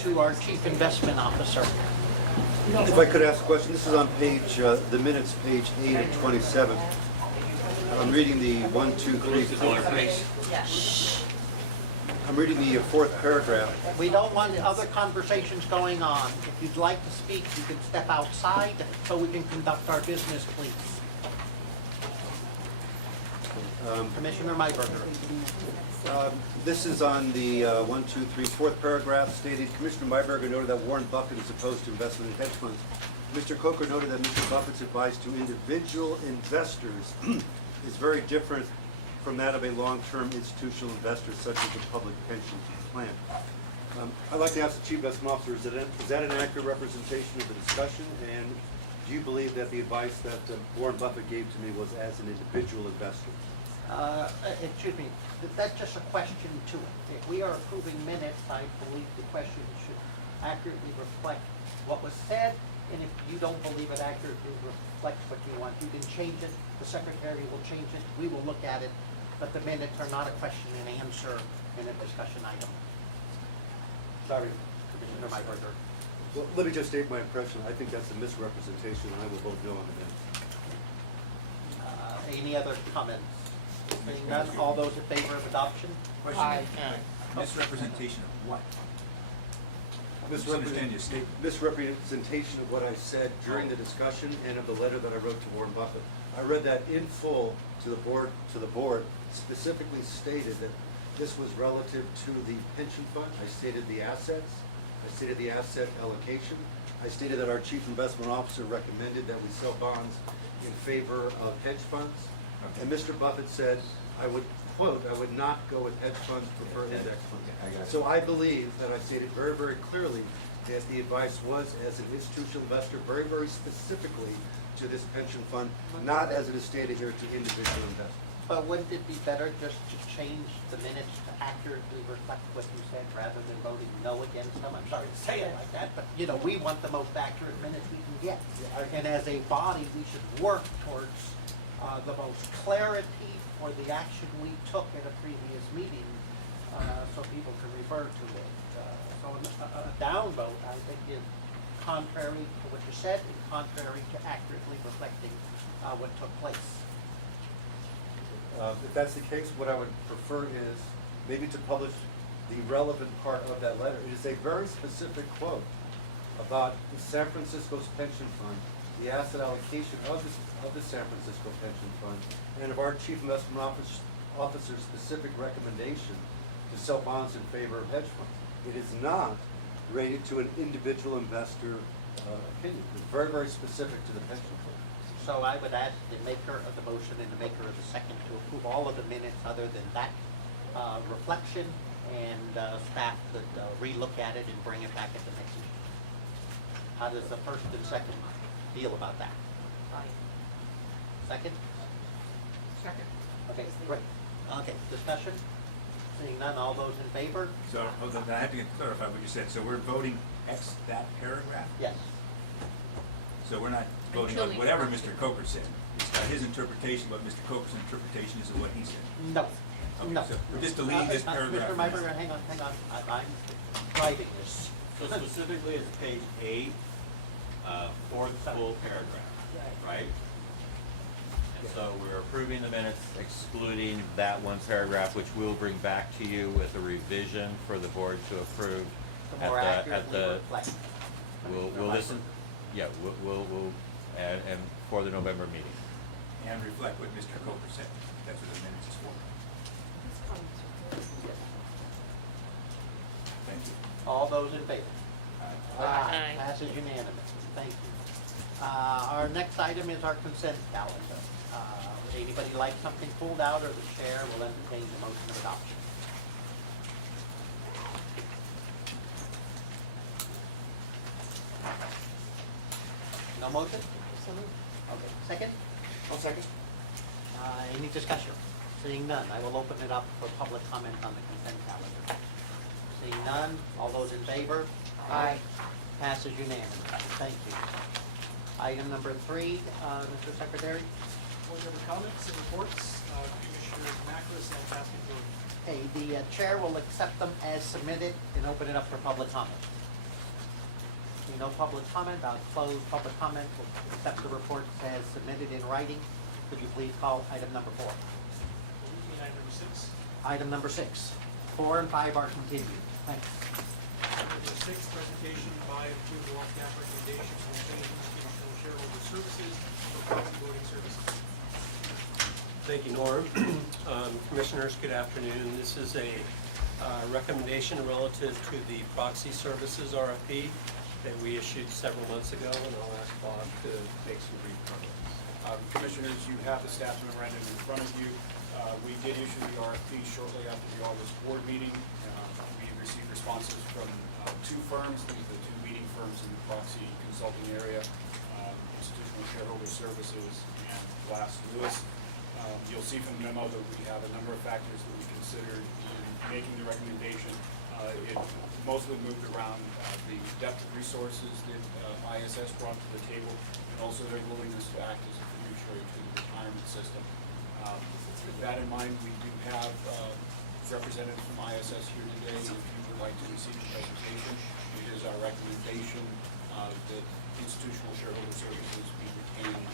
to our Chief Investment Officer. If I could ask a question, this is on page, the minutes, page 8 and 27. I'm reading the 1, 2, 3, 4. I'm reading the fourth paragraph. We don't want other conversations going on. If you'd like to speak, you can step outside so we can conduct our business, please. Commissioner Mayberger. This is on the 1, 2, 3, fourth paragraph stated, Commissioner Mayberger noted that Warren Buffett is opposed to investment in hedge funds. Mr. Coker noted that Mr. Buffett's advice to individual investors is very different from that of a long-term institutional investor such as a public pension plan. I'd like to ask the Chief Investment Officer, is that an accurate representation of the discussion? And do you believe that the advice that Warren Buffett gave to me was as an individual investor? Excuse me, that's just a question to it. If we are approving minutes, I believe the question should accurately reflect what was said, and if you don't believe it accurately reflects what you want, you can change it, the secretary will change it, we will look at it, but the minutes are not a question and answer in a discussion item. Sorry, Commissioner Mayberger. Well, let me just state my impression. I think that's a misrepresentation, and I will vote no on the minutes. Any other comments? Seeing none, all those in favor of adoption? Question. Misrepresentation of what? Misunderstand your statement. Misrepresentation of what I said during the discussion and of the letter that I wrote to Warren Buffett. I read that in full to the board, specifically stated that this was relative to the pension fund. I stated the assets. I stated the asset allocation. I stated that our Chief Investment Officer recommended that we sell bonds in favor of hedge funds. Okay. And Mr. Buffett said, I would, quote, I would not go with hedge funds, prefer index funds. I got it. So I believe that I stated very, very clearly that the advice was as an institutional investor, very, very specifically to this pension fund, not as it is stated here to individual investors. But wouldn't it be better just to change the minutes to accurately reflect what you said rather than voting no against them? I'm sorry to say it like that, but you know, we want the most accurate minutes we can get. And as a body, we should work towards the most clarity for the action we took at a previous meeting, so people can refer to it. So a down vote, I think, is contrary to what you said and contrary to accurately reflecting what took place. If that's the case, what I would prefer is maybe to publish the relevant part of that letter. It is a very specific quote about the San Francisco's pension fund, the asset allocation of the San Francisco pension fund, and of our Chief Investment Officer's specific recommendation to sell bonds in favor of hedge funds. It is not related to an individual investor opinion. It's very, very specific to the pension fund. So I would ask the maker of the motion and the maker of the second to approve all of the minutes other than that reflection, and staff could relook at it and bring it back at the next meeting. How does the first and second feel about that? Second? Second. Okay, great. Okay, discussion? Seeing none, all those in favor? So, I have to clarify what you said. So we're voting X that paragraph? Yes. So we're not voting on whatever Mr. Coker said. It's not his interpretation, but Mr. Coker's interpretation is of what he said. No. Okay, No. so we're just deleting this paragraph. Mr. Mayberger, hang on. I'm driving this. So specifically, it's page 8, fourth full paragraph, right? And so we're approving the minutes excluding that one paragraph, which we'll bring back to you with a revision for the board to approve To more accurately reflect. we'll listen, yeah, we'll, and for the November meeting. And reflect what Mr. Coker said. That's what the minutes is for. Thank you. All those in favor? Aye. Passes unanimously. Thank you. Our next item is our consent calendar. Would anybody like something pulled out, or the chair will entertain the motion of adoption? No motion? Okay, second? I'll second. Any discussion? Seeing none, I will open it up for public comment on the consent calendar. Seeing none, all those in favor? Aye. Passes unanimously. Thank you. Item number 3, Mr. Secretary. Board member comments and reports, Commissioner Macris and Captain Jordan. Okay, the chair will accept them as submitted and open it up for public comment. being no public comment, I'll close public comment. We'll accept the reports as submitted in writing. Could you please call item number 4? Item number 6. Item number 6. 4 and 5 are continued. Thanks. Number 6, presentation by approval of staff recommendations for change institutional shareholder services for proxy voting services. Thank you, Norm. Commissioners, good afternoon. This is a recommendation relative to the proxy services RFP that we issued several months ago, and I'll ask Bob to make some brief comments. Commissioners, you have the staff memorandum in front of you. We did issue the RFP shortly after the August board meeting. We received responses from 2 firms, these are the 2 leading firms in the proxy consulting area, Institutional Shareholder Services and Glass Lewis. You'll see from the memo that we have a number of factors that we considered in making the recommendation. It mostly moved around the depth of resources that ISS brought to the table, and also their willingness to act as a fiduciary to the retirement system. With that in mind, we do have representatives from ISS here today. If you would like to receive the presentation, it is our recommendation that Institutional Shareholder Services be retained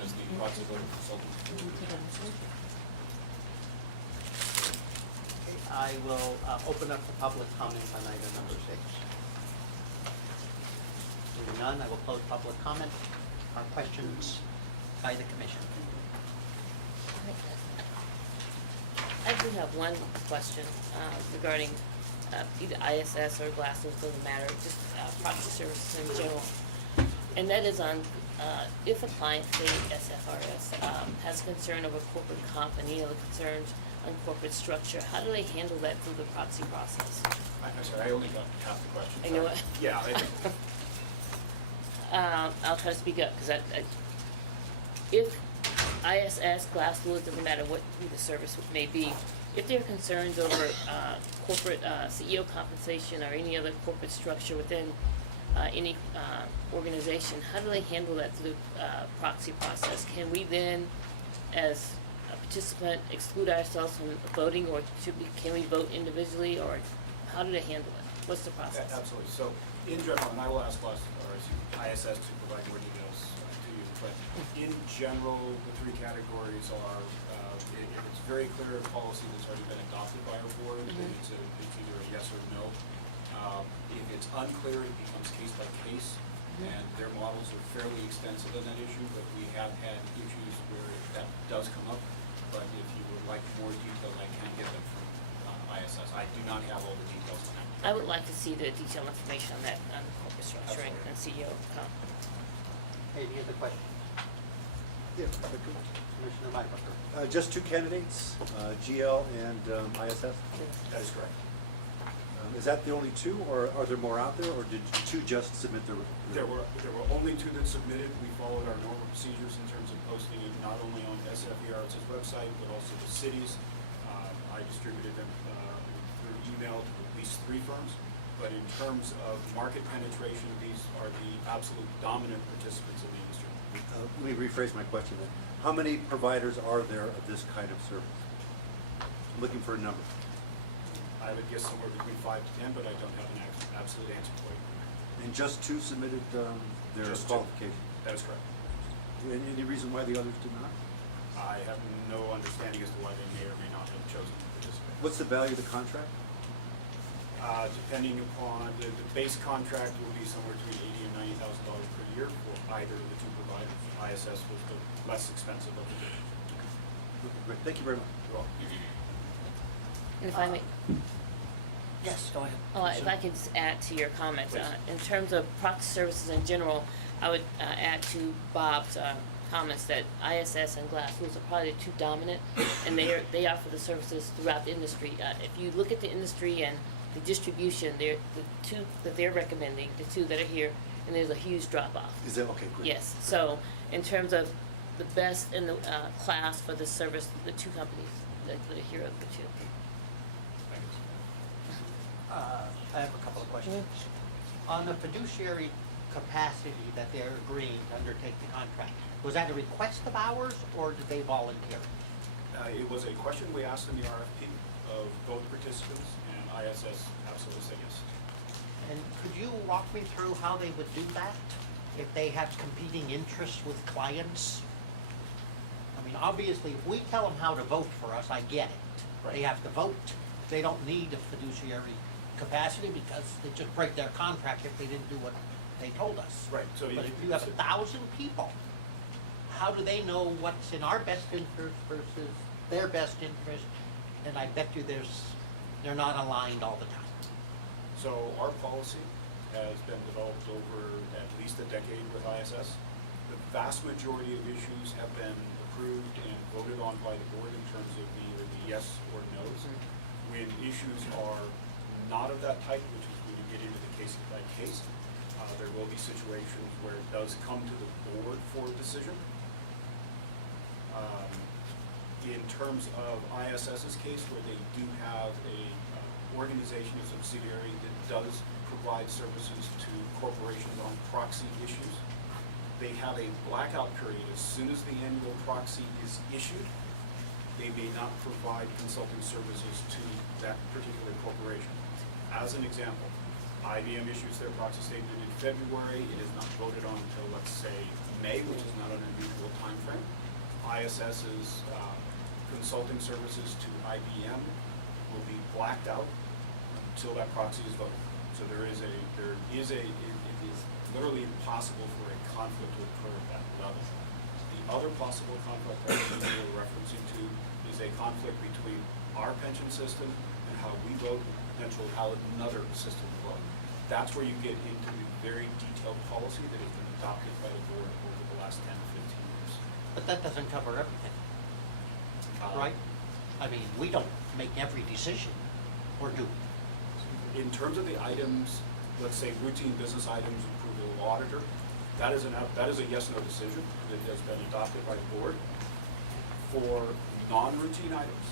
as the proxy voting consultant. I will open up the public comments on item number 6. Seeing none, I will close public comment. Are questions by the commission? I do have one question regarding either ISS or Glassdoor, doesn't matter, just proxy services in general. And that is on, if a client, say SFRS, has concern over corporate comp and any other concerns on corporate structure, how do they handle that through the proxy process? I'm sorry, I only got half the question. I know it. Yeah. I'll try to speak up, because if ISS, Glassdoor, doesn't matter what the service may be, if there are concerns over corporate CEO compensation or any other corporate structure within any organization, how do they handle that through the proxy process? Can we then, as a participant, exclude ourselves from voting, or can we vote individually, or how do they handle it? What's the process? Absolutely. So in general, and I will ask ISS to provide more details to you, but in general, the 3 categories are, if it's very clear policy that's already been adopted by our board, then it's either a yes or no. If it's unclear, it becomes case by case, and their models are fairly extensive on that issue, but we have had issues where that does come up. But if you would like more detail, I can get them from ISS. I do not have all the details on that. I would like to see the detailed information on that, on corporate structuring and CEO comp. Any other questions? Yeah. Commissioner Mybucker. Just 2 candidates, GL and ISS? That is correct. Is that the only 2, or are there more out there, or did 2 just submit their? There were only 2 that submitted. We followed our normal procedures in terms of posting it not only on SFERS' website, but also the cities. I distributed them through email to at least 3 firms. But in terms of market penetration, these are the absolute dominant participants in the industry. Let me rephrase my question then. How many providers are there of this kind of service? I'm looking for a number. I would guess somewhere between 5 to 10, but I don't have an absolute answer for you. And just 2 submitted their Just 2. qualification? That is correct. Any reason why the others did not? I have no understanding as to why they may or may not have chosen to participate. What's the value of the contract? Depending upon the base contract will be somewhere between $80,000 and $90,000 per year for either of the 2 providers. ISS was the less expensive of the 2. Okay, great. Thank you very much. You're welcome. And if I may, Yes, go ahead. if I could just add to your comments, Please. in terms of proxy services in general, I would add to Bob's comments that ISS and Glassdoor are probably the 2 dominant, and they offer the services throughout the industry. If you look at the industry and the distribution, they're the 2 that they're recommending, the 2 that are here, and there's a huge drop off. Is that okay? Great. Yes. So in terms of the best in the class for the service, the 2 companies that are here are the 2. I have a couple of questions. On the fiduciary capacity that they're agreeing to undertake the contract, was that a request of ours, or did they volunteer? It was a question we asked in the RFP of both participants, and ISS absolutely said yes. And could you walk me through how they would do that? If they have competing interests with clients? I mean, obviously, if we tell them how to vote for us, I get it. They have to vote. They don't need a fiduciary capacity because they just break their contract if they didn't do what they told us. Right, so But if you have 1,000 people, how do they know what's in our best interest versus their best interest? And I bet you they're not aligned all the time. So our policy has been developed over at least a decade with ISS. The vast majority of issues have been approved and voted on by the board in terms of either the yes or no's. When issues are not of that type, which is when you get into the case by case, there will be situations where it does come to the board for a decision. In terms of ISS's case, where they do have a organization, a subsidiary that does provide services to corporations on proxy issues, they have a blackout period. As soon as the annual proxy is issued, they may not provide consulting services to that particular corporation. As an example, IBM issues their proxy statement in February. It is not voted on until, let's say, May, which is not an unusual time frame. ISS's consulting services to IBM will be blacked out until that proxy is voted. So it is literally impossible for a conflict to occur at that level. The other possible conflict that we're referencing to is a conflict between our pension system and how we vote, and potentially how another system will vote. That's where you get into the very detailed policy that has been adopted by the board over the last 10 to 15 years. But that doesn't cover everything, right? I mean, we don't make every decision, or do we? In terms of the items, let's say routine business items, approval of auditor, that is a yes/no decision that has been adopted by the board. For non-routine items,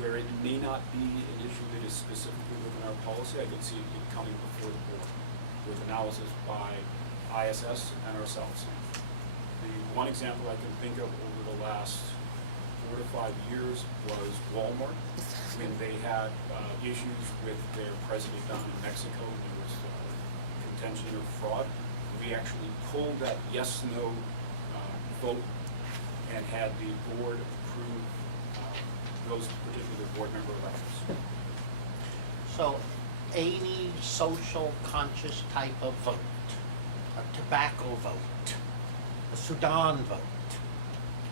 where it may not be an issue that is specifically within our policy, I could see it coming before the board with analysis by ISS and ourselves. The one example I can think of over the last 4 to 5 years was Walmart, when they had issues with their president down in Mexico, and there was contention of fraud. We actually pulled that yes/no vote and had the board approve those particular board member elections. So any social conscious type of vote, a tobacco vote, a Sudan vote,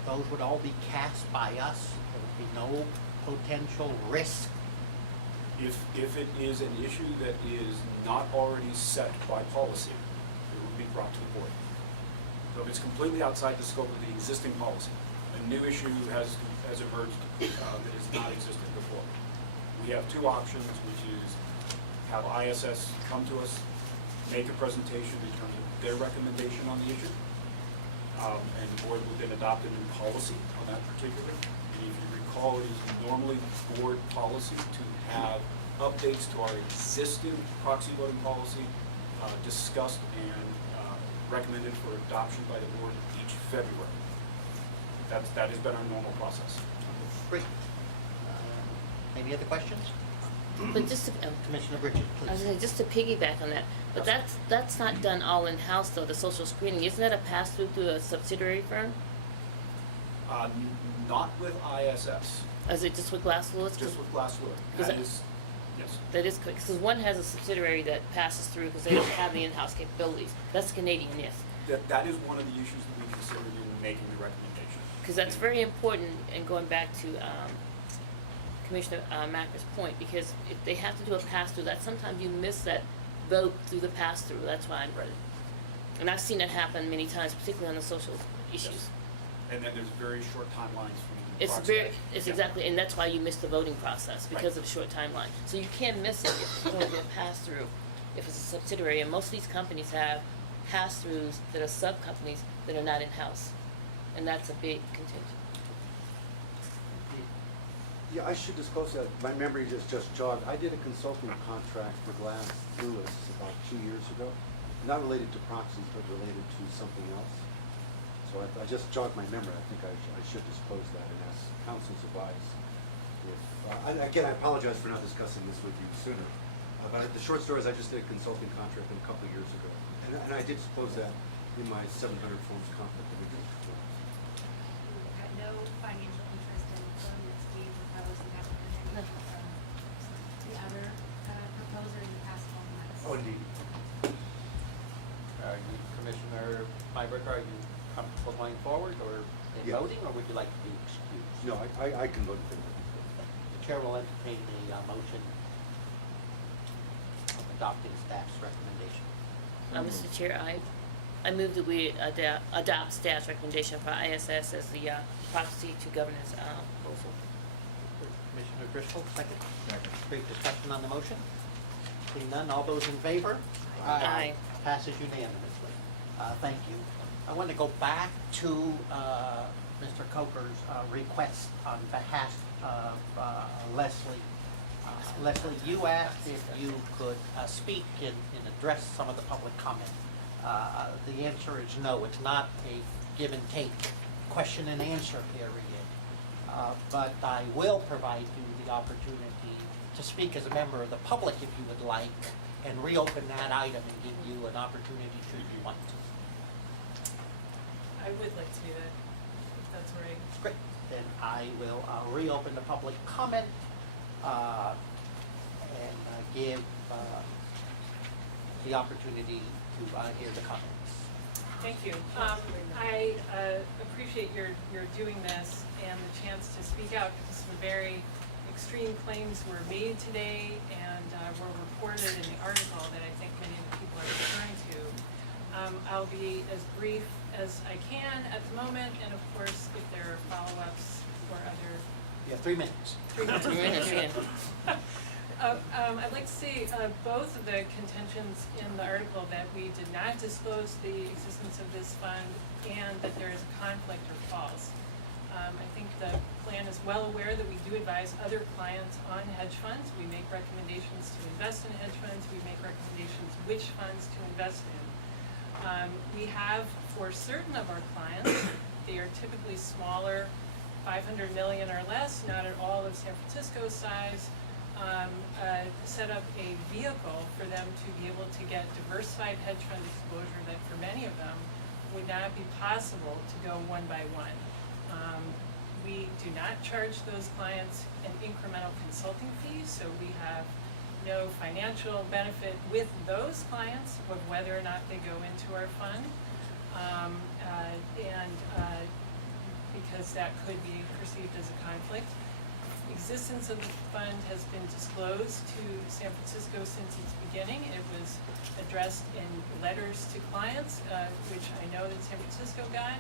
those would all be cast by us. There would be no potential risk. If it is an issue that is not already set by policy, it would be brought to the board. So if it's completely outside the scope of the existing policy, a new issue has emerged that has not existed before. We have two options, which is have ISS come to us, make a presentation in terms of their recommendation on the issue, and the board would then adopt a new policy on that particular. And if you recall, it is normally board policy to have updates to our existing proxy voting policy discussed and recommended for adoption by the board each February. That has been our normal process. Great. Any other questions? But just to, Commissioner Bridget, I was please. gonna say, just to piggyback on that, but that's not done all in-house though, the social screening, isn't that a pass-through through a subsidiary firm? Not with ISS, Is it just with Glass Lewis? just with Glasswood. Is That that- is, yes. That is quick, because one has a subsidiary that passes through because they don't have the in-house capabilities. That's Canadian, yes. That is one of the issues that we considered in making the recommendation. Because that's very important, and going back to Commissioner Macker's point, because if they have to do a pass-through, that sometimes you miss that vote through the pass-through, that's why I'm Right. And I've seen it happen many times, particularly on the social issues. Yes. And then there's very short timelines from It's proxy. very, it's Yeah. exactly, and that's why you miss the voting process, because Right. of the short timeline. So you can't miss it if it's going to be a pass-through, if it's a subsidiary, and most of these companies have pass-throughs that are sub-companies that are not in-house, and that's a big contingent. Yeah, I should disclose that. My memory just jogged. I did a consulting contract for Glass Lewis about 2 years ago, not related to proxies, but related to something else. So I just jogged my memory. I think I should disclose that and ask counsel's advice. If, and again, I apologize for not discussing this with you sooner. About it, the short story is I just did a consulting contract a couple of years ago, and I did disclose that in my 700 forms conflict of interest. We've got no financial interest in the firm that's being proposed. We haven't heard anything from the other proposer in the past 12 months. Oh, indeed. Are you, Commissioner Myberger, are you comfortable going forward or in Yes. voting, or would you like to be excused? No, I can vote in favor. The chair will entertain the motion of adopting staff's recommendation. Mr. Chair, I move that we adopt staff's recommendation for ISS as the proxy to governance proposal. Commissioner Driscoll, second. Second. Brief discussion on the motion. Seeing none, all those in favor? Aye. Passes unanimously. Thank you. I want to go back to Mr. Coker's request on behalf of Leslie. Leslie, you asked if you could speak and address some of the public comment. The answer is no, it's not a give and take question and answer period. But I will provide you the opportunity to speak as a member of the public if you would like, and reopen that item and give you an opportunity should you want to. I would like to do that, if that's all right. Great, then I will reopen the public comment and give the opportunity to hear the comments. Thank you. I appreciate your doing this and the chance to speak out because some very extreme claims were made today and were reported in the article that I think many of the people are referring to. I'll be as brief as I can at the moment, and of course, if there are follow-ups or other You have 3 minutes. 3 minutes. 3 minutes, yeah. I'd like to say both of the contentions in the article that we did not disclose the existence of this fund and that there is a conflict are false. I think the plan is well aware that we do advise other clients on hedge funds. We make recommendations to invest in hedge funds. We make recommendations which funds to invest in. We have, for certain of our clients, they are typically smaller, 500 million or less, not at all of San Francisco's size, set up a vehicle for them to be able to get diversified hedge fund exposure that for many of them would not be possible to go one by one. We do not charge those clients an incremental consulting fee, so we have no financial benefit with those clients of whether or not they go into our fund. Because that could be perceived as a conflict. Existence of the fund has been disclosed to San Francisco since its beginning. It was addressed in letters to clients, which I know that San Francisco got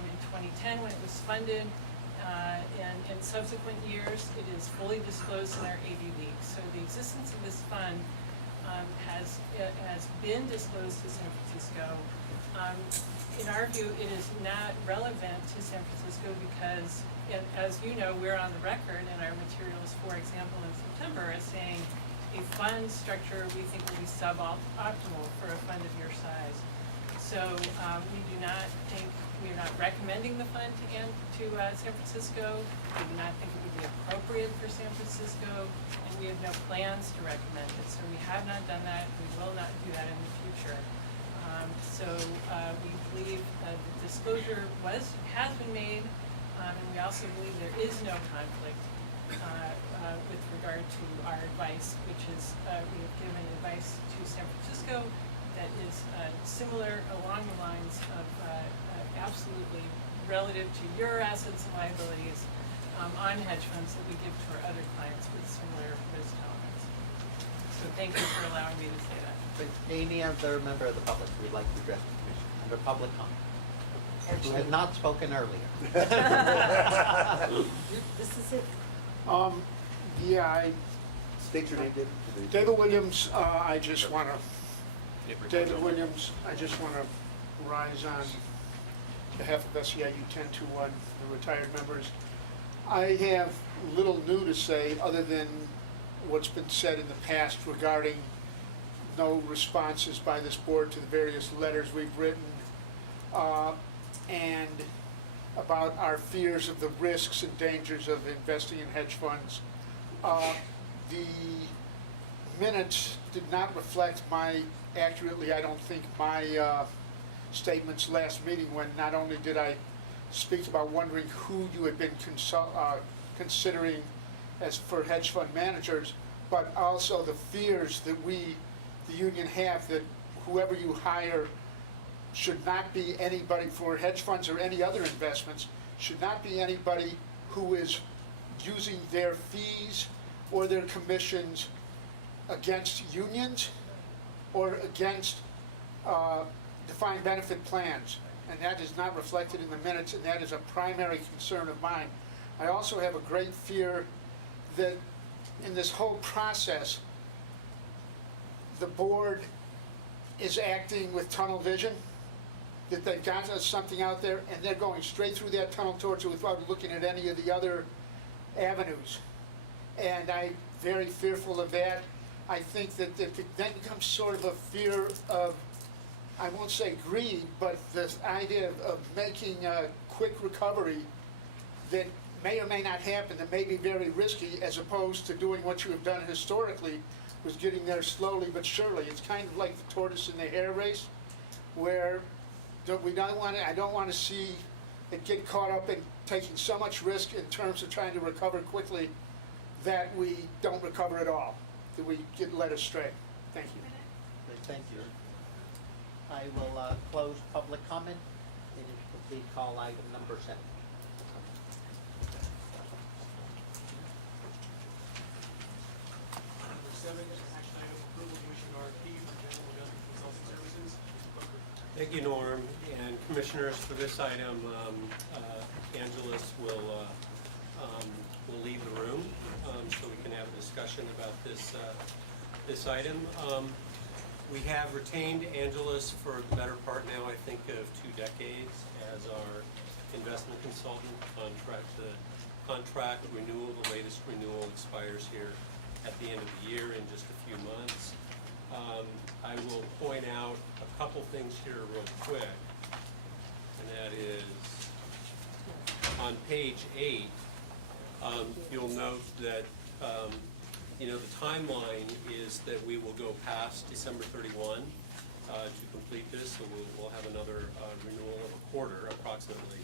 in 2010 when it was funded. And in subsequent years, it is fully disclosed in our AV League. So the existence of this fund has been disclosed to San Francisco. In our view, it is not relevant to San Francisco because, as you know, we're on the record in our materials, for example, in September, as saying a fund structure we think will be suboptimal for a fund of your size. So we do not think, we are not recommending the fund to San Francisco. We do not think it would be appropriate for San Francisco, and we have no plans to recommend it. So we have not done that. We will not do that in the future. We believe the disclosure has been made, and we also believe there is no conflict with regard to our advice, which is we have given advice to San Francisco that is similar along the lines of absolutely relative to your assets and liabilities on hedge funds that we give to our other clients with similar risk tolerance. So thank you for allowing me to say that. Any other member of the public who would like to address the commission under public comment? Who had not spoken earlier? This is it. Yeah, State your name, David. David Williams, I just want to rise on behalf of SEIU 1021, the retired members. I have little new to say other than what's been said in the past regarding no responses by this board to the various letters we've written, and about our fears of the risks and dangers of investing in hedge funds. The minutes did not reflect accurately, I don't think, my statements last meeting, when not only did I speak about wondering who you had been considering as for hedge fund managers, but also the fears that we, the union, have that whoever you hire should not be anybody for hedge funds or any other investments, should not be anybody who is using their fees or their commissions against unions or against defined benefit plans. And that is not reflected in the minutes, and that is a primary concern of mine. I also have a great fear that in this whole process, the board is acting with tunnel vision, that they've got us something out there and they're going straight through that tunnel towards it without looking at any of the other avenues. And I'm very fearful of that. I think that it then becomes sort of a fear of, I won't say greed, but this idea of making a quick recovery that may or may not happen, that may be very risky, as opposed to doing what you have done historically, was getting there slowly but surely. It's kind of like the tortoise and the hare race, where I don't want to see it get caught up in taking so much risk in terms of trying to recover quickly that we don't recover at all, that we get led astray. Thank you. Okay, thank you. I will close public comment and complete call item number 7. Number 7, action item approval to issue an RFP for general government consulting services. Thank you, Norm, and commissioners. For this item, Angelus will leave the room so we can have a discussion about this item. We have retained Angelus for the better part now, I think, of 2 decades as our investment consultant. The contract renewal, the latest renewal, expires here at the end of the year in just a few months. I will point out a couple things here real quick, and that is on page 8, you'll note that the timeline is that we will go past December 31 to complete this, so we'll have another renewal of a quarter, approximately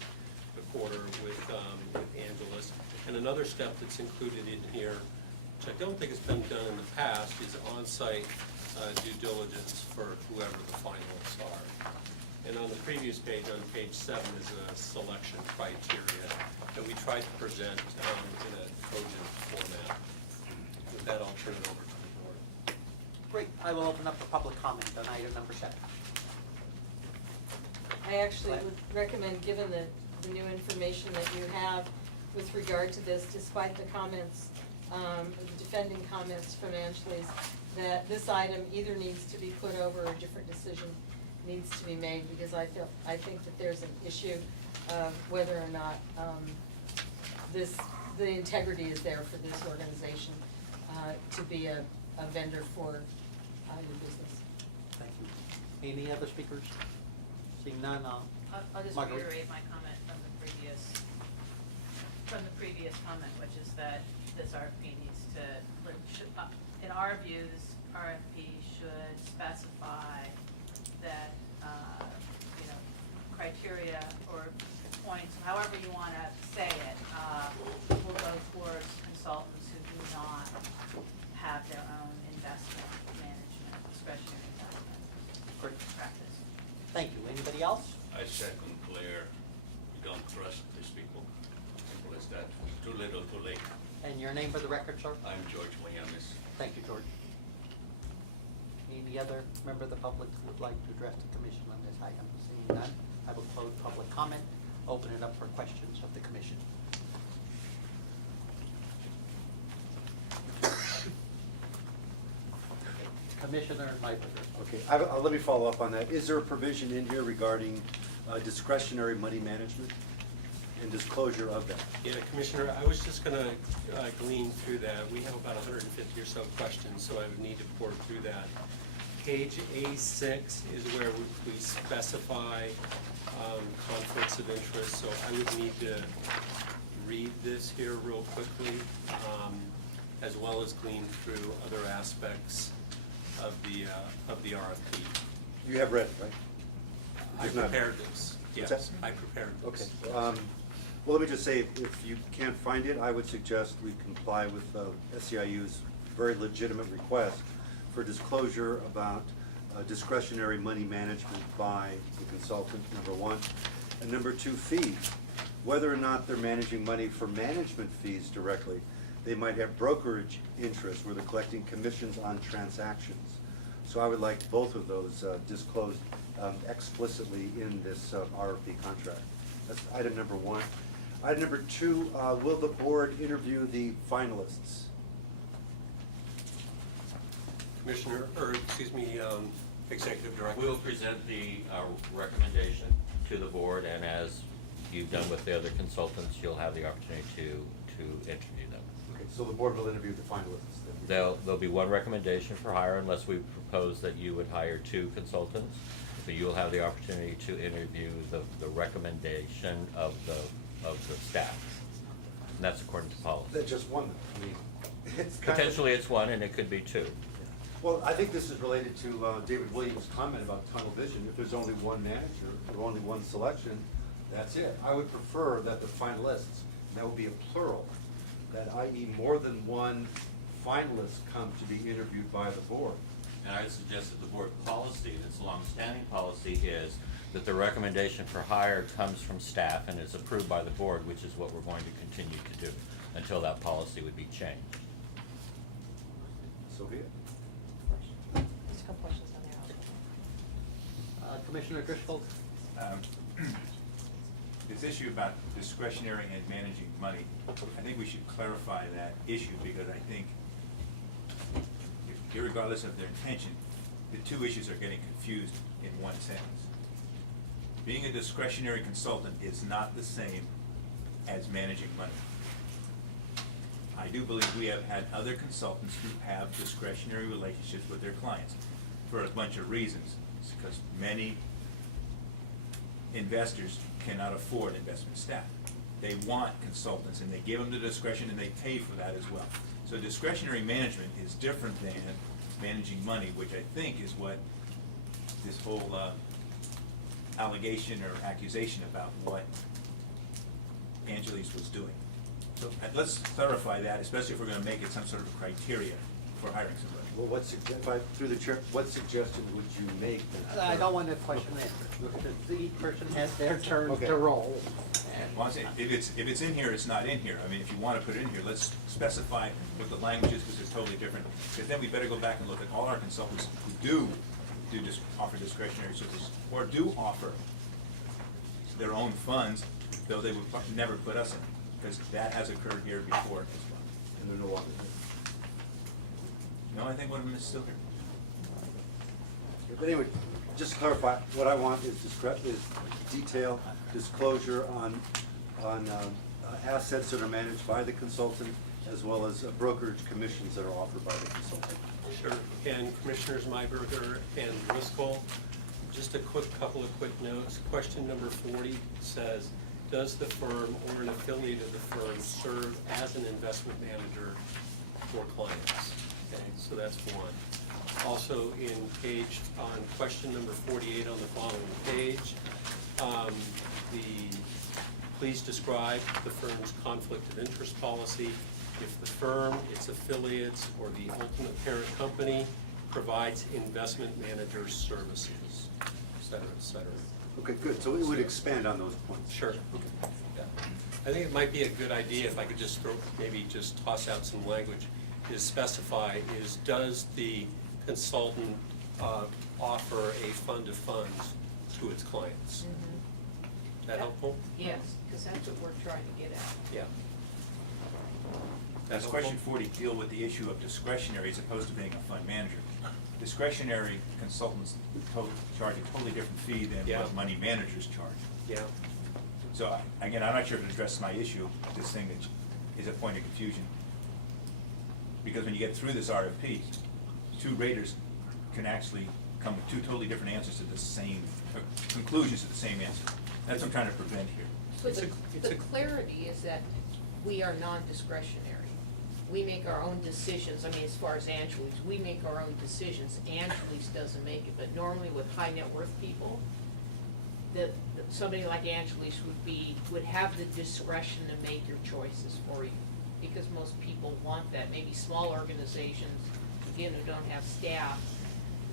a quarter with Angelus. And another step that's included in here, which I don't think has been done in the past, is on-site due diligence for whoever the finalists are. And on the previous page, on page 7, is a selection criteria that we tried to present in a cogent format. With that, I'll turn it over to the board. Great. I will open up for public comment on item number 7. I actually would recommend, given the new information that you have with regard to this, despite the comments, the defending comments from Angeles, that this item either needs to be put over or a different decision needs to be made, because I think that there's an issue of whether or not the integrity is there for this organization to be a vendor for your business. Thank you. Any other speakers? Seeing none, I'll just Margaret. reiterate my comment from the previous comment, which is that this RFP needs to, in our view, this RFP should specify that, criteria or points, however you want to say it, will go towards consultants who do not have their own investment management, discretionary investment Great. practice. Thank you. Anybody else? I second Claire. We don't trust these people. Simple as that. Too little, too late. And your name for the record, sir? I'm George Miamis. Thank you, George. Any other member of the public who would like to address the commission on this item? Seeing none, I will close public comment, open it up for questions of the commission. Commissioner Mayberger. Okay, let me follow up on that. Is there a provision in here regarding discretionary money management and disclosure of that? Yeah, Commissioner, I was just going to glean through that. We have about 150 or so questions, so I would need to pour through that. Page A6 is where we specify conflicts of interest, so I would need to read this here real quickly. as well as glean through other aspects of the RFP. You have read it, right? I It's not- prepared this, What's yes, that? I prepared Okay. this. Well, let me just say, if you can't find it, I would suggest we comply with SEIU's very legitimate request for disclosure about discretionary money management by the consultant, number one. And number two, fees. Whether or not they're managing money for management fees directly, they might have brokerage interests where they're collecting commissions on transactions. So I would like both of those disclosed explicitly in this RFP contract. That's item number one. Item number two, will the board interview the finalists? Commissioner, or excuse me, Executive Director. We'll present the recommendation to the board, and as you've done with the other consultants, you'll have the opportunity to interview them. Okay, so the board will interview the finalists then? There'll be one recommendation for hire unless we propose that you would hire two consultants. But you'll have the opportunity to interview the recommendation of the staff. And that's according to policy. That's just one, I mean, it's kind of. Potentially it's one and it could be two. Well, I think this is related to David Williams' comment about tunnel vision. If there's only one manager or only one selection, that's it. I would prefer that the finalists, and that would be a plural, that i.e. more than one finalist come to be interviewed by the board. And I would suggest that the board policy, and its longstanding policy, is that the recommendation for hire comes from staff and is approved by the board, which is what we're going to continue to do until that policy would be changed. So be it. Just a couple questions on there. Commissioner Driscoll? This issue about discretionary and managing money, I think we should clarify that issue, because I think, irregardless of their intention, the two issues are getting confused in one sentence. Being a discretionary consultant is not the same as managing money. I do believe we have had other consultants who have discretionary relationships with their clients for a bunch of reasons. It's because many investors cannot afford investment staff. They want consultants, and they give them the discretion, and they pay for that as well. So discretionary management is different than managing money, which I think is what this whole allegation or accusation about what Angeles was doing. So let's clarify that, especially if we're gonna make it some sort of criteria for hiring somebody. Well, through the chair, what suggestion would you make? I don't want to question that. Each person has their turn Okay. to roll. Well, I'm saying, if it's in here, it's not in here. I mean, if you wanna put it in here, let's specify what the language is, because they're totally different. Because then we better go back and look at all our consultants who offer discretionary services, or do offer their own funds, though they would never put us in, because that has occurred here before as well. And they're no longer there. No, I think one of them is still here. But anyway, just to clarify, what I want is detail, disclosure on assets that are managed by the consultant, as well as brokerage commissions that are offered by the consultant. Sure. And Commissioners Myberger and Driscoll, just a couple of quick notes. Question number 40 says, does the firm or an affiliate of the firm serve as an investment manager for clients? Okay, so that's one. Also on question number 48 on the following page, please describe the firm's conflict of interest policy if the firm, its affiliates, or the ultimate parent company provides investment manager services, et cetera, et cetera. Okay, good. So we would expand on those points. Sure. Yeah. I think it might be a good idea if I could just maybe just toss out some language, is specify is, does the consultant offer a fund of funds to its clients? Is that helpful? Yes, because that's what we're trying to get at. Yeah. Does question 40 deal with the issue of discretionary as opposed to being a fund manager? Discretionary consultants charge a totally different fee than Yeah. what money managers charge. Yeah. So again, I'm not sure if it addresses my issue, this thing that is a point of confusion. Because when you get through this RFP, two raters can actually come with two totally different answers to the same, conclusions to the same answer. That's what I'm trying to prevent here. So It's the a- clarity is that we are non-discretionary. we make our own decisions. I mean, as far as Angeles, we make our own decisions. Angeles doesn't make it, but normally with high net worth people, that somebody like Angeles would have the discretion to make your choices for you. Because most people want that. Maybe small organizations, again, who don't have staff,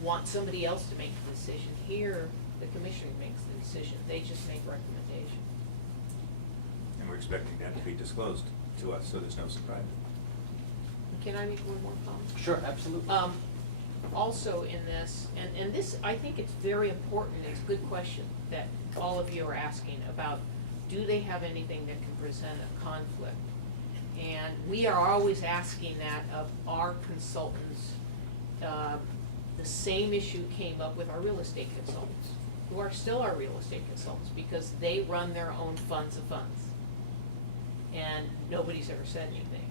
want somebody else to make the decision. Here, the commissioner makes the decision. They just make recommendations. And we're expecting that to be disclosed to us, so there's no surprise. Can I make one more comment? Sure, absolutely. Also in this, and this, I think it's very important, it's a good question that all of you are asking about, do they have anything that can present a conflict? And we are always asking that of our consultants. The same issue came up with our real estate consultants, who are still our real estate consultants, because they run their own funds of funds. And nobody's ever said anything.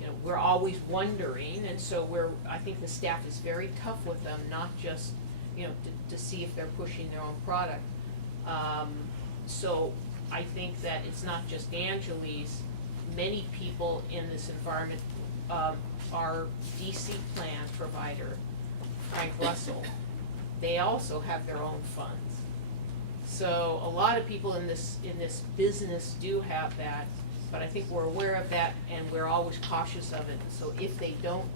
You know, we're always wondering, and so I think the staff is very tough with them, not just, you know, to see if they're pushing their own product. So I think that it's not just Angeles. Many people in this environment, our DC plan provider, Frank Russell, they also have their own funds. So a lot of people in this business do have that, but I think we're aware of that and we're always cautious of it. So if they don't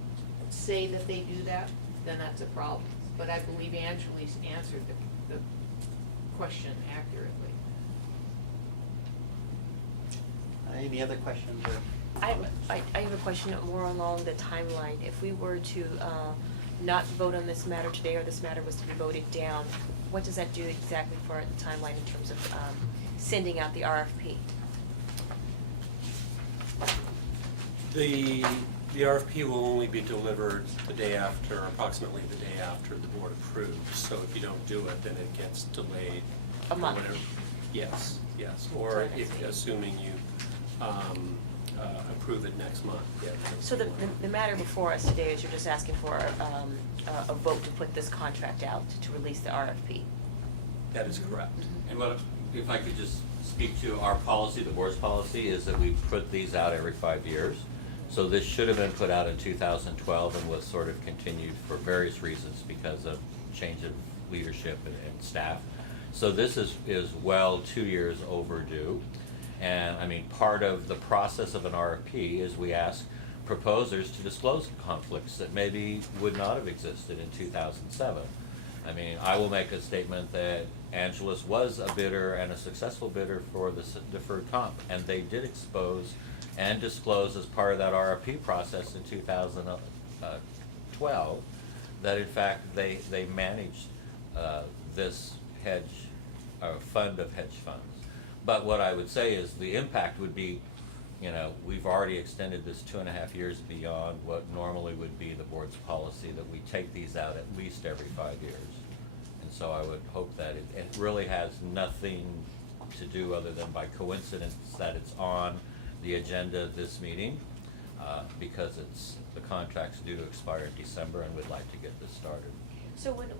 say that they do that, then that's a problem. But I believe Angeles answered the question accurately. Any other questions or I comments? have a question more along the timeline. If we were to not vote on this matter today, or this matter was to be voted down, what does that do exactly for the timeline in terms of sending out the RFP? The RFP will only be delivered the day after, approximately the day after the board approves. So if you don't do it, then it gets delayed. A month. or whatever. Yes, or if, assuming you approve it next month, yeah. So the matter before us today is you're just asking for a vote to put this contract out, to release the RFP. That is correct. And what, if I could just speak to our policy, the board's policy, is that we put these out every 5 years. So this should have been put out in 2012 and was sort of continued for various reasons because of change of leadership and staff. So this is well 2 years overdue. And I mean, part of the process of an RFP is we ask proposers to disclose conflicts that maybe would not have existed in 2007. I mean, I will make a statement that Angeles was a bidder and a successful bidder for the deferred comp, and they did expose and disclose as part of that RFP process in 2012 that in fact they managed this fund of hedge funds. But what I would say is the impact would be, you know, we've already extended this 2.5 years beyond what normally would be the board's policy, that we take these out at least every 5 years. And so I would hope that it really has nothing to do other than by coincidence that it's on the agenda of this meeting, because the contract's due to expire in December and we'd like to get this started. So when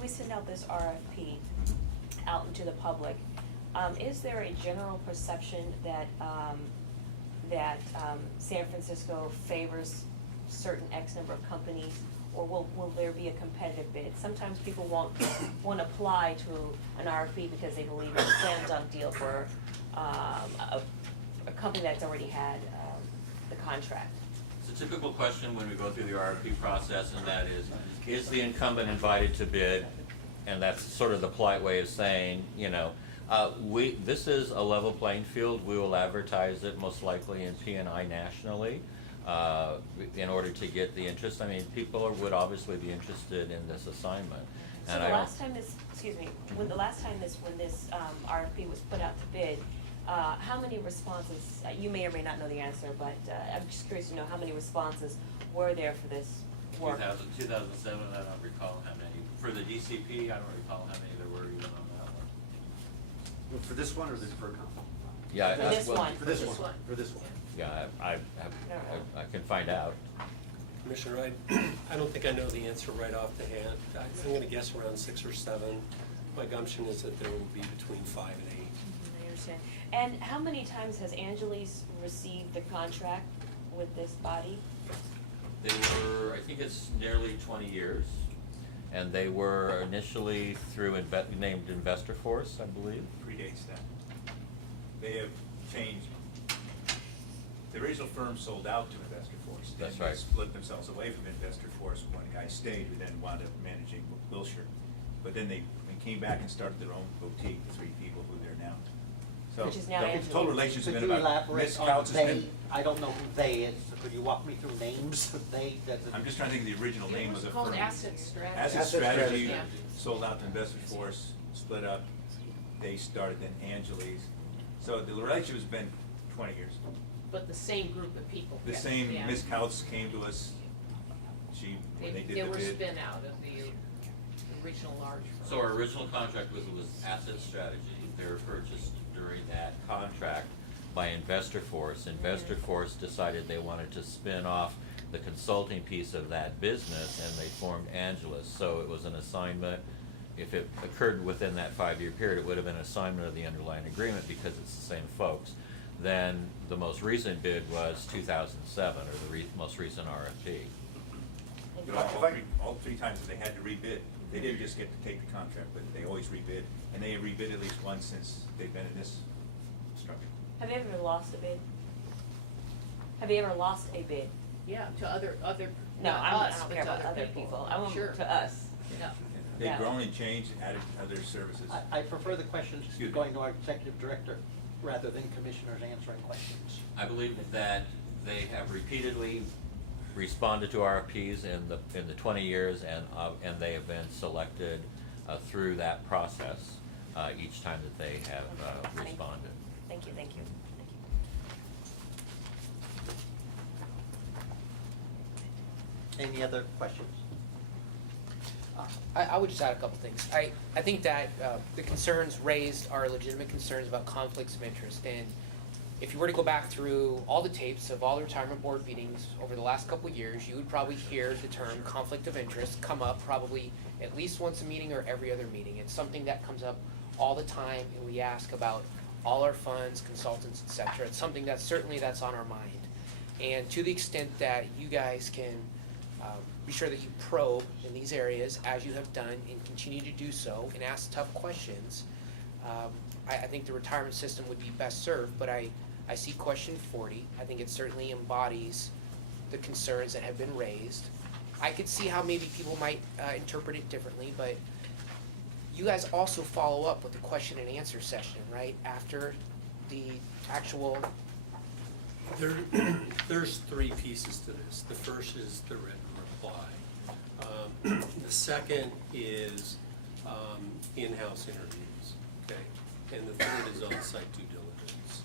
we send out this RFP out into the public, is there a general perception that San Francisco favors certain X number of companies, or will there be a competitive bid? Sometimes people won't apply to an RFP because they believe it's a slam dunk deal for a company that's already had the contract. It's a typical question when we go through the RFP process, and that is the incumbent invited to bid? And that's sort of the polite way of saying, you know, this is a level playing field. We will advertise it most likely in P&I nationally in order to get the interest. I mean, people would obviously be interested in this assignment. So the last time this, when this RFP was put out to bid, how many responses, you may or may not know the answer, but I'm just curious to know how many responses were there for this work? 2007, I don't recall how many. For the DCP, I don't recall how many there were even on that one. Well, for this one or the deferred comp? Yeah, For this one. For this one, for this one. Yeah, I can find out. Commissioner, I don't think I know the answer right off the hand. I'm gonna guess around 6 or 7. My gumption is that there will be between 5 and 8. I understand. And how many times has Angeles received the contract with this body? They were, I think it's nearly 20 years, and they were initially through named Investor Force, I believe. Predates that. They have changed. The original firm sold out to Investor Force. That's Then right. they split themselves away from Investor Force. One guy stayed, who then wound up managing Wilshire. But then they came back and started their own boutique, the 3 people who they're now. So Which is now the Angela. total relationship's Could been you about, elaborate Miss on Couts has they? been, I don't know who they is. Could you walk me through names of they? I'm just trying to think of the original It name was of the firm. called Asset Strategy. Asset Asset Strategy, Strategy. sold out to Investor Force, split up. They started then Angeles. So the relationship has been 20 years. But the same group of people. The Yeah. same, Yeah. Miss Couts came to us, when they did They the were bid. spin out of the original large firm. So our original contract was Asset Strategy. They were purchased during that contract by Investor Force. Investor Force decided they wanted to spin off the consulting piece of that business, and they formed Angelus. So it was an assignment. If it occurred within that 5-year period, it would have been an assignment of the underlying agreement because it's the same folks. Then the most recent bid was 2007, or the most recent RFP. But all three times that they had to rebid. They didn't just get to take the contract, but they always rebid. And they have rebid at least once since they've been in this structure. Have you ever lost a bid? Have you ever lost a bid? Yeah, to other, No, not I us, don't but care to about other people. I want Sure. to us. Yeah. They've Yeah. grown and changed, added other services. I prefer the questions Excuse me. going to our executive director rather than commissioners answering questions. I believe that they have repeatedly responded to RFPs in the 20 years, and they have been selected through that process each time that they have responded. Thank you, thank you. Any other questions? I would just add a couple things. I think that the concerns raised are legitimate concerns about conflicts of interest. And if you were to go back through all the tapes of all the retirement board meetings over the last couple of years, you would probably hear the term conflict of interest come up probably at least once a meeting or every other meeting. It's something that comes up all the time, and we ask about all our funds, consultants, et cetera. It's something that certainly that's on our mind. And to the extent that you guys can be sure that you probe in these areas as you have done and continue to do so and ask tough questions, I think the retirement system would be best served. But I see question 40. I think it certainly embodies the concerns that have been raised. I could see how maybe people might interpret it differently, but you guys also follow up with the question and answer session, right? After the actual. There's 3 pieces to this. The first is the written reply. The second is in-house interviews, okay? And the third is on-site due diligence.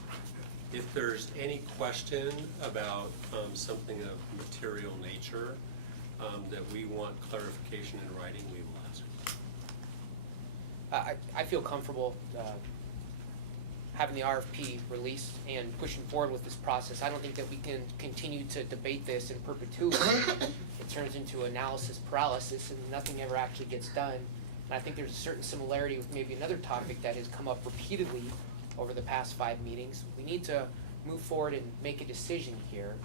If there's any question about something of material nature that we want clarification in writing, we will ask. I feel comfortable having the RFP released and pushing forward with this process. I don't think that we can continue to debate this in perpetuity. It turns into analysis paralysis and nothing ever actually gets done. And I think there's a certain similarity with maybe another topic that has come up repeatedly over the past 5 meetings. We need to move forward and make a decision here,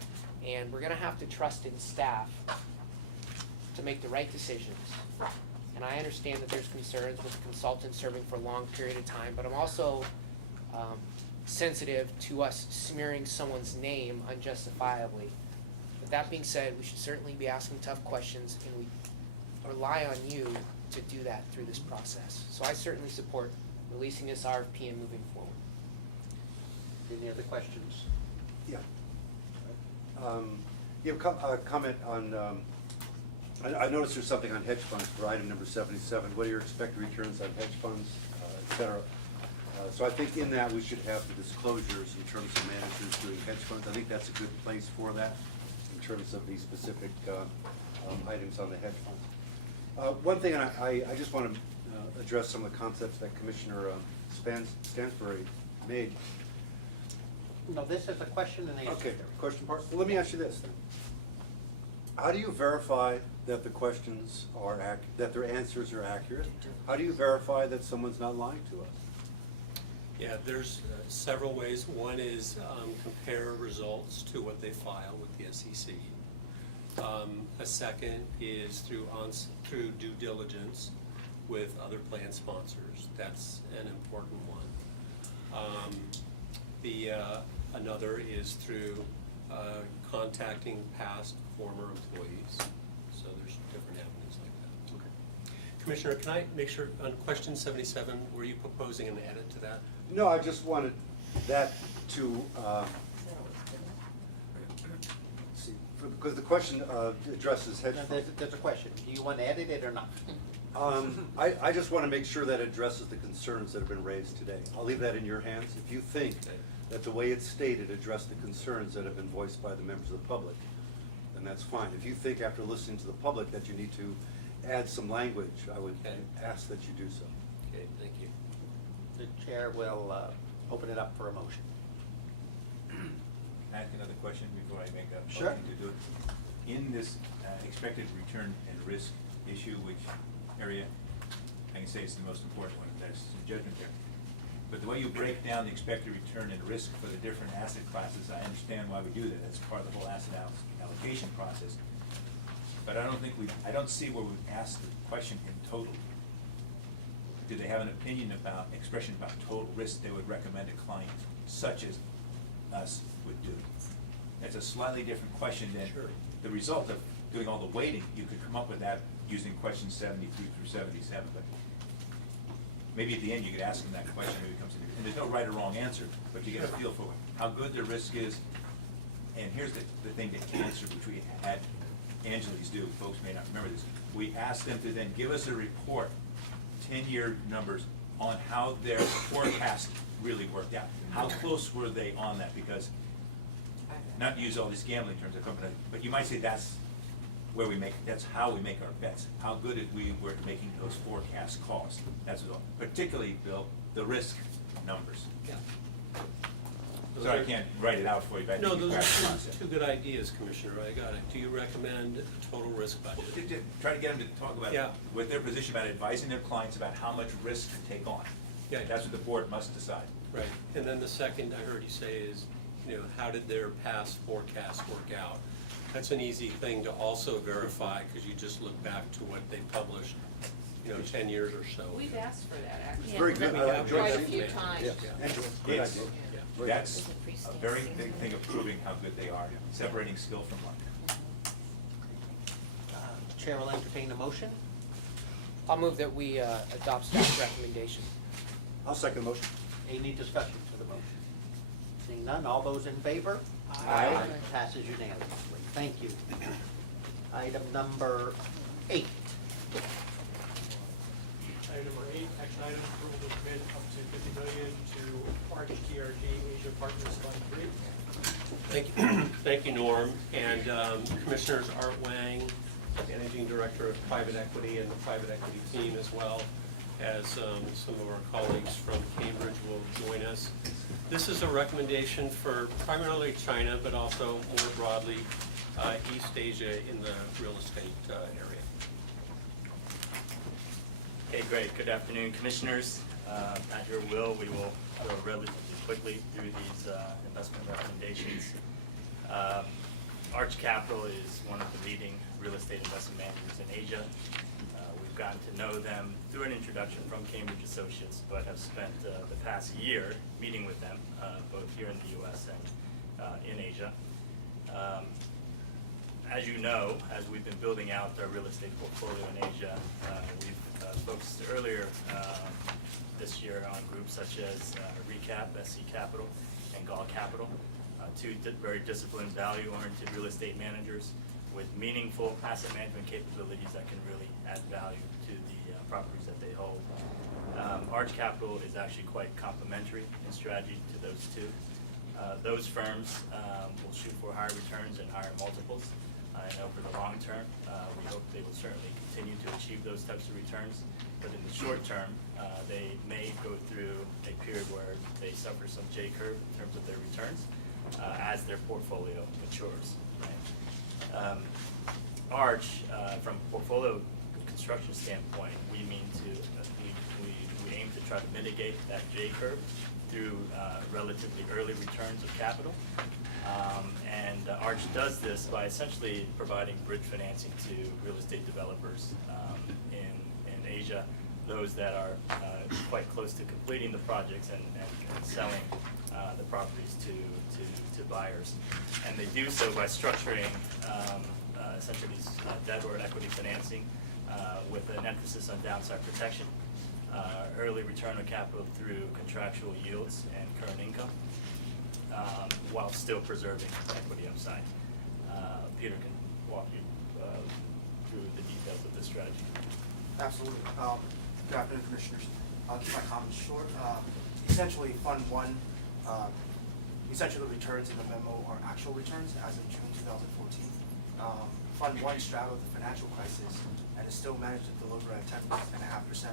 and we're gonna have to trust in staff to make the right decisions. And I understand that there's concerns with consultants serving for a long period of time, but I'm also sensitive to us smearing someone's name unjustifiably. With that being said, we should certainly be asking tough questions, and we rely on you to do that through this process. So I certainly support releasing this RFP and moving forward. Any other questions? Yeah. You have a comment on, I noticed there's something on hedge funds for item number 77. What are your expected returns on hedge funds, et cetera? So I think in that we should have the disclosures in terms of managers doing hedge funds. I think that's a good place for that in terms of the specific items on the hedge funds. One thing, and I just want to address some of the concepts that Commissioner Stansbury made. No, this is a question and answer. Okay, question part. Well, let me ask you this then. How do you verify that the questions are that their answers are accurate? How do you verify that someone's not lying to us? Yeah, there's several ways. One is compare results to what they file with the SEC. A second is through due diligence with other plan sponsors. That's an important one. Another is through contacting past former employees. So there's different avenues like that. Okay. Commissioner, can I make sure, on question 77, were you proposing an edit to that? No, I just wanted that to, see, because the question addresses hedge funds. There's a question. Do you want to edit it or not? I just want to make sure that it addresses the concerns that have been raised today. I'll leave that in your hands. If you think that the way it's stated addressed the concerns that have been voiced by the members of the public, then that's fine. If you think after listening to the public that you need to add some language, I would ask that you do so. Okay, thank you. The chair will open it up for a motion. Can I ask another question before I make a Sure. motion to do it? In this expected return and risk issue, which area, I can say it's the most important one, that's the judgment there. But the way you break down the expected return and risk for the different asset classes, I understand why we do that. That's part of the whole asset allocation process. But I don't see where we've asked the question in total. Do they have an opinion about, expression about total risk they would recommend a client such as us would do? That's a slightly different question than the result of doing all the weighting. You could come up with that using questions 73 through 77, but maybe at the end you could ask them that question, maybe it comes in, and there's no right or wrong answer, but you get a feel for how good the risk is. And here's the thing to answer, which we had Angeles do, folks may not remember this. We asked them to then give us a report, 10-year numbers, on how their forecast really worked out. How close were they on that? Because, not to use all these gambling terms, but you might say that's where that's how we make our bets. How good we were at making those forecast calls. That's what, particularly, Bill, the risk numbers. Yeah. Sorry, I can't write it out for you, but I No, think you those grasp the are concept. two good ideas, Commissioner. I got it. Do you recommend a total risk budget? Try to get them to talk about what their position about advising their clients about how much risk to take on. Yeah. That's what the board must decide. Right. And then the second I heard you say is, how did their past forecasts work out? That's an easy thing to also verify, because you just look back to what they published, 10 years or so. We've asked for that, actually. It's very good. We have Quite a that few information. times. Yeah. Angela, great It's- idea. That's a very big thing of proving how good they are, separating skill from luck. Chair will entertain a motion. I'll move that we adopt staff's recommendation. I'll second the motion. Any discussion to the motion? Seeing none, all those in favor? Aye. Passes unanimously. Thank you. Item number 8. Item number 8, action item, approval to commit up to $50 million to Arch TRG Asia Partners Fund 3. Thank you, thank you, Norm. And Commissioners Art Wang, Managing Director of Private Equity, and the private equity team, as well as some of our colleagues from Cambridge will join us. This is a recommendation for primarily China, but also more broadly East Asia in the real estate area. Okay, great. Good afternoon, Commissioners. At your will, we will go relatively quickly through these investment recommendations. Arch Capital is one of the leading real estate investment managers in Asia. We've gotten to know them through an introduction from Cambridge Associates, but have spent the past year meeting with them, both here in the U.S. and in Asia. As you know, as we've been building out our real estate portfolio in Asia, we've focused earlier this year on groups such as Recap, SC Capital, and Gall Capital, two very disciplined, value-oriented real estate managers with meaningful asset management capabilities that can really add value to the properties that they hold. Arch Capital is actually quite complementary in strategy to those two. Those firms will shoot for higher returns and higher multiples. And over the long term, we hope they will certainly continue to achieve those types of returns. But in the short term, they may go through a period where they suffer some J-curve in terms of their returns as their portfolio matures. Right? Arch, from a portfolio construction standpoint, we aim to try to mitigate that J-curve through relatively early returns of capital. And Arch does this by essentially providing bridge financing to real estate developers in Asia, those that are quite close to completing the projects and selling the properties to buyers. And they do so by structuring essentially debt or equity financing with an emphasis on downside protection, early return on capital through contractual yields and current income, while still preserving equity upside. Peter can walk you through the details of this strategy. Absolutely. Good afternoon, Commissioners. I'll keep my comments short. Essentially, Fund 1, essentially the returns in the memo are actual returns as of June 2014. Fund 1 straddled the financial crisis and is still managed to deliver a 10.5%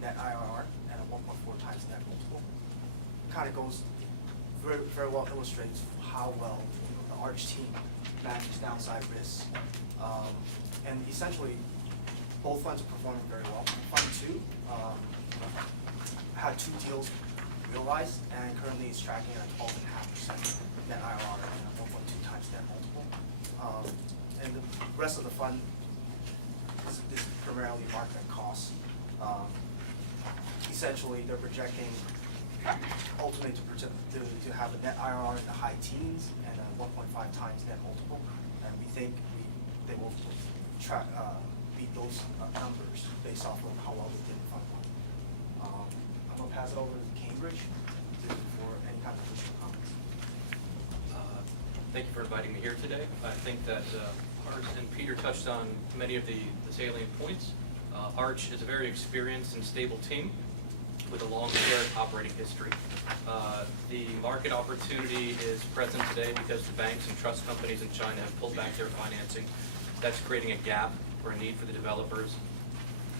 net IRR and a 1.4 times net multiple. Kind of goes very, very well illustrates how well the Arch team manages downside risks. And essentially, both funds are performing very well. Fund 2 had 2 deals realized and currently is tracking at a 12.5% net IRR and a 1.2 times net multiple. And the rest of the fund is primarily marked at cost. Essentially, they're projecting ultimately to have a net IRR in the high teens and a 1.5 times net multiple. And we think they will beat those numbers based off of how well they did in Fund 1. I'm going to pass it over to Cambridge for any kind of additional comments. Thank you for inviting me here today. I think that Art and Peter touched on many of the salient points. Arch is a very experienced and stable team with a long shared operating history. The market opportunity is present today because the banks and trust companies in China have pulled back their financing. That's creating a gap or a need for the developers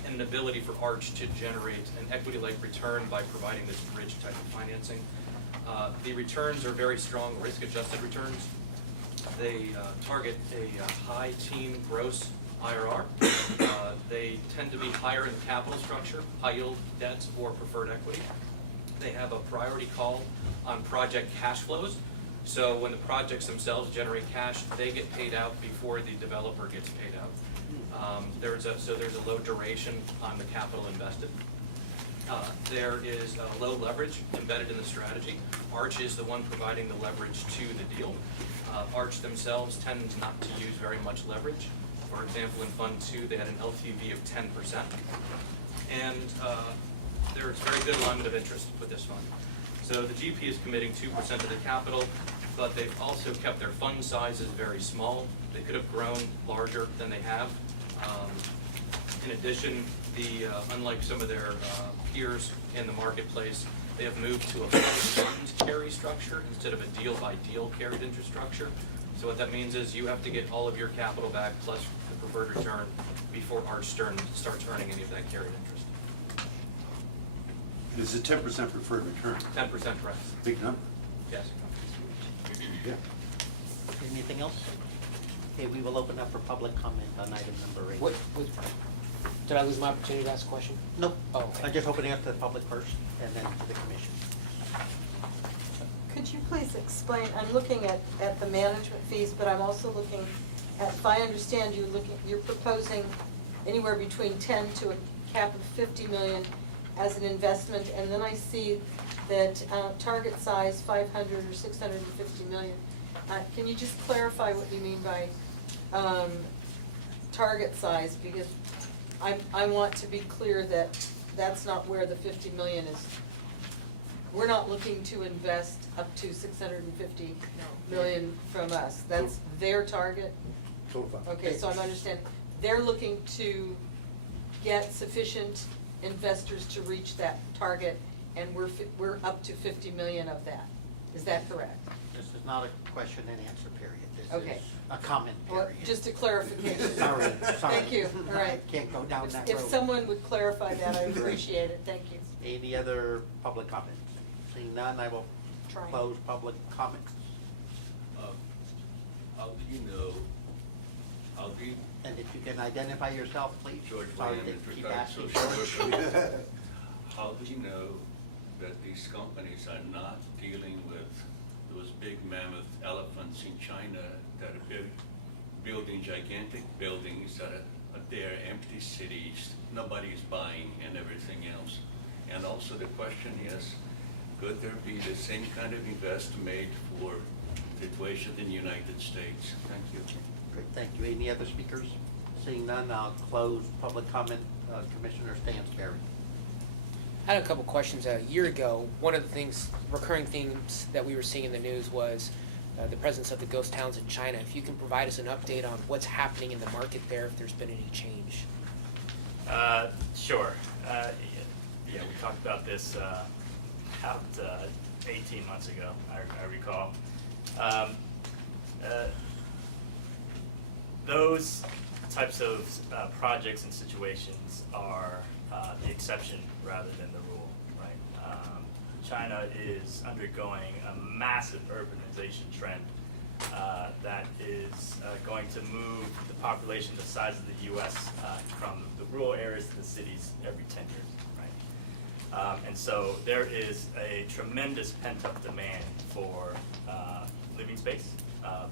and an ability for Arch to generate an equity-like return by providing this bridge type of financing. The returns are very strong risk-adjusted returns. They target a high teen gross IRR. They tend to be higher in the capital structure, high yield debts or preferred equity. They have a priority call on project cash flows. So when the projects themselves generate cash, they get paid out before the developer gets paid out. There's a low duration on the capital invested. There is low leverage embedded in the strategy. Arch is the one providing the leverage to the deal. Arch themselves tend not to use very much leverage. For example, in Fund 2, they had an LTV of 10%. And there's very good alignment of interest with this fund. So the GP is committing 2% of the capital, but they've also kept their fund sizes very small. They could have grown larger than they have. In addition, unlike some of their peers in the marketplace, they have moved to a fund carry structure instead of a deal-by-deal carried interest structure. So what that means is you have to get all of your capital back plus the preferred return before Arch starts earning any of that carried interest. This is a 10% preferred return. 10%, correct. Big number. Yes. Yeah. Anything else? Okay, we will open up for public comment on item number 8. Did I lose my opportunity to ask a question? Nope. Oh, okay. I'm just opening up to the public first and then to the commission. Could you please explain, I'm looking at the management fees, but I'm also looking at, if I understand you're proposing anywhere between 10 to a cap of 50 million as an investment, and then I see that target size 500 or 650 million. Can you just clarify what you mean by target size? Because I want to be clear that that's not where the 50 million is. We're not looking to invest up to 650 million from us. That's their target? Total fund. Okay, so I'm understanding. They're looking to get sufficient investors to reach that target, and we're up to 50 million of that. Is that correct? This is not a question and answer period. This Okay. is a comment Well, period. just a clarification. Sorry. Thank you, all right. Can't go down that road. If someone would clarify that, I would appreciate it, thank you. Any other public comments? Seeing none, I will Try. close public comments. How do you know, And if you can identify yourself, please. George Sorry Williams, to keep retired asking. social worker, how do you know that these companies are not dealing with those big mammoth elephants in China that are building gigantic buildings that are there, empty cities, nobody's buying and everything else. And also the question is, could there be the same kind of investment made for situation in the United States? Thank you. Great, thank you. Any other speakers? Seeing none, I'll close public comment. Commissioner Stansberry. I had a couple questions. A year ago, one of the things, recurring themes that we were seeing in the news was the presence of the ghost towns in China. If you can provide us an update on what's happening in the market there, if there's been any change. Sure. Yeah, we talked about this about 18 months ago, I recall. Those types of projects and situations are the exception rather than the rule, right? China is undergoing a massive urbanization trend that is going to move the population the size of the U.S. From the rural areas to the cities every 10 years, right? And so there is a tremendous pent-up demand for living space,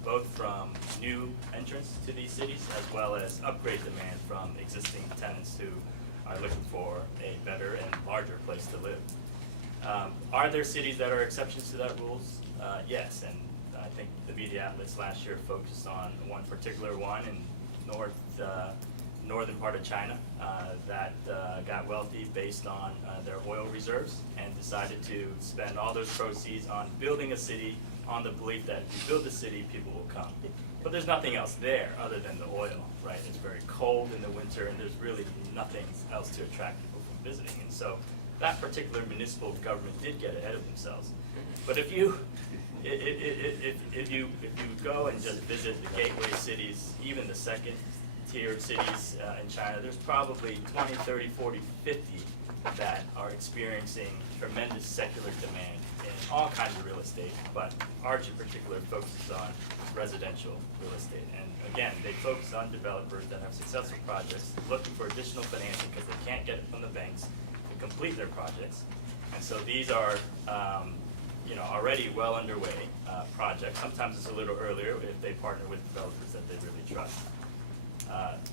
both from new entrants to these cities as well as upgrade demand from existing tenants who are looking for a better and larger place to live. Are there cities that are exceptions to that rules? Yes, and I think the media outlets last year focused on one particular one in northern part of China that got wealthy based on their oil reserves and decided to spend all those proceeds on building a city on the belief that if you build the city, people will come. But there's nothing else there other than the oil, right? It's very cold in the winter and there's really nothing else to attract people from visiting. And so that particular municipal government did get ahead of themselves. But if you go and just visit the gateway cities, even the second tier cities in China, there's probably 20, 30, 40, 50 that are experiencing tremendous secular demand in all kinds of real estate, but Arch in particular focuses on residential real estate. And again, they focus on developers that have successful projects looking for additional financing because they can't get it from the banks to complete their projects. And so these are already well underway projects. Sometimes it's a little earlier if they partner with developers that they really trust.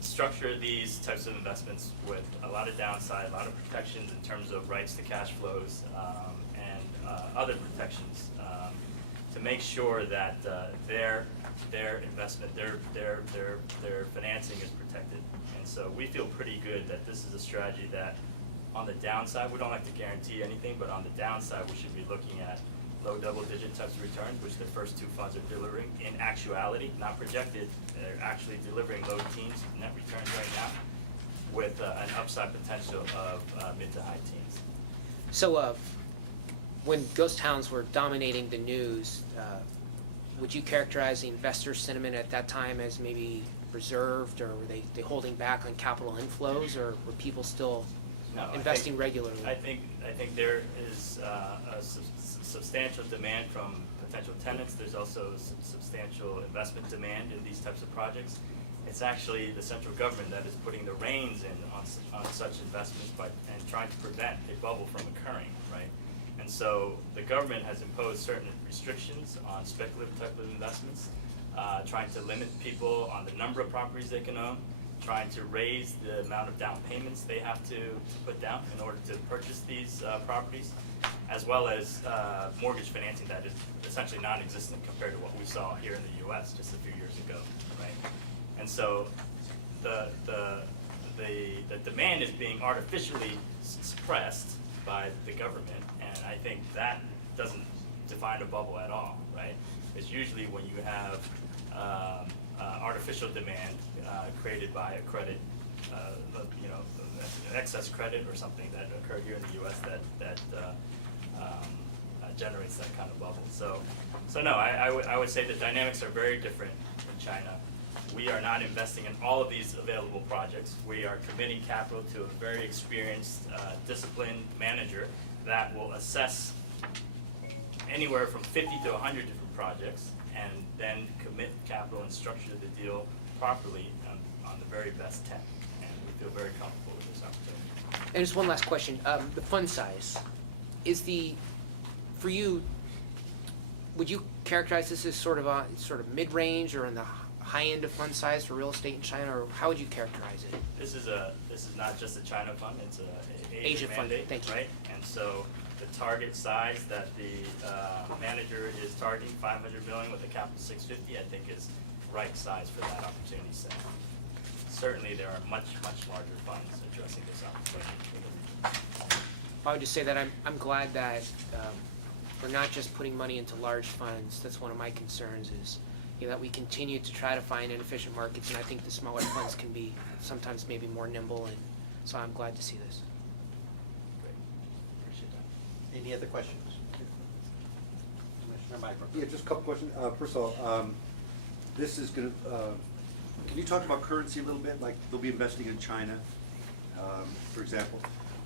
Structure these types of investments with a lot of downside, a lot of protections in terms of rights to cash flows and other protections to make sure that their investment, their financing is protected. And so we feel pretty good that this is a strategy that on the downside, we don't like to guarantee anything, but on the downside, we should be looking at low double-digit types of returns, which the first two funds are delivering in actuality, not projected. They're actually delivering low teens net returns right now with an upside potential of mid to high teens. So when ghost towns were dominating the news, would you characterize the investor sentiment at that time as maybe reserved, or were they holding back on capital inflows, or were people still investing regularly? I think there is a substantial demand from potential tenants. There's also substantial investment demand in these types of projects. It's actually the central government that is putting the reins in on such investments and trying to prevent a bubble from occurring, right? And so the government has imposed certain restrictions on speculative type of investments, trying to limit people on the number of properties they can own, trying to raise the amount of down payments they have to put down in order to purchase these properties, as well as mortgage financing that is essentially non-existent compared to what we saw here in the U.S. just a few years ago, right? And so the demand is being artificially suppressed by the government, and I think that doesn't define a bubble at all, right? It's usually when you have artificial demand created by a credit, excess credit or something that occurred here in the U.S. that generates that kind of bubble. So no, I would say the dynamics are very different in China. We are not investing in all of these available projects. We are committing capital to a very experienced, disciplined manager that will assess anywhere from 50 to 100 different projects and then commit capital and structure the deal properly on the very best 10. And we feel very comfortable with this opportunity. And just one last question, the fund size. for you, would you characterize this as sort of mid-range or in the high end of fund size for real estate in China, or how would you characterize it? This is not just a China fund, it's a Asia Asia fund, mandate, thank you. right? And so the target size that the manager is targeting, 500 million with a cap of 650, I think is right size for that opportunity set. Certainly, there are much, much larger funds addressing this opportunity. I would just say that I'm glad that we're not just putting money into large funds. That's one of my concerns is, that we continue to try to find inefficient markets, and I think the smaller funds can be sometimes maybe more nimble, and so I'm glad to see this. Great. Appreciate that. Any other questions? Commissioner Mybrook. Yeah, just a couple questions. First of all, this is going to, can you talk about currency a little bit? Like they'll be investing in China, for example.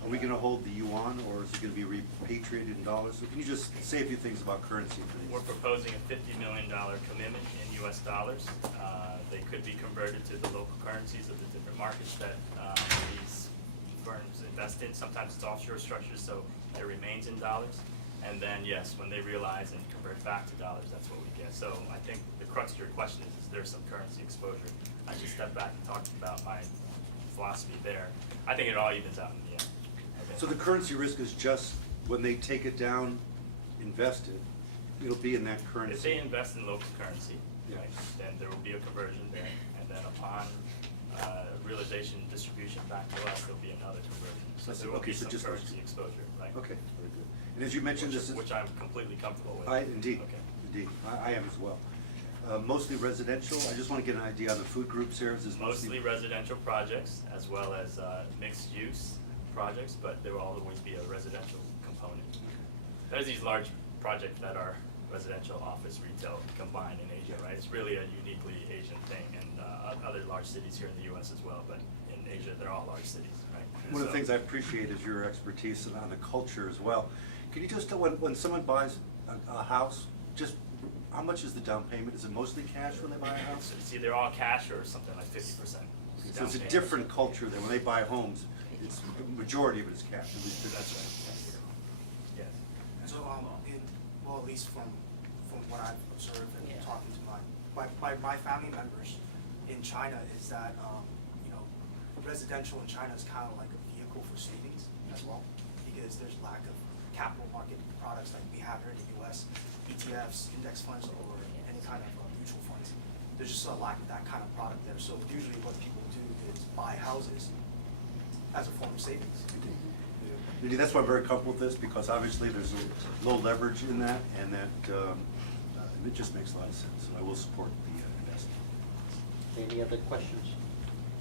Are we going to hold the yuan, or is it going to be repatriated in dollars? So can you just say a few things about currency for these? We're proposing a $50 million commitment in US dollars. They could be converted to the local currencies of the different markets that these firms invest in. Sometimes it's offshore structures, so it remains in dollars. And then, yes, when they realize and convert back to dollars, that's what we get. So I think the crux of your question is there some currency exposure? I should step back and talk about my philosophy there. I think it all evens out in the end. So the currency risk is just when they take it down, invest it, it'll be in that currency? If they invest in local currency, Yeah. right, then there will be a conversion there. And then upon realization and distribution back to us, there'll be another conversion. So there will Okay, be so some just currency exposure, right? Okay, very good. And as you mentioned, this is... Which I'm completely comfortable with. Indeed, Okay. indeed, I am as well. Mostly residential, I just want to get an idea on the food groups here, is this Mostly residential projects as well as mixed use projects, but there will always be a residential component. There's these large projects that are residential, office, retail combined in Asia, right? It's really a uniquely Asian thing, and other large cities here in the U.S. as well, but in Asia, they're all large cities, right? And One of the so- things I appreciate is your expertise on the culture as well. Can you just tell, when someone buys a house, just how much is the down payment? Is it mostly cash when they buy a house? It's either all cash or something like 50%. So it's a different culture than when they buy homes, it's, the majority of it is cash, at least 50%. That's right. Yes. So, well, at least from what I've observed and talking to my family members in China is that, residential in China is kind of like a vehicle for savings as well, because there's lack of capital market products like we have here in the U.S., ETFs, index funds, or any kind of mutual funds. There's just a lack of that kind of product there. So usually what people do is buy houses as a form of savings. Indeed, that's why I'm very comfortable with this, because obviously there's a low leverage in that, and that it just makes a lot of sense, and I will support the investment. Any other questions?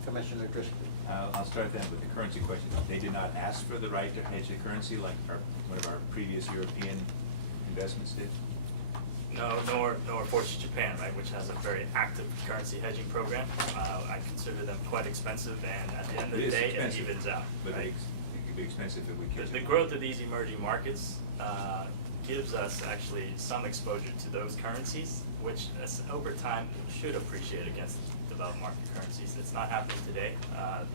Commissioner Driscoll. I'll start then with the currency question. They did not ask for the right to hedge the currency like one of our previous European investments did? No, nor fortunately Japan, right, which has a very active currency hedging program. I consider them quite expensive, and at the end of the day, it evens out, But right? it could be expensive if we catch The it. growth of these emerging markets gives us actually some exposure to those currencies, which over time should appreciate against developed market currencies. It's not happening today.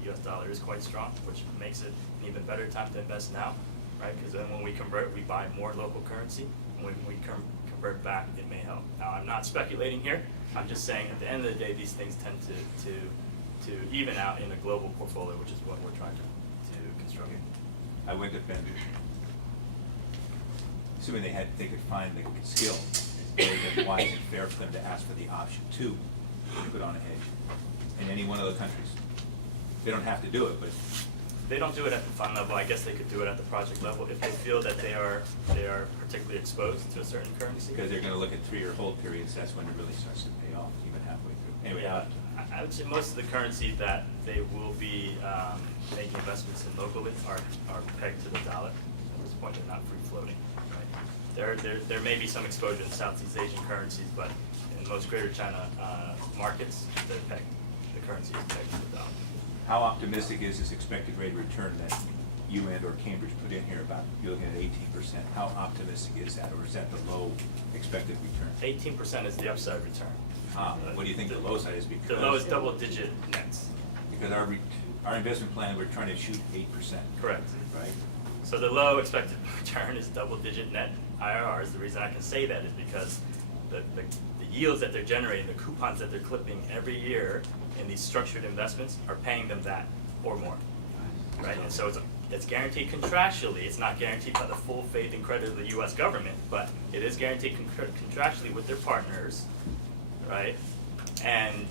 The US dollar is quite strong, which makes it an even better time to invest now, right? Because then when we convert, we buy more local currency. And when we convert back, it may help. Now, I'm not speculating here. I'm just saying at the end of the day, these things tend to even out in a global portfolio, which is what we're trying to construct. I went to Bamboo. Assuming they could find the skill, it would have been wise and fair for them to ask for the option to put on a hedge in any one of the countries. They don't have to do it, but They don't do it at the fund level. I guess they could do it at the project level if they feel that they are particularly exposed to a certain currency. because they're going to look at 3-year hold periods, that's when it really starts to pay off, even halfway through. Anyway, Yeah, I would say most of the currency that they will be making investments in locally are pegged to the dollar. At this point, they're not free floating. Right? There may be some exposure in Southeast Asian currencies, but in most Greater China markets, they're pegged. The currency is pegged to the dollar. how optimistic is this expected rate of return that you and/or Cambridge put in here about, you're looking at 18%? How optimistic is that, or is that the low expected return? 18% is the upside return. What do you think the low side is? Because The lowest double-digit nets. Because our investment plan, we're trying to shoot 8%. Correct. Right? So the low expected return is double-digit net IRRs. The reason I can say that is because the yields that they're generating, the coupons that they're clipping every year in these structured investments are paying them that or more, right? And so it's guaranteed contractually. It's not guaranteed by the full faith and credit of the U.S. government, but it is guaranteed contractually with their partners, right? And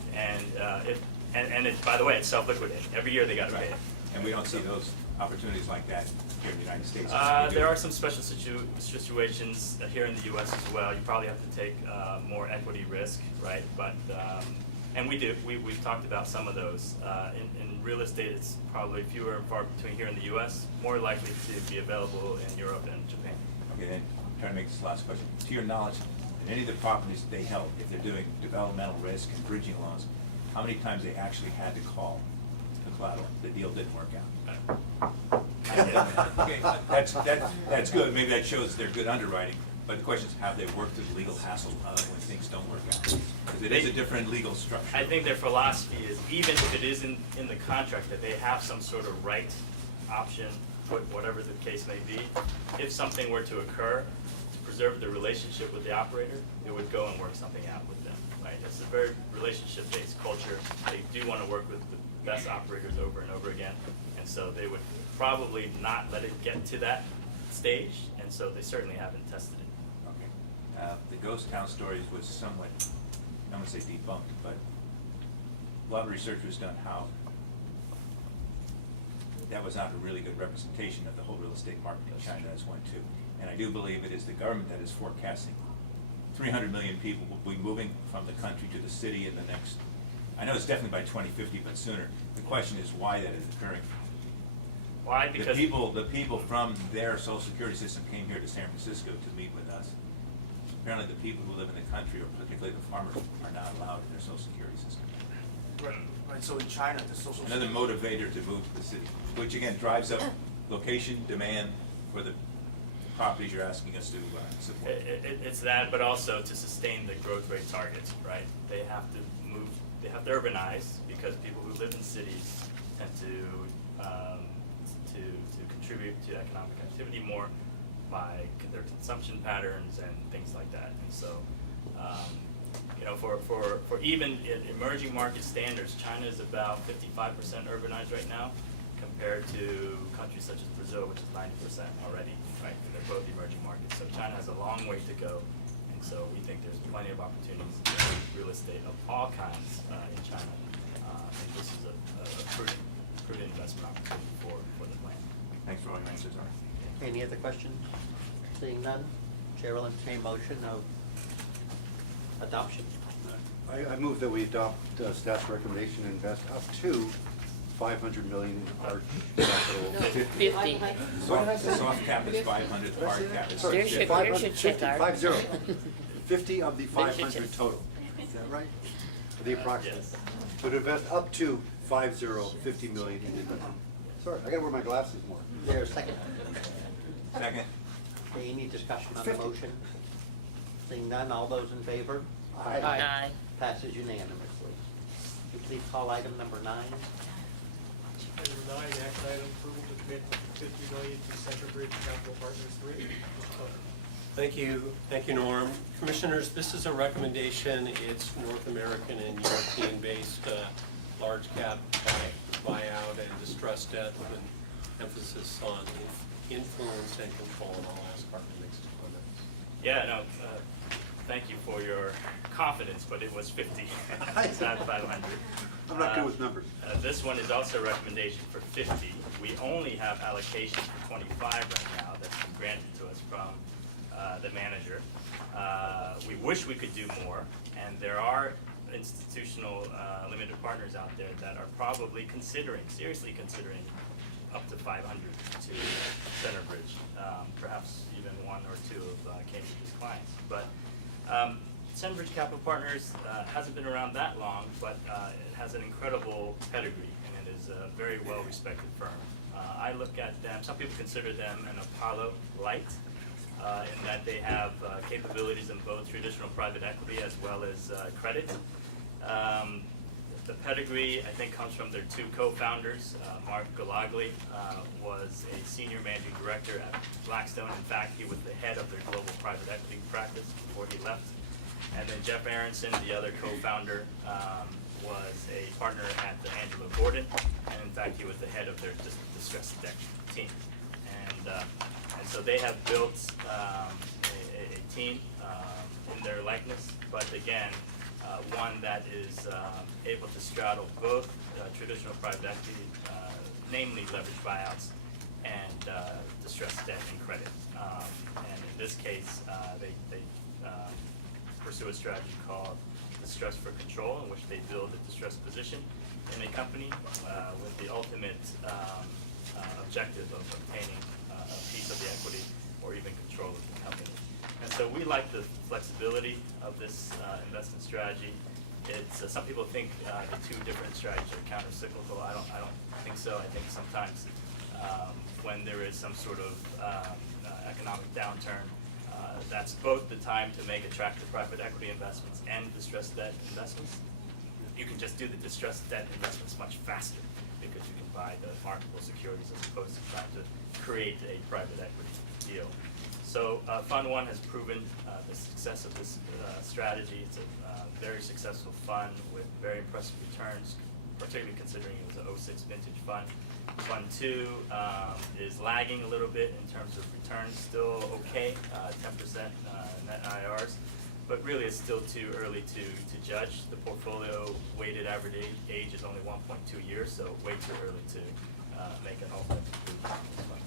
it's, by the way, it's self-liquidating. Every year they got to pay it. And we don't see those opportunities like that here in the United States. There are some special situations here in the U.S. as well. You probably have to take more equity risk, right? But and we do. We've talked about some of those. In real estate, it's probably fewer and far between here in the U.S. More likely to be available in Europe and Japan. Okay, then trying to make this last question. To your knowledge, in any of the properties that they held, if they're doing developmental risk and bridging loans, how many times they actually had to call the collateral? The deal didn't work out. Okay, that's good. Maybe that shows they're good underwriting. But the question is, have they worked through the legal hassle when things don't work out? Because it is a different legal structure. I think their philosophy is, even if it isn't in the contract, that they have some sort of right, option, whatever the case may be. If something were to occur, to preserve the relationship with the operator, it would go and work something out with them, right? It's a very relationship-based culture. They do want to work with the best operators over and over again. And so they would probably not let it get to that stage, and so they certainly haven't tested it. Okay. The ghost town stories was somewhat, I don't want to say debunked, but a lot of research was done how that was not a really good representation of the whole real estate market in China as one too. And I do believe it is the government that is forecasting 300 million people will be moving from the country to the city in the next, I know it's definitely by 2050, but sooner. The question is why that is occurring. Why? Because the people from their social security system came here to San Francisco to meet with us. Apparently the people who live in the country, or particularly the farmers, are not allowed in their social security system. Right, so in China, the social Another motivator to move to the city, which again drives up location, demand for the properties you're asking us to support. It's that, but also to sustain the growth rate targets, right? They have to move, they have to urbanize, because people who live in cities tend to contribute to economic activity more by their consumption patterns and things like that. And so, you know, for even emerging market standards, China is about 55% urbanized right now, compared to countries such as Brazil, which is 90% already, right? And they're both emerging markets. So China has a long way to go, and so we think there's plenty of opportunities in real estate of all kinds in China. And this is a prudent investment opportunity for the plan. Thanks for all your answers, Art. Any other questions? Seeing none, Chair will entertain motion of adoption. I move that we adopt staff's recommendation and invest up to $500 million in art capital. No, 50. Soft cap is 500, hard cap is There's your- 650. there's your check, Art. 50 of the There's your 500 check. total. Is that right? For the approximate. Yes. But invest up to 50 million in investment. Sorry, I gotta wear my glasses more. Is there a second? Second. Okay, any discussion on the 50. motion? Seeing none, all those in favor? Aye. Aye. Passes unanimously. Would you please call item number 9? Item 9, action item, approval to commit $50 million to Centerbridge Capital Partners 3. Mr. Clement. Thank you, Norm. Commissioners, this is a recommendation. It's North American and European-based large cap buyout and distressed debt with an emphasis on influence and control. And I'll ask Art to make some comments. Yeah, no, thank you for your confidence, but it was 50, it's not 500. I'm not good with numbers. This one is also a recommendation for 50. We only have allocation for 25 right now that's been granted to us from the manager. We wish we could do more, and there are institutional limited partners out there that are probably seriously considering up to 500 to Centerbridge, perhaps even one or two of Cambridge's clients. But Centerbridge Capital Partners hasn't been around that long, but it has an incredible pedigree, and it is a very well-respected firm. I look at them, some people consider them an Apollo light, in that they have capabilities in both traditional private equity as well as credit. The pedigree, I think, comes from their two co-founders. Mark Galagli was a senior managing director at Blackstone. In fact, he was the head of their global private equity practice before he left. And then Jeff Aronson, the other co-founder, was a partner at the Angelo Gordon, and in fact, he was the head of their distressed debt team. And so they have built a team in their likeness, but again, one that is able to straddle both traditional private equity, namely leveraged buyouts, and distressed debt and credit. And in this case, they pursue a strategy called distress for control, in which they build a distressed position in a company with the ultimate objective of obtaining a piece of the equity or even control of the company. And so we like the flexibility of this investment strategy. It's some people think the two different strategies are counter-cyclical. I don't think so. I think sometimes when there is some sort of economic downturn, that's both the time to make attractive private equity investments and distressed debt investments. You can just do the distressed debt investments much faster because you can buy the marketable securities as opposed to trying to create a private equity deal. So Fund 1 has proven the success of this strategy. It's a very successful fund with very impressive returns, particularly considering it was an 06 vintage fund. Fund 2 is lagging a little bit in terms of returns, still okay, 10% net IRRs, but really it's still too early to judge. The portfolio weighted average age is only 1.2 years, so way too early to make an ultimate conclusion on this one.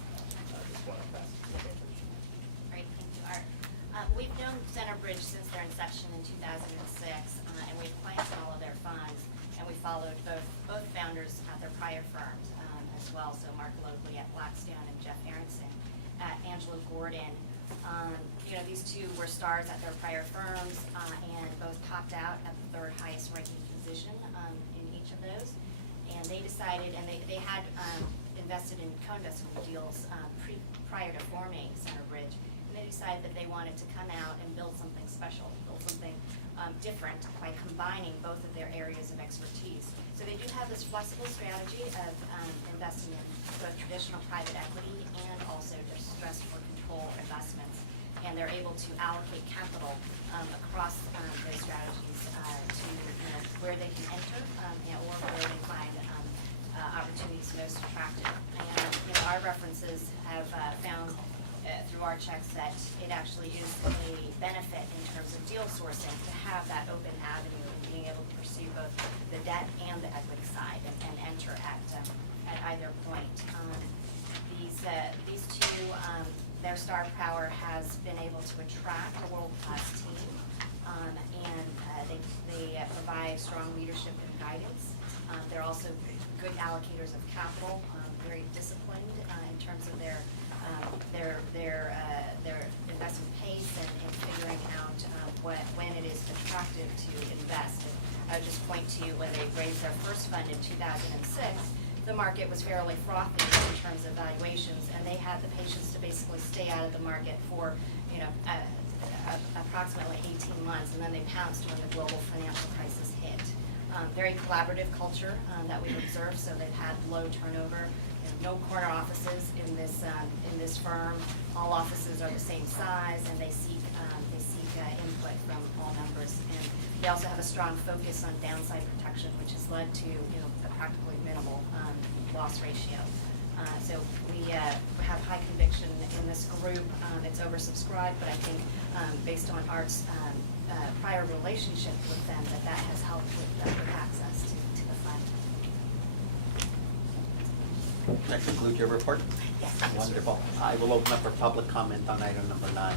Just want to pass it to you. Great, thank you, Art. We've known Centerbridge since their inception in 2006, and we've clients in all of their funds, and we followed both founders at their prior firms as well, so Mark Galagli at Blackstone and Jeff Aronson at Angelo Gordon. These two were stars at their prior firms, and both topped out at the third highest ranking position in each of those. And they decided, and they had invested in co-investment deals prior to forming Centerbridge, and they decided that they wanted to come out and build something special, build something different by combining both of their areas of expertise. So they do have this flexible strategy of investing in both traditional private equity and also distress for control investments. And they're able to allocate capital across those strategies to where they can enter or where they find opportunities most attractive. And our references have found through our checks that it actually is a benefit in terms of deal sourcing to have that open avenue and being able to pursue both the debt and the equity side and enter at either point. These two, their star power has been able to attract a world-class team, and they provide strong leadership and guidance. They're also good allocators of capital, very disciplined in terms of their investment pace and figuring out when it is attractive to invest. And I would just point to when they raised their first fund in 2006, the market was fairly frothy in terms of valuations, and they had the patience to basically stay out of the market for approximately 18 months, and then they pounced when the global financial crisis hit. Very collaborative culture that we've observed, so they've had low turnover. No corner offices in this firm. All offices are the same size, and they seek input from all members. And they also have a strong focus on downside protection, which has led to a practically minimal loss ratio. So we have high conviction in this group. It's oversubscribed, but I think based on Art's prior relationship with them, that has helped with access to the fund. That concludes your report? Yes. Wonderful. I will open up for public comment on item number 9.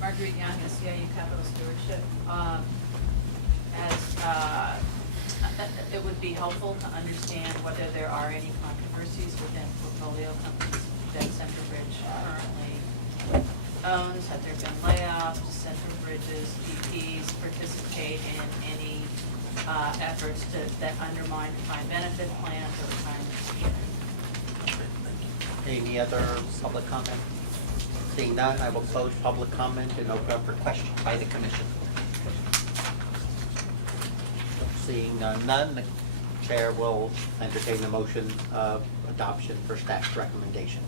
Marguerite Young, SCIU Capital Stewardship. It would be helpful to understand whether there are any controversies within portfolio companies that Centerbridge currently owns. Have there been layoffs? Do Centerbridge's VPs participate in any efforts that undermine defined benefit plans or retirement schemes? Any other public comment? Seeing none, I will close public comment and open up for questions by the commission. Seeing none, the chair will entertain the motion of adoption for staff's recommendation.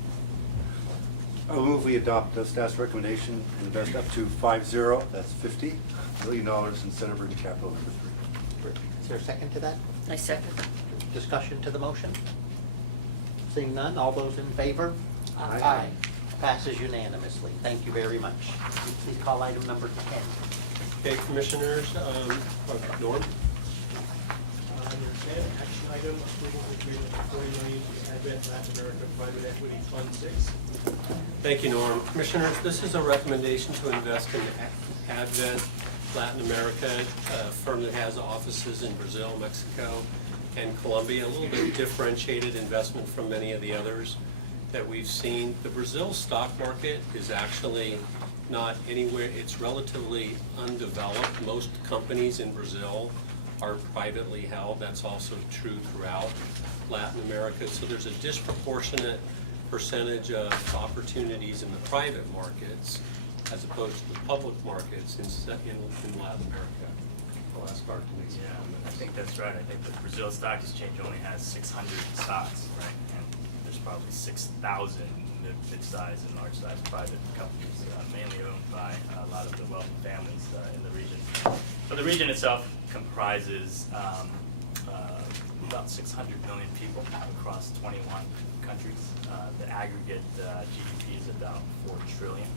I move we adopt the staff's recommendation and invest up to that's $50 million in Centerbridge Capital number 3. Is there a second to that? I second. Discussion to the motion? Seeing none, all those in favor? Aye. Passes unanimously. Thank you very much. Please call item number 10. Okay, Commissioners, Norm? Number 10, action item, approval of agreement for $40 million to Advent Latin America Private Equity Fund 6. Thank you, Norm. Commissioners, this is a recommendation to invest in Advent Latin America, a firm that has offices in Brazil, Mexico, and Colombia, a little bit differentiated investment from many of the others that we've seen. The Brazil stock market is actually not anywhere, it's relatively undeveloped. Most companies in Brazil are privately held. That's also true throughout Latin America. So there's a disproportionate percentage of opportunities in the private markets as opposed to the public markets in Latin America. I'll ask Art to make some comments. I think that's right. I think the Brazil Stock Exchange only has 600 stocks, right? And there's probably 6,000 mid-sized and large-sized private companies, mainly owned by a lot of the wealthy families in the region. But the region itself comprises about 600 million people across 21 countries. The aggregate GDP is about $4 trillion.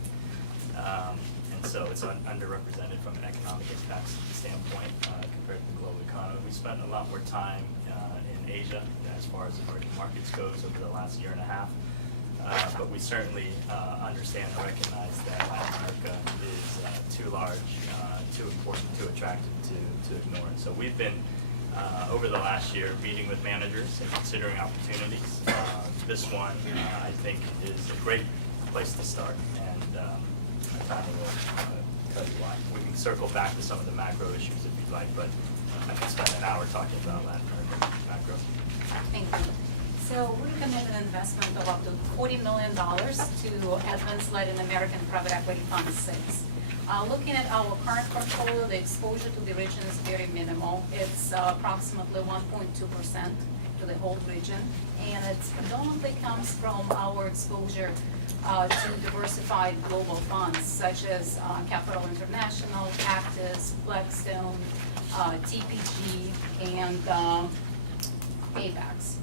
And so it's underrepresented from an economic impact standpoint compared to the global economy. We spent a lot more time in Asia as far as emerging markets goes over the last year and a half. But we certainly understand and recognize that Latin America is too large, too important, too attractive to ignore. And so we've been, over the last year, meeting with managers and considering opportunities. This one, I think, is a great place to start. And Tanya will tell you why. We can circle back to some of the macro issues if you'd like, but I can spend an hour talking about Latin American macro. Thank you. So we recommend an investment of up to $40 million to Advent Latin American Private Equity Fund 6. Looking at our current portfolio, the exposure to the region is very minimal. It's approximately 1.2% to the whole region, and it predominantly comes from our exposure to diversified global funds such as Capital International, Actis, Blackstone, TPG, and AVAX.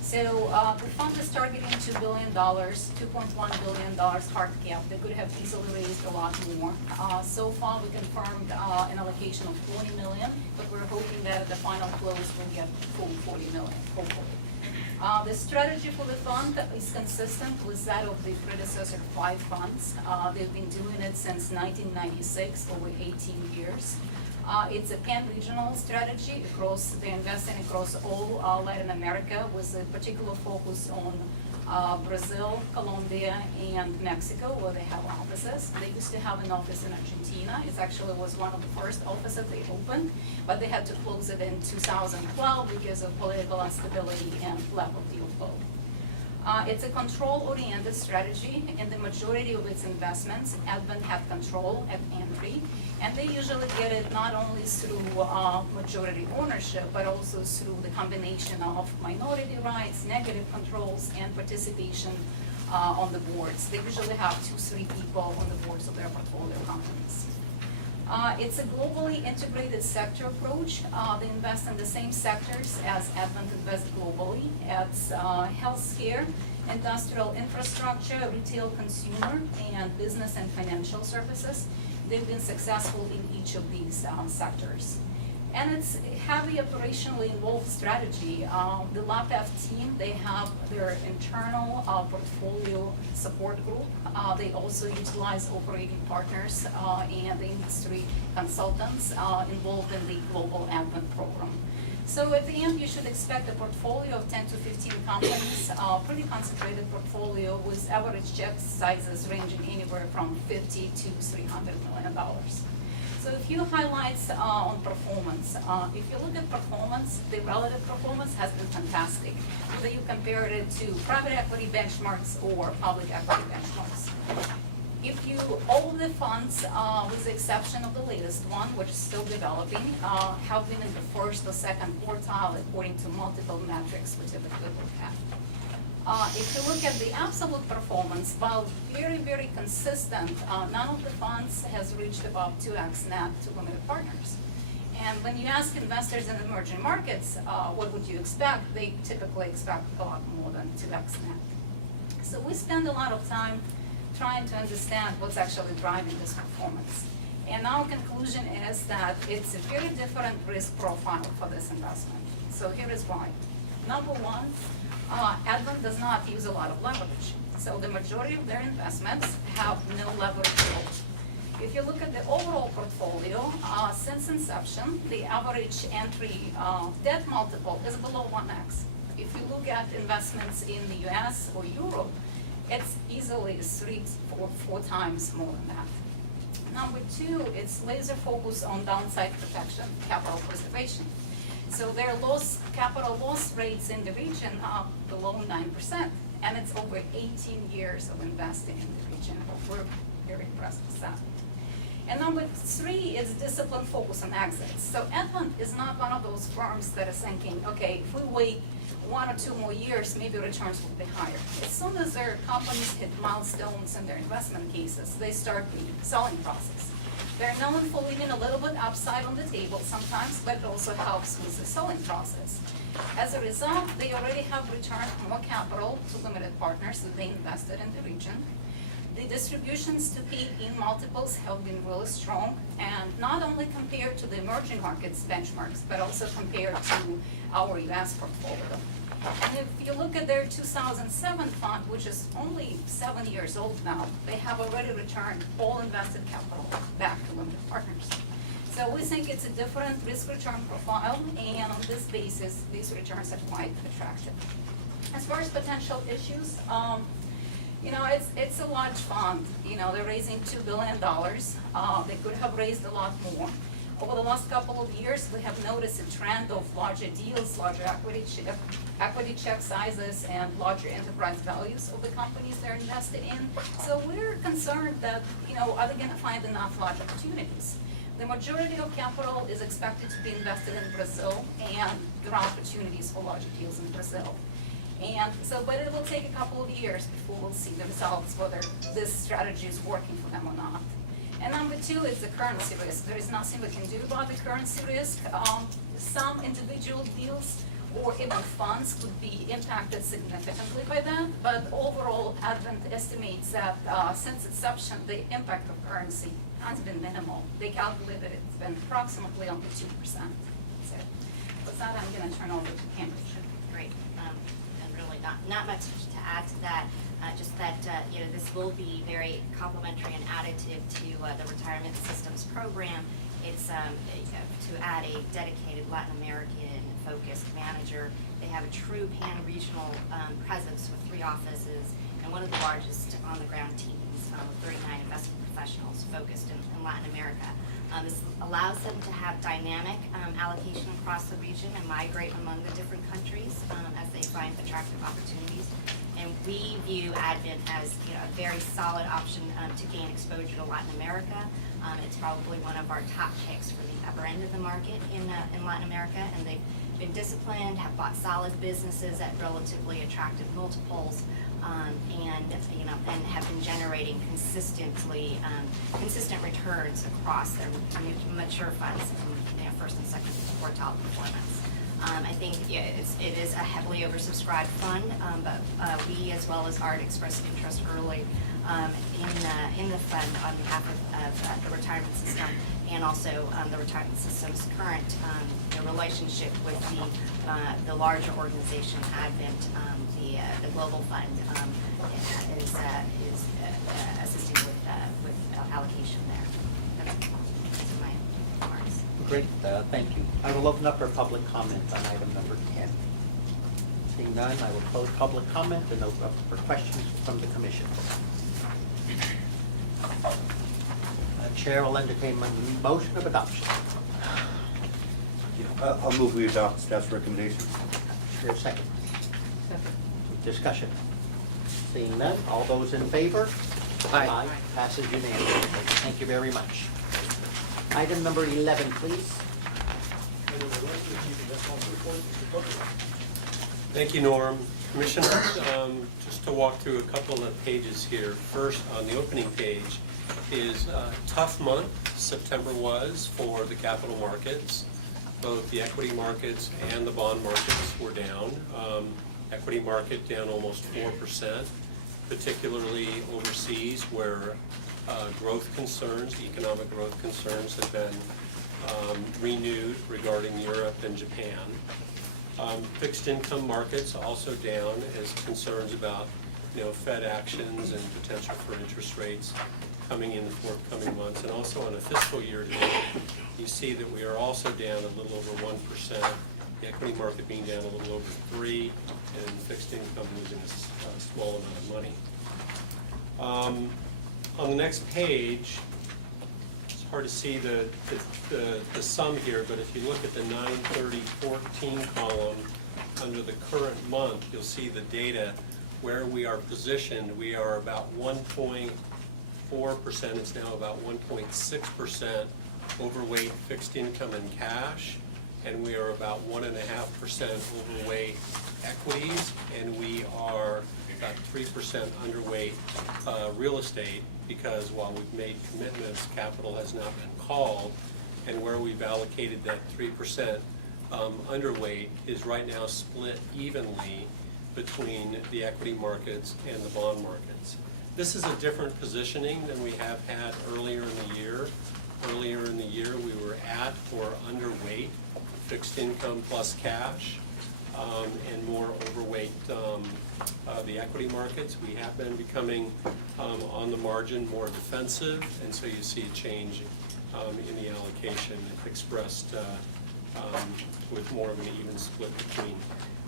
So the fund is targeting $2 billion, $2.1 billion hard cap. They could have easily raised a lot more. So far, we confirmed an allocation of $40 million, but we're hoping that at the final close we'll get full $40 million, hopefully. The strategy for the fund is consistent with that of the predecessor 5 funds. They've been doing it since 1996, over 18 years. It's a pan-regional strategy across, they're investing across all Latin America with a particular focus on Brazil, Colombia, and Mexico, where they have offices. They used to have an office in Argentina. It actually was one of the first offices they opened, but they had to close it in 2012 because of political instability and lack of deal flow. It's a control-oriented strategy. In the majority of its investments, Advent have control at entry, and they usually get it not only through majority ownership, but also through the combination of minority rights, negative controls, and participation on the boards. They usually have 2-3 people on the boards of their portfolio companies. It's a globally integrated sector approach. They invest in the same sectors as Advent invests globally. It's healthcare, industrial infrastructure, retail consumer, and business and financial services. They've been successful in each of these sectors. And it's a heavy operationally involved strategy. The LAPF team, they have their internal portfolio support group. They also utilize operating partners and industry consultants involved in the Global Advent program. So at the end, you should expect a portfolio of 10 to 15 companies, pretty concentrated portfolio with average check sizes ranging anywhere from $50 to $300 million. So a few highlights on performance. If you look at performance, the relative performance has been fantastic, whether you compare it to private equity benchmarks or public equity benchmarks. all the funds, with the exception of the latest one, which is still developing, have been in the first or second quartile according to multiple metrics we typically look at. If you look at the absolute performance, while very, very consistent, none of the funds has reached above 2x net to limited partners. And when you ask investors in emerging markets, what would you expect, they typically expect a lot more than 2x net. So we spend a lot of time trying to understand what's actually driving this performance. And our conclusion is that it's a very different risk profile for this investment. So here is why. Number one, Advent does not use a lot of leverage. So the majority of their investments have no leverage at all. If you look at the overall portfolio, since inception, the average entry debt multiple is below 1x. If you look at investments in the US or Europe, it's easily 3 or 4 times more than that. Number two, it's laser focused on downside protection, capital preservation. So their capital loss rates in the region are below 9%, and it's over 18 years of investing in the region. We're very impressed with that. And number three is discipline focus on exits. So Advent is not one of those firms that is thinking, okay, if we wait 1 or 2 more years, maybe returns will be higher. As soon as their companies hit milestones in their investment cases, they start the selling process. They're known for leaving a little bit upside on the table sometimes, but it also helps with the selling process. As a result, they already have returned more capital to limited partners than they invested in the region. The distributions to PE multiples have been really strong, and not only compared to the emerging markets benchmarks, but also compared to our US portfolio. And if you look at their 2007 fund, which is only 7 years old now, they have already returned all invested capital back to limited partners. So we think it's a different risk-return profile, and on this basis, these returns are quite attractive. As far as potential issues, you know, it's a large fund. You know, they're raising $2 billion. They could have raised a lot more. Over the last couple of years, we have noticed a trend of larger deals, larger equity check sizes, and larger enterprise values of the companies they're invested in. So we're concerned that, you know, are they going to find enough large opportunities? The majority of capital is expected to be invested in Brazil, and there are opportunities for larger deals in Brazil. And so, but it will take a couple of years before we'll see the results, whether this strategy is working for them or not. And number two is the currency risk. There is nothing we can do about the currency risk. Some individual deals or even funds could be impacted significantly by that, but overall, Advent estimates that since inception, the impact of currency has been minimal. They calculated it's been approximately under 2%. So with that, I'm going to turn over to Cambridge. Great. And really not much to add to that. Just that you know, this will be very complementary and additive to the retirement systems program. It's to add a dedicated Latin American focused manager. They have a true pan-regional presence with 3 offices and one of the largest on-the-ground teams with 39 investment professionals focused in Latin America. This allows them to have dynamic allocation across the region and migrate among the different countries as they find attractive opportunities. And we view Advent as, you know, a very solid option to gain exposure to Latin America. It's probably one of our top picks for the upper end of the market in Latin America, and they've been disciplined, have bought solid businesses at relatively attractive multiples, and you know, and have been generating consistent returns across their mature funds in, you know, first and second quartile performance. I think it is a heavily oversubscribed fund, but we, as well as ART, expressed interest early in the fund on behalf of the retirement system, and also the retirement system's current relationship with the larger organization, Advent, the global fund, is assisting with allocation there. Those are my remarks. Great, thank you. I will open up for public comment on item number 10. Seeing none, I will close public comment and open up for questions from the commission. Chair will entertain a motion of adoption. I'll move we adopt staff's recommendation. Is there a second? Second. Discussion. Seeing none, all those in favor? Aye. Passes unanimously. Thank you very much. Item number 11, please. Thank you, Norm. Commissioners, just to walk through a couple of pages here. First, on the opening page is a tough month, September was, for the capital markets. Both the equity markets and the bond markets were down. Equity market down almost 4%, particularly overseas where growth concerns, economic growth concerns have been renewed regarding Europe and Japan. Fixed income markets also down as concerns about, Fed actions and potential for interest rates coming in the forthcoming months. And also on a fiscal year to date, you see that we are also down a little over 1%, the equity market being down a little over 3%, and fixed income losing a small amount of money. On the next page, it's hard to see the sum here, but if you look at the 9/30/14 column under the current month, you'll see the data where we are positioned. We are about 1.4%, it's now about 1.6% overweight fixed income and cash, and we are about 1.5% overweight equities, and we are about 3% underweight real estate, because while we've made commitments, capital has not been called, and where we've allocated that 3% underweight is right now split evenly between the equity markets and the bond markets. This is a different positioning than we have had earlier in the year. Earlier in the year, we were at or underweight fixed income plus cash, and more overweight the equity markets. We have been becoming, on the margin, more defensive, and so you see a change in the allocation expressed with more of an even split between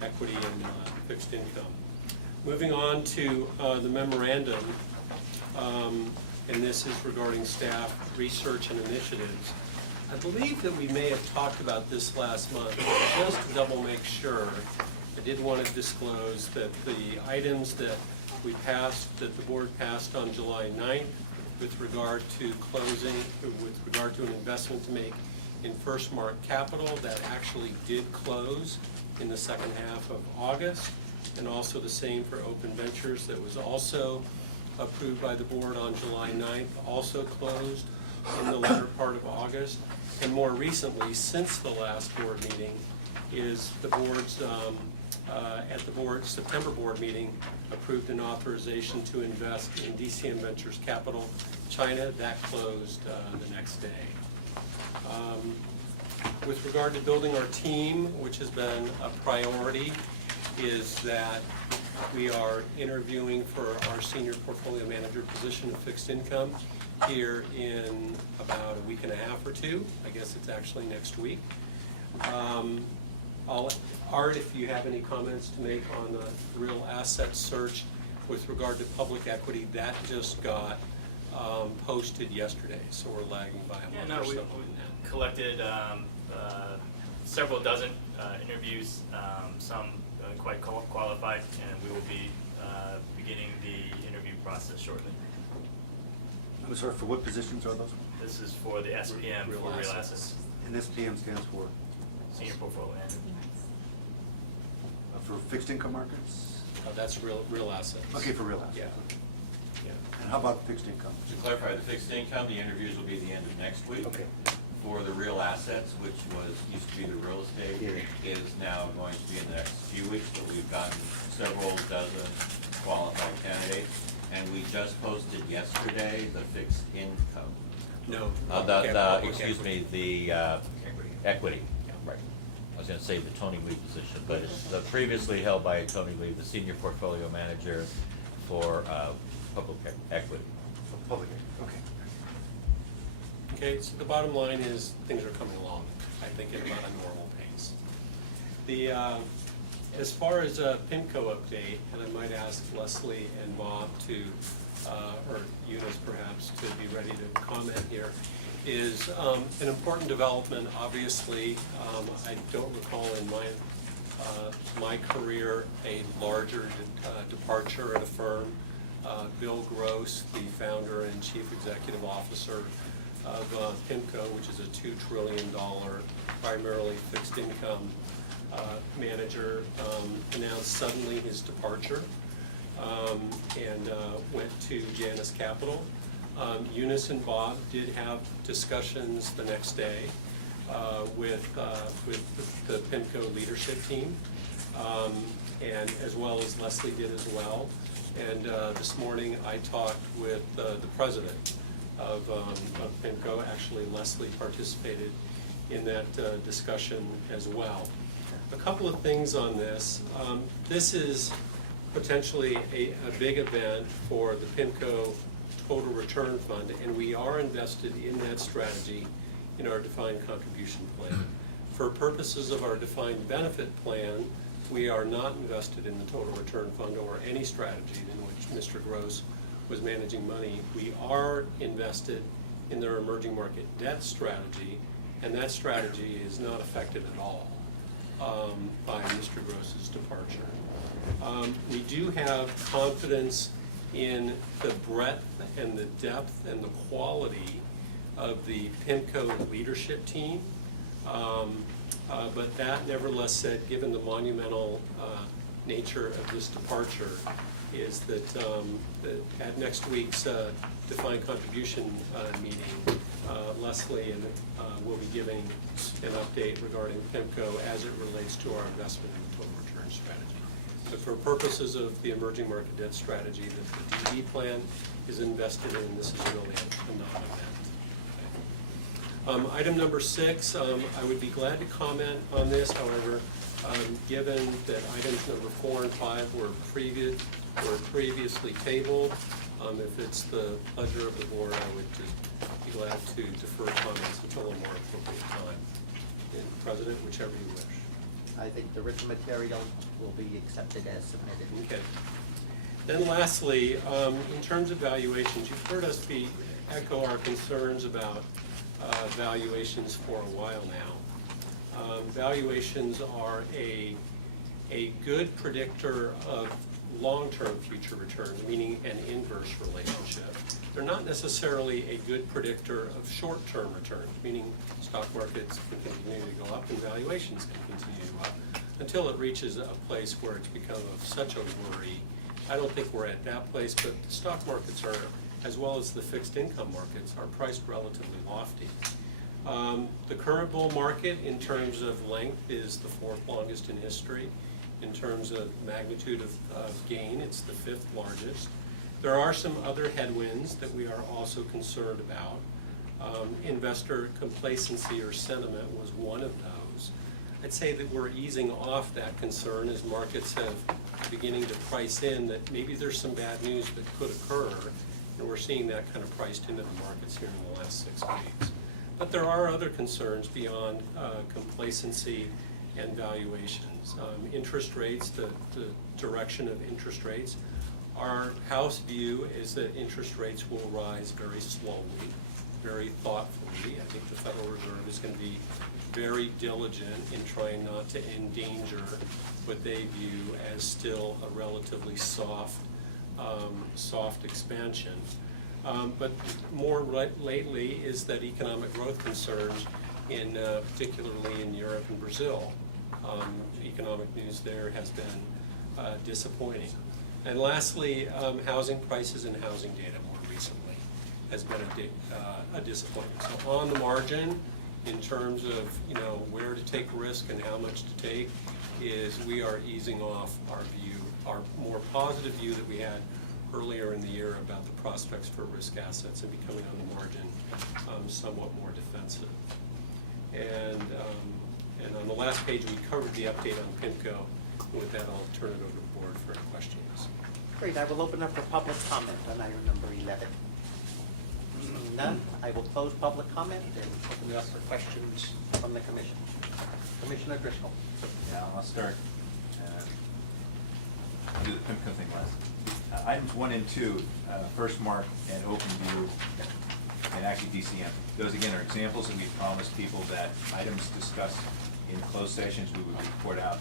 equity and fixed income. Moving on to the memorandum, and this is regarding staff research and initiatives. I believe that we may have talked about this last month, but just to double make sure, I did want to disclose that the items that we passed, that the board passed on July 9th with regard to closing, with regard to an investment to make in First Mark Capital, that actually did close in the second half of August, and also the same for Open Ventures that was also approved by the board on July 9th, also closed in the latter part of August. And more recently, since the last board meeting, is the board's, at the September board meeting, approved an authorization to invest in DCM Ventures Capital China. That closed the next day. With regard to building our team, which has been a priority, is that we are interviewing for our senior portfolio manager position of fixed income here in about a week and a half or two. I guess it's actually next week. Art, if you have any comments to make on the real asset search with regard to public equity, that just got posted yesterday, so we're lagging by a month or so on that. Collected several dozen interviews, some quite qualified, and we will be beginning the interview process shortly. I'm sorry, for what positions are those? This is for the SPM for real assets. And SPM stands for? Senior portfolio manager. For fixed income markets? That's real assets. Okay, for real assets. Yeah. And how about fixed income? To clarify, the fixed income, the interviews will be the end of next week. Okay. For the real assets, which used to be the real estate, is now going to be in the next few weeks, but we've gotten several dozen qualified candidates. And we just posted yesterday the fixed income. No. Excuse me, the equity. Right. I was going to say the Tony Lee position, but it's the previously held by Tony Lee, the senior portfolio manager for public equity. Public equity. Okay. Okay, so the bottom line is things are coming along, I think, at about a normal pace. As far as a PIMCO update, and I might ask Leslie and Bob to, or Eunice perhaps, to be ready to comment here, is an important development. Obviously, I don't recall in my career a larger departure at a firm Bill Gross, the founder and chief executive officer of PIMCO, which is a $2 trillion primarily fixed income manager, announced suddenly his departure and went to Janus Capital. Eunice and Bob did have discussions the next day with the PIMCO leadership team, and as well as Leslie did as well. And this morning I talked with the president of PIMCO. Actually, Leslie participated in that discussion as well. A couple of things on this. This is potentially a big event for the PIMCO Total Return Fund, and we are invested in that strategy in our defined contribution plan. For purposes of our defined benefit plan, we are not invested in the Total Return Fund or any strategy in which Mr. Gross was managing money. We are invested in their emerging market debt strategy, and that strategy is not affected at all by Mr. Gross's departure. We do have confidence in the breadth and the depth and the quality of the PIMCO leadership team. But that nevertheless said, given the monumental nature of this departure, is that at next week's defined contribution meeting, Leslie will be giving an update regarding PIMCO as it relates to our investment in the total return strategy. But for purposes of the emerging market debt strategy that the DD plan is invested in, this is really a non-event. Item number 6, I would be glad to comment on this. However, given that items number 4 and 5 were previously tabled, if it's the pleasure of the board, I would just be glad to defer comments until a more appropriate time. And President, whichever you wish. I think the written material will be accepted as submitted. Okay. Then lastly, in terms of valuations, you've heard us echo our concerns about valuations for a while now. Valuations are a good predictor of long-term future returns, meaning an inverse relationship. They're not necessarily a good predictor of short-term returns, meaning stock markets can continue to go up and valuations can continue to go up until it reaches a place where it's become of such a worry. I don't think we're at that place, but the stock markets are, as well as the fixed income markets, are priced relatively lofty. The current bull market in terms of length is the 4th longest in history. In terms of magnitude of gain, it's the 5th largest. There are some other headwinds that we are also concerned about. Investor complacency or sentiment was one of those. I'd say that we're easing off that concern as markets have beginning to price in that maybe there's some bad news that could occur, and we're seeing that kind of priced into the markets here in the last 6 weeks. But there are other concerns beyond complacency and valuations. Interest rates, the direction of interest rates. Our house view is that interest rates will rise very slowly, very thoughtfully. I think the Federal Reserve is going to be very diligent in trying not to endanger what they view as still a relatively soft expansion. But more lately is that economic growth concerns, particularly in Europe and Brazil. Economic news there has been disappointing. And lastly, housing prices and housing data more recently has been a disappointment. So on the margin, in terms of where to take risk and how much to take, is we are easing off our view, our more positive view that we had earlier in the year about the prospects for risk assets and becoming on the margin somewhat more defensive. And on the last page, we covered the update on PIMCO. And with that, I'll turn it over to the board for questions. Great, I will open up for public comment on item number 11. Seeing none, I will close public comment and open it up for questions from the commission. Commissioner Driscoll. Yeah, I'll start. I'll do the PIMCO thing last. Items 1 and 2, First Mark and OpenView, and actually DCM. Those again are examples that we promised people that items discussed in closed sessions we would report out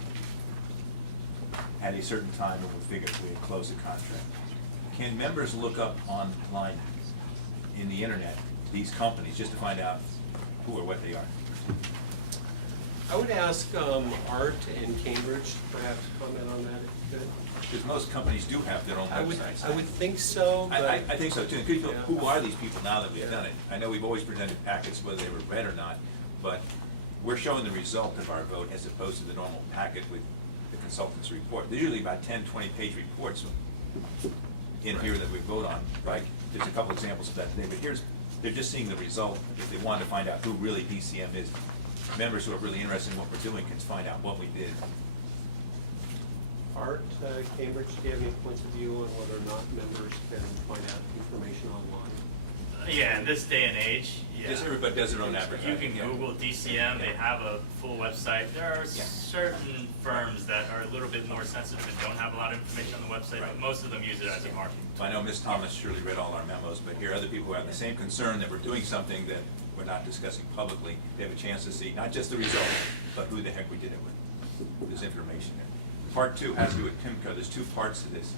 at a certain time when we figured we had closed the contract. can members look up online in the internet these companies just to find out who or what they are? I would ask Art in Cambridge perhaps comment on that if you could. Because most companies do have their own websites. I would think so, but. I think so too. Could you- Yeah. Who are these people now that we've done it? I know we've always presented packets whether they were read or not, but we're showing the result of our vote as opposed to the normal packet with the consultant's report. There's usually about 10, 20-page reports in here that we vote on. Right? There's a couple examples of that today, but they're just seeing the result. If they want to find out who really DCM is, members who are really interested in what we're doing can find out what we did. Art, Cambridge, do you have any points of view on whether or not members can find out information online? Yeah, in this day and age, yeah. Just everybody does their own You advertising. can Google DCM, they have a full website. There are certain firms that are a little bit more sensitive and don't have a lot of information on the website, but most of them use it as a marketing. I know Ms. Thomas surely read all our memos, but here are other people who have the same concern that we're doing something that we're not discussing publicly. They have a chance to see not just the result, but who the heck we did it with. There's information there. Part 2 has to do with PIMCO. There's 2 parts to this.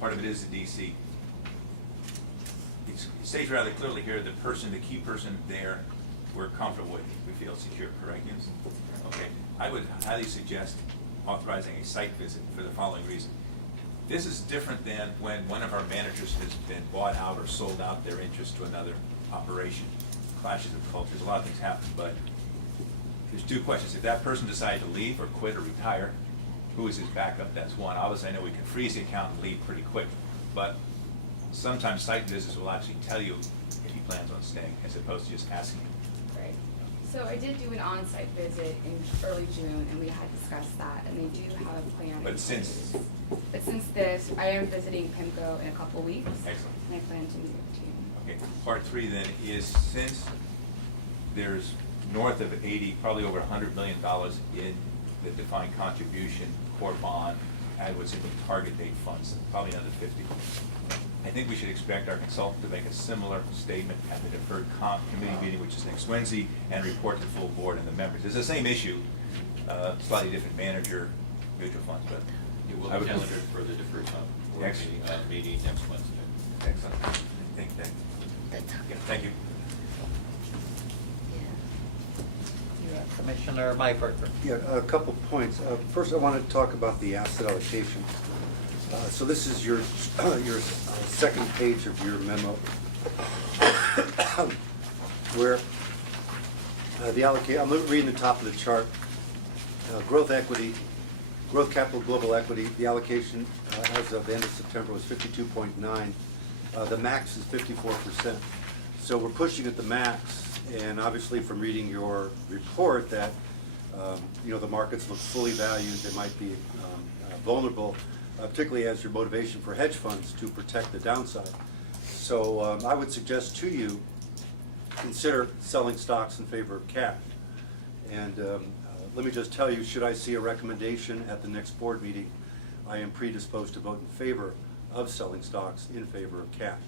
Part of it is the DC. It states rather clearly here the key person there we're comfortable with. We feel secure, correct, Yes? Okay. I would highly suggest authorizing a site visit for the following reason. This is different than when one of our managers has been bought out or sold out their interest to another operation. Clashes of cultures, a lot of things happen, but there's 2 questions. If that person decided to leave or quit or retire, who is his backup? That's one. Obviously, I know we can freeze the account and leave pretty quick, but sometimes site visits will actually tell you if he plans on staying as opposed to just asking him. Right. So I did do an on-site visit in early June, and we had discussed that, and they do have a plan. But since this, I am visiting PIMCO in a couple weeks. Excellent. And I plan to meet with you. Okay, part 3 then is since there's north of 80, probably over $100 million in the defined contribution, core bond, and what's in the target date funds, probably another 50. I think we should expect our consultant to make a similar statement at the deferred comp committee meeting, which is next Wednesday, and report to the full board and the members. It's the same issue, slightly different manager, mutual funds, but You will I would calendar for the deferred comp board meeting next Wednesday. Excellent. I think that. Yeah, thank you. Commissioner Myberger. Yeah, a couple points. First, I want to talk about the asset allocation. So this is your second page of your memo, where the allocate. I'm reading the top of the chart. Growth equity, growth capital, global equity. The allocation as of the end of September was 52.9. The max is 54%. So we're pushing at the max. And obviously, from reading your report, that the markets look fully valued. They might be vulnerable, particularly as your motivation for hedge funds to protect the downside. So I would suggest to you consider selling stocks in favor of cash. And let me just tell you, should I see a recommendation at the next board meeting, I am predisposed to vote in favor of selling stocks in favor of cash.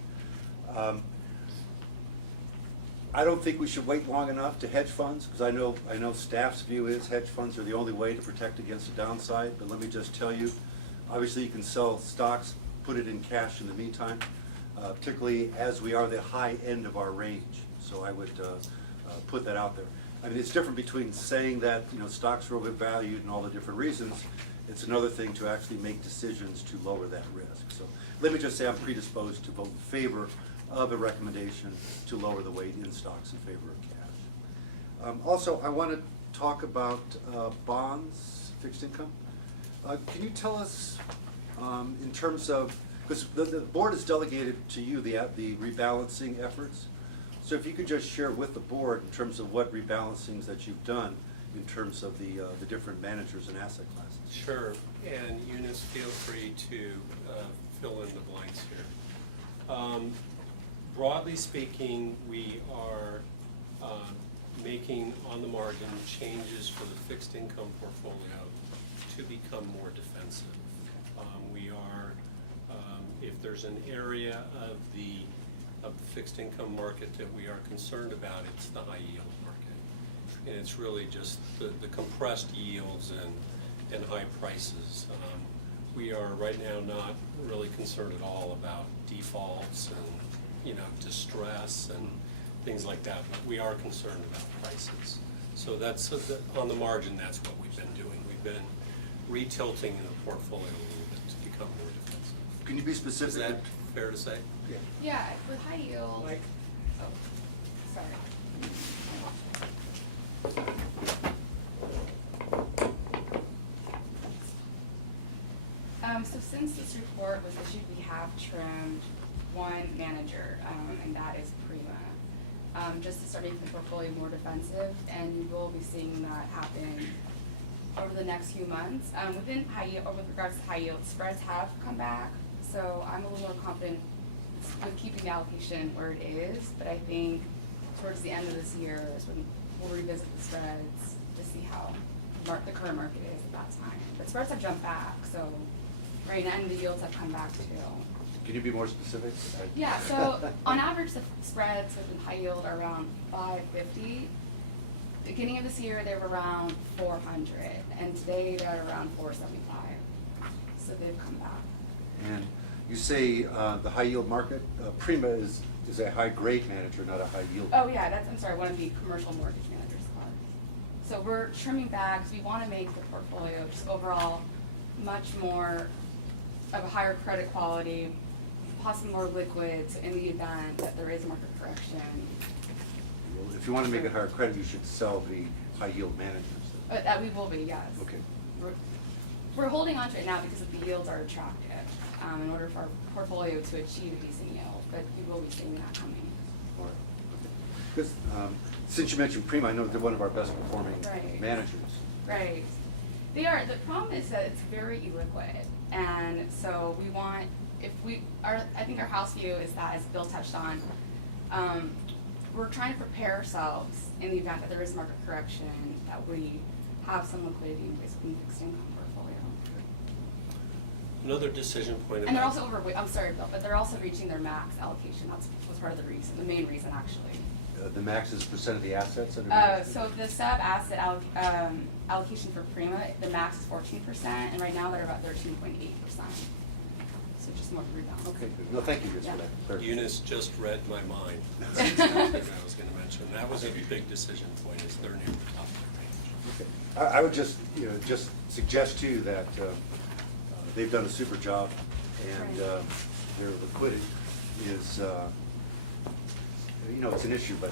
I don't think we should wait long enough to hedge funds, because I know staff's view is hedge funds are the only way to protect against the downside. But let me just tell you, obviously you can sell stocks, put it in cash in the meantime, particularly as we are the high end of our range. So I would put that out there. I mean, it's different between saying that stocks are overvalued and all the different reasons. It's another thing to actually make decisions to lower that risk. So let me just say I'm predisposed to vote in favor of a recommendation to lower the weight in stocks in favor of cash. Also, I want to talk about bonds, fixed income. Can you tell us in terms of, because the board has delegated to you the rebalancing efforts, so if you could just share with the board in terms of what rebalancings that you've done in terms of the different managers and asset classes. Sure, and Eunice, feel free to fill in the blanks here. Broadly speaking, we are making on the margin changes for the fixed income portfolio to become more defensive. We are, if there's an area of the fixed income market that we are concerned about, it's the high yield market. And it's really just the compressed yields and high prices. we are right now not really concerned at all about defaults and, distress and things like that, but we are concerned about prices. So that's, on the margin, that's what we've been doing. We've been retilting the portfolio a little bit to become more defensive. Can you be specific? Is that fair to say? Yeah. Yeah, with high yield. Mike? Oh, sorry. So since this report was issued, we have trimmed one manager, and that is Prima. Just to start making the portfolio more defensive, and you will be seeing that happen over the next few months. Within high yield, or with regards to high yield, spreads have come back, so I'm a little more confident with keeping the allocation where it is, but I think towards the end of this year is when we'll revisit the spreads to see how the current market is at that time. But spreads have jumped back, so right now, and the yields have come back too. Can you be more specific? Yeah, so on average, the spreads within high yield are around 550. Beginning of this year, they were around 400, and today they're at around 475. So they've come back. And you say the high yield market, Prima is a high grade manager, not a high yield. Oh yeah, I'm sorry, one of the commercial mortgage managers cards. So we're trimming back because we want to make the portfolio just overall much more of a higher credit quality, possibly more liquid, so in the event that there is a market correction. Well, if you want to make it higher credit, you should sell the high yield managers. That we will be, yes. Okay. We're holding on to it now because the yields are attractive in order for our portfolio to achieve a decent yield, but we will be seeing that coming forward. Because since you mentioned Prima, I know they're one of our best performing Right. managers. Right. They are. The problem is that it's very illiquid, and so we want, I think our house view is that, as Bill touched on, we're trying to prepare ourselves in the event that there is market correction, that we have some liquidity in basically fixed income portfolio. Another decision point about. And they're also overweight, I'm sorry, Bill, but they're also reaching their max allocation. That was part of the reason, the main reason actually. The max is percent of the assets under So the sub-asset allocation for Prima, the max is 14%, and right now they're about 13.8%. So just more rebound. Okay, good. No, thank you just for that. Eunice just read my mind. That's exactly what I was going to mention. That was a big decision point, is they're near the top of their range. Okay. I would just, just suggest to you that they've done a super job, and their liquidity is, it's an issue, but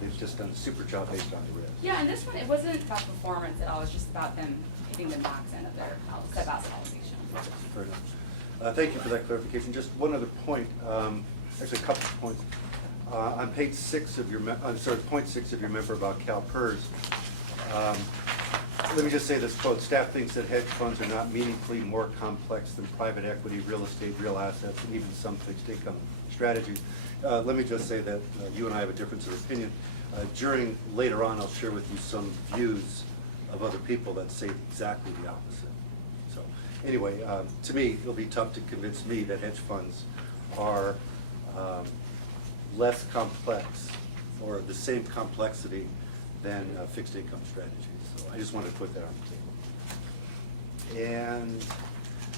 they've just done a super job based on the risk. Yeah, and this one, it wasn't about performance at all. It was just about them hitting the max end of their sub-asset allocation. Fair enough. Thank you for that clarification. Just one other point, actually a couple of points. On page 6 of your, point 6 of your member about CalPERS, let me just say this quote: staff thinks that hedge funds are not meaningfully more complex than private equity, real estate, real assets, and even some fixed income strategies. Let me just say that you and I have a difference of opinion. Later on, I'll share with you some views of other people that say exactly the opposite. So anyway, to me, it'll be tough to convince me that hedge funds are less complex or the same complexity than fixed income strategies. So I just wanted to put that on the table. And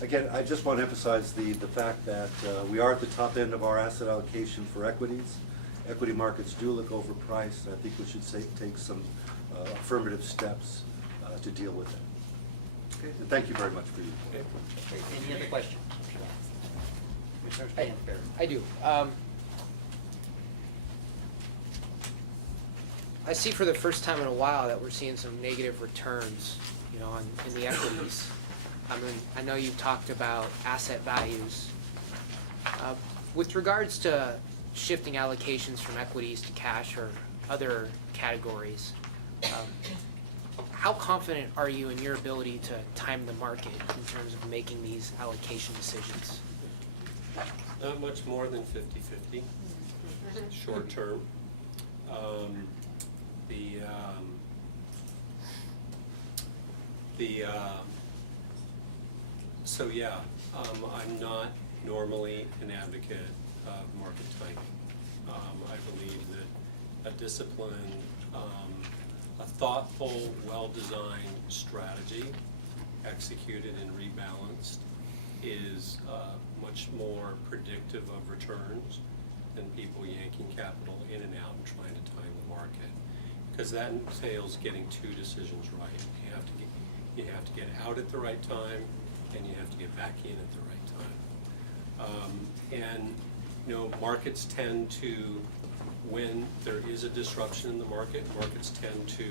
again, I just want to emphasize the fact that we are at the top end of our asset allocation for equities. Equity markets do look overpriced. I think we should take some affirmative steps to deal with it. Okay, and thank you very much for your report. Okay, any other questions? Commissioner Stanfield. I do. I see for the first time in a while that we're seeing some negative returns, in the equities. I mean, I know you talked about asset values. With regards to shifting allocations from equities to cash or other categories, how confident are you in your ability to time the market in terms of making these allocation decisions? Not much more than 50-50, short term. I'm not normally an advocate of market timing. I believe that a disciplined, a thoughtful, well-designed strategy executed and rebalanced is much more predictive of returns than people yanking capital in and out and trying to time the market. Because that entails getting two decisions right. You have to get out at the right time, and you have to get back in at the right time. And you know, markets tend to, when there is a disruption in the market, markets tend to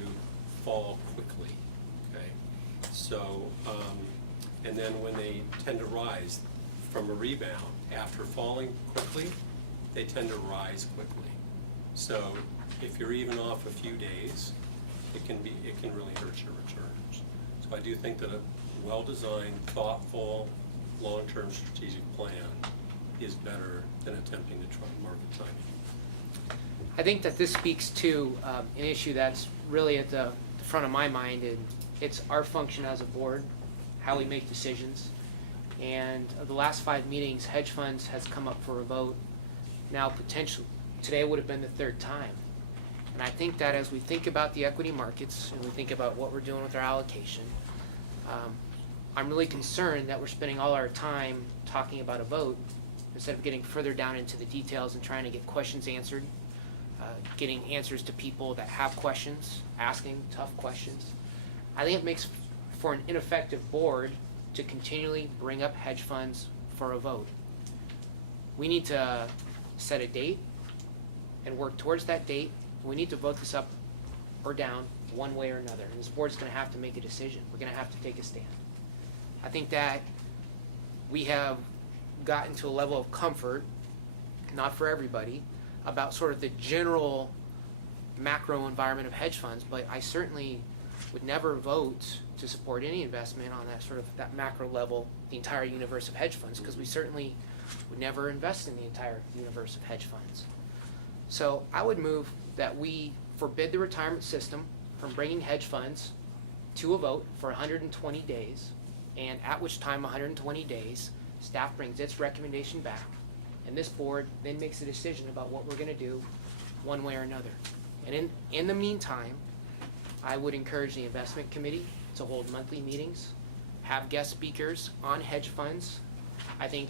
fall quickly. Okay, so and then when they tend to rise from a rebound after falling quickly, they tend to rise quickly. So if you're even off a few days, it can really hurt your returns. So I do think that a well-designed, thoughtful, long-term strategic plan is better than attempting to try market timing. I think that this speaks to an issue that's really at the front of my mind, and it's our function as a board, how we make decisions. And of the last 5 meetings, hedge funds has come up for a vote. Now potentially, today would have been the 3rd time. And I think that as we think about the equity markets and we think about what we're doing with our allocation, I'm really concerned that we're spending all our time talking about a vote instead of getting further down into the details and trying to get questions answered, getting answers to people that have questions, asking tough questions. I think it makes for an ineffective board to continually bring up hedge funds for a vote. We need to set a date and work towards that date. We need to vote this up or down one way or another. And this board's going to have to make a decision. We're going to have to take a stand. I think that we have gotten to a level of comfort, not for everybody, about sort of the general macro environment of hedge funds, but I certainly would never vote to support any investment on that sort of that macro level, the entire universe of hedge funds, because we certainly would never invest in the entire universe of hedge funds. So I would move that we forbid the retirement system from bringing hedge funds to a vote for 120 days, and at which time 120 days, staff brings its recommendation back, and this board then makes a decision about what we're going to do one way or another. And in the meantime, I would encourage the investment committee to hold monthly meetings, have guest speakers on hedge funds. I think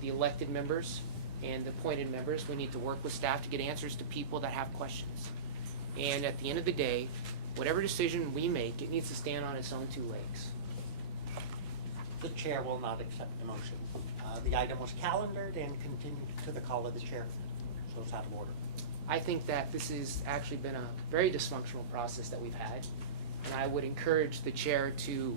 the elected members and the appointed members, we need to work with staff to get answers to people that have questions. And at the end of the day, whatever decision we make, it needs to stand on its own 2 legs. The chair will not accept the motion. The item was calendared and continued to the call of the chair, so it's out of order. I think that this has actually been a very dysfunctional process that we've had, and I would encourage the chair to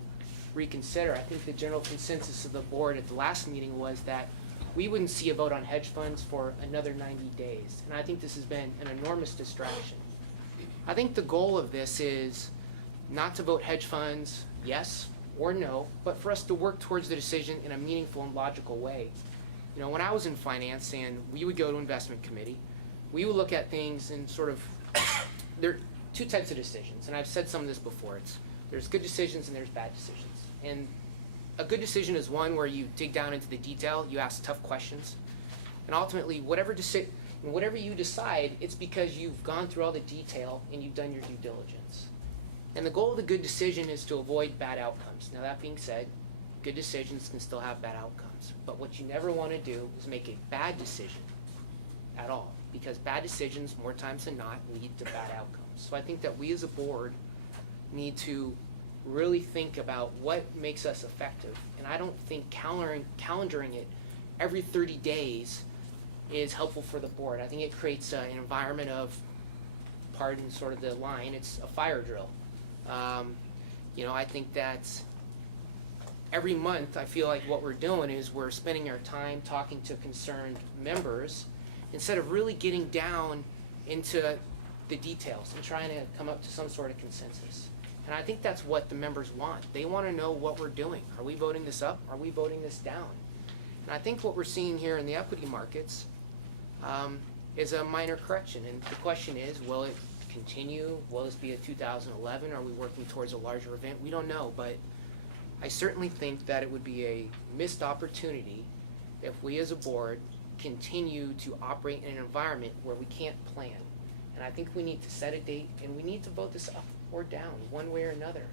reconsider. I think the general consensus of the board at the last meeting was that we wouldn't see a vote on hedge funds for another 90 days, and I think this has been an enormous distraction. I think the goal of this is not to vote hedge funds yes or no, but for us to work towards the decision in a meaningful and logical way. You know, when I was in finance and we would go to investment committee, we would look at things and sort of, there are 2 types of decisions, and I've said some of this before. There's good decisions and there's bad decisions. And a good decision is one where you dig down into the detail, you ask tough questions, and ultimately whatever you decide, it's because you've gone through all the detail and you've done your due diligence. And the goal of the good decision is to avoid bad outcomes. Now that being said, good decisions can still have bad outcomes. But what you never want to do is make a bad decision at all, because bad decisions, more times than not, lead to bad outcomes. So I think that we as a board need to really think about what makes us effective. And I don't think calendaring it every 30 days is helpful for the board. I think it creates an environment of, pardon sort of the line, it's a fire drill. You know, I think that every month I feel like what we're doing is we're spending our time talking to concerned members instead of really getting down into the details and trying to come up to some sort of consensus. And I think that's what the members want. They want to know what we're doing. Are we voting this up? Are we voting this down? And I think what we're seeing here in the equity markets is a minor correction. And the question is, will it continue? Will this be a 2011? Are we working towards a larger event? We don't know, but I certainly think that it would be a missed opportunity if we as a board continue to operate in an environment where we can't plan. And I think we need to set a date and we need to vote this up or down one way or another.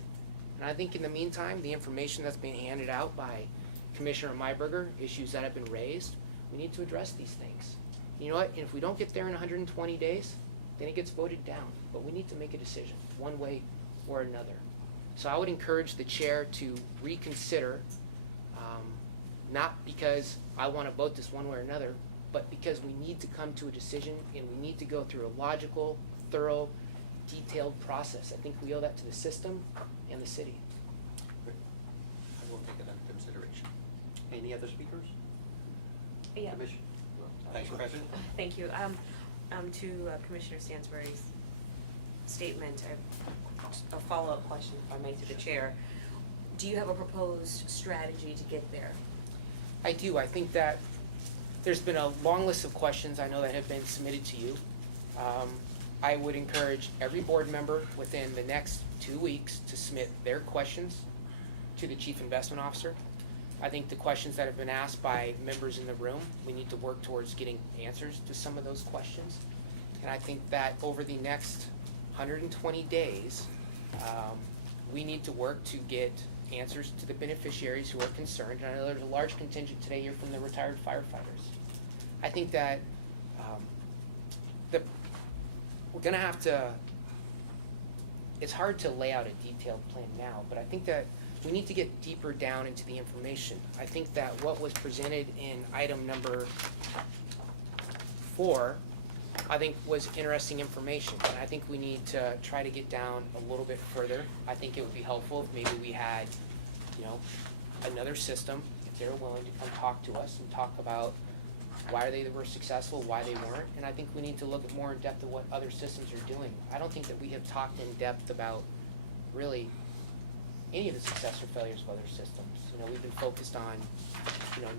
And I think in the meantime, the information that's being handed out by Commissioner Myberger, issues that have been raised, we need to address these things. You know what, and if we don't get there in 120 days, then it gets voted down, but we need to make a decision, one way or another. So I would encourage the chair to reconsider, not because I want to vote this one way or another, but because we need to come to a decision and we need to go through a logical, thorough, detailed process. I think we owe that to the system and the city. I will take it under consideration. Any other speakers? Yeah. Commission? Vice President? Thank you. To Commissioner Stansbury's statement, I have a follow-up question, if I may, to the chair. Do you have a proposed strategy to get there? I do. I think that there's been a long list of questions I know that have been submitted to you. I would encourage every board member within the next 2 weeks to submit their questions to the Chief Investment Officer. I think the questions that have been asked by members in the room, we need to work towards getting answers to some of those questions. And I think that over the next 120 days, we need to work to get answers to the beneficiaries who are concerned. And I know there's a large contingent today here from the retired firefighters. I think that we're gonna have to, it's hard to lay out a detailed plan now, but I think that we need to get deeper down into the information. I think that what was presented in item number 4, I think was interesting information, and I think we need to try to get down a little bit further. I think it would be helpful if maybe we had, another system, if they're willing to come talk to us and talk about why they were successful, why they weren't, and I think we need to look at more in depth at what other systems are doing. I don't think that we have talked in depth about really any of the success or failures of other systems. We've been focused on,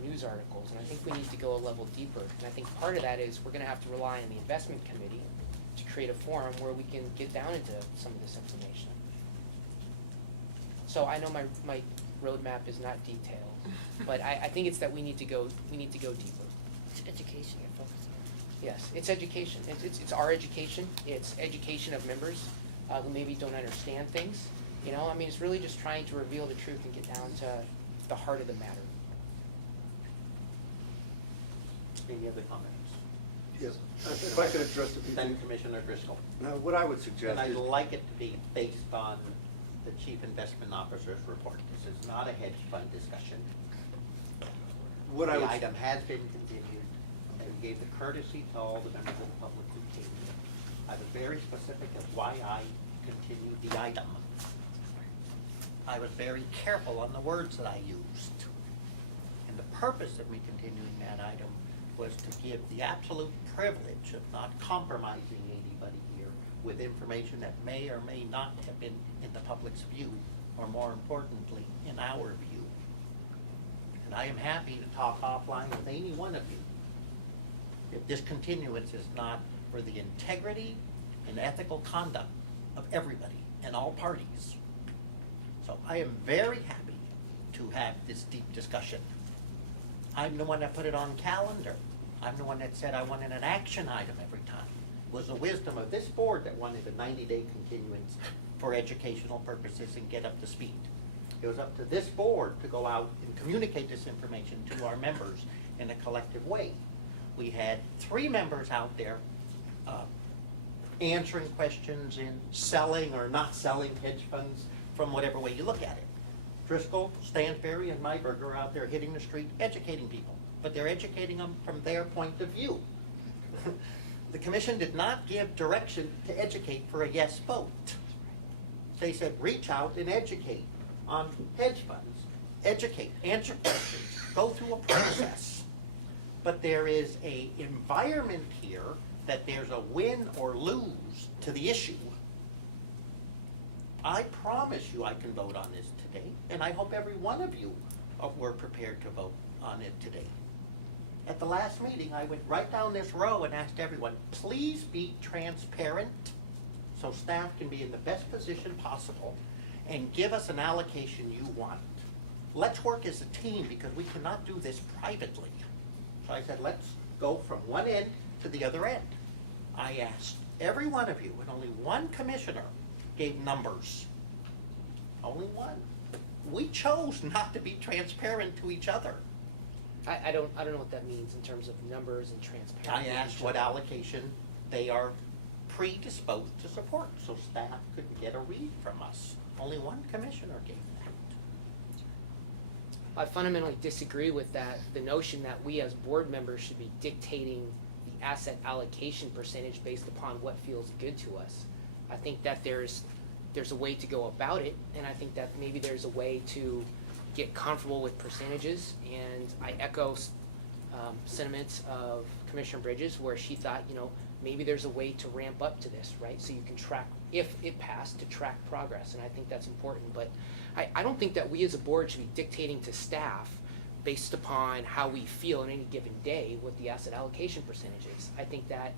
news articles, and I think we need to go a level deeper. And I think part of that is we're gonna have to rely on the investment committee to create a forum where we can get down into some of this information. So I know my roadmap is not detailed, but I think it's that we need to go deeper. It's education you're focusing on. Yes, it's education. It's our education. It's education of members who maybe don't understand things. It's really just trying to reveal the truth and get down to the heart of the matter. Any other comments? Yes, if I could address the people. Then Commissioner Driscoll. Now, what I would suggest And I'd is, like it to be based on the Chief Investment Officer's report. This is not a hedge fund discussion. what I The would, item has been continued, and we gave the courtesy to all the members of the public who came here. I was very specific of why I continued the item. I was very careful on the words that I used. And the purpose of me continuing that item was to give the absolute privilege of not compromising anybody here with information that may or may not have been in the public's view, or more importantly, in our view. And I am happy to talk offline with any one of you if this continuance is not for the integrity and ethical conduct of everybody and all parties. So I am very happy to have this deep discussion. I'm the one that put it on calendar. I'm the one that said I wanted an action item every time. It was the wisdom of this board that wanted a 90-day continuance for educational purposes and get up to speed. It was up to this board to go out and communicate this information to our members in a collective way. We had 3 members out there answering questions in selling or not selling hedge funds from whatever way you look at it. Driscoll, Stansberry, and Myberger are out there hitting the street educating people, but they're educating them from their point of view. The commission did not give direction to educate for a yes vote. They said reach out and educate on hedge funds, educate, answer questions, go through a process. But there is an environment here that there's a win or lose to the issue. I promise you I can vote on this today, and I hope every one of you were prepared to vote on it today. At the last meeting, I went right down this row and asked everyone, please be transparent so staff can be in the best position possible and give us an allocation you want. Let's work as a team because we cannot do this privately. So I said, let's go from one end to the other end. I asked every one of you, and only one commissioner gave numbers. Only one. We chose not to be transparent to each other. I don't know what that means in terms of numbers and transparency. I asked what allocation they are predisposed to support, so staff could get a read from us. Only one commissioner gave that. I fundamentally disagree with that, the notion that we as board members should be dictating the asset allocation percentage based upon what feels good to us. I think that there's a way to go about it, and I think that maybe there's a way to get comfortable with percentages, and I echo sentiments of Commissioner Bridges where she thought, maybe there's a way to ramp up to this, right? So you can track, if it passed, to track progress, and I think that's important. But I don't think that we as a board should be dictating to staff based upon how we feel on any given day what the asset allocation percentage is. I think that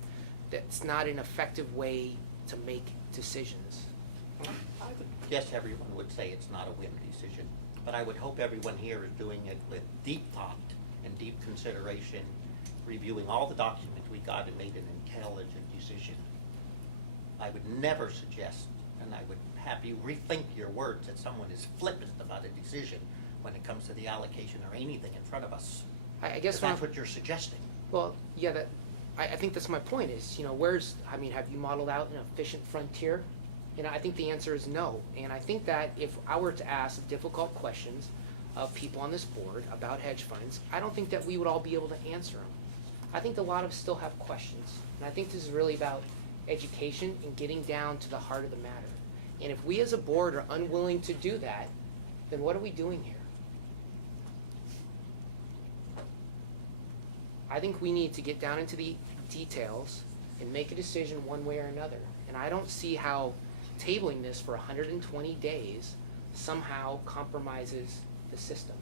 that's not an effective way to make decisions. I would guess everyone would say it's not a whim decision, but I would hope everyone here is doing it with deep thought and deep consideration, reviewing all the documents we got and made an intelligent decision. I would never suggest, and I would have you rethink your words, that someone is flippant about a decision when it comes to the allocation or anything in front of us. I guess that's what you're suggesting. Well, yeah, I think that's my point is, have you modeled out an efficient frontier? And I think the answer is no. And I think that if I were to ask difficult questions of people on this board about hedge funds, I don't think that we would all be able to answer them. I think a lot of us still have questions. And I think this is really about education and getting down to the heart of the matter. And if we as a board are unwilling to do that, then what are we doing here? I think we need to get down into the details and make a decision one way or another. And I don't see how tabling this for 120 days somehow compromises the system.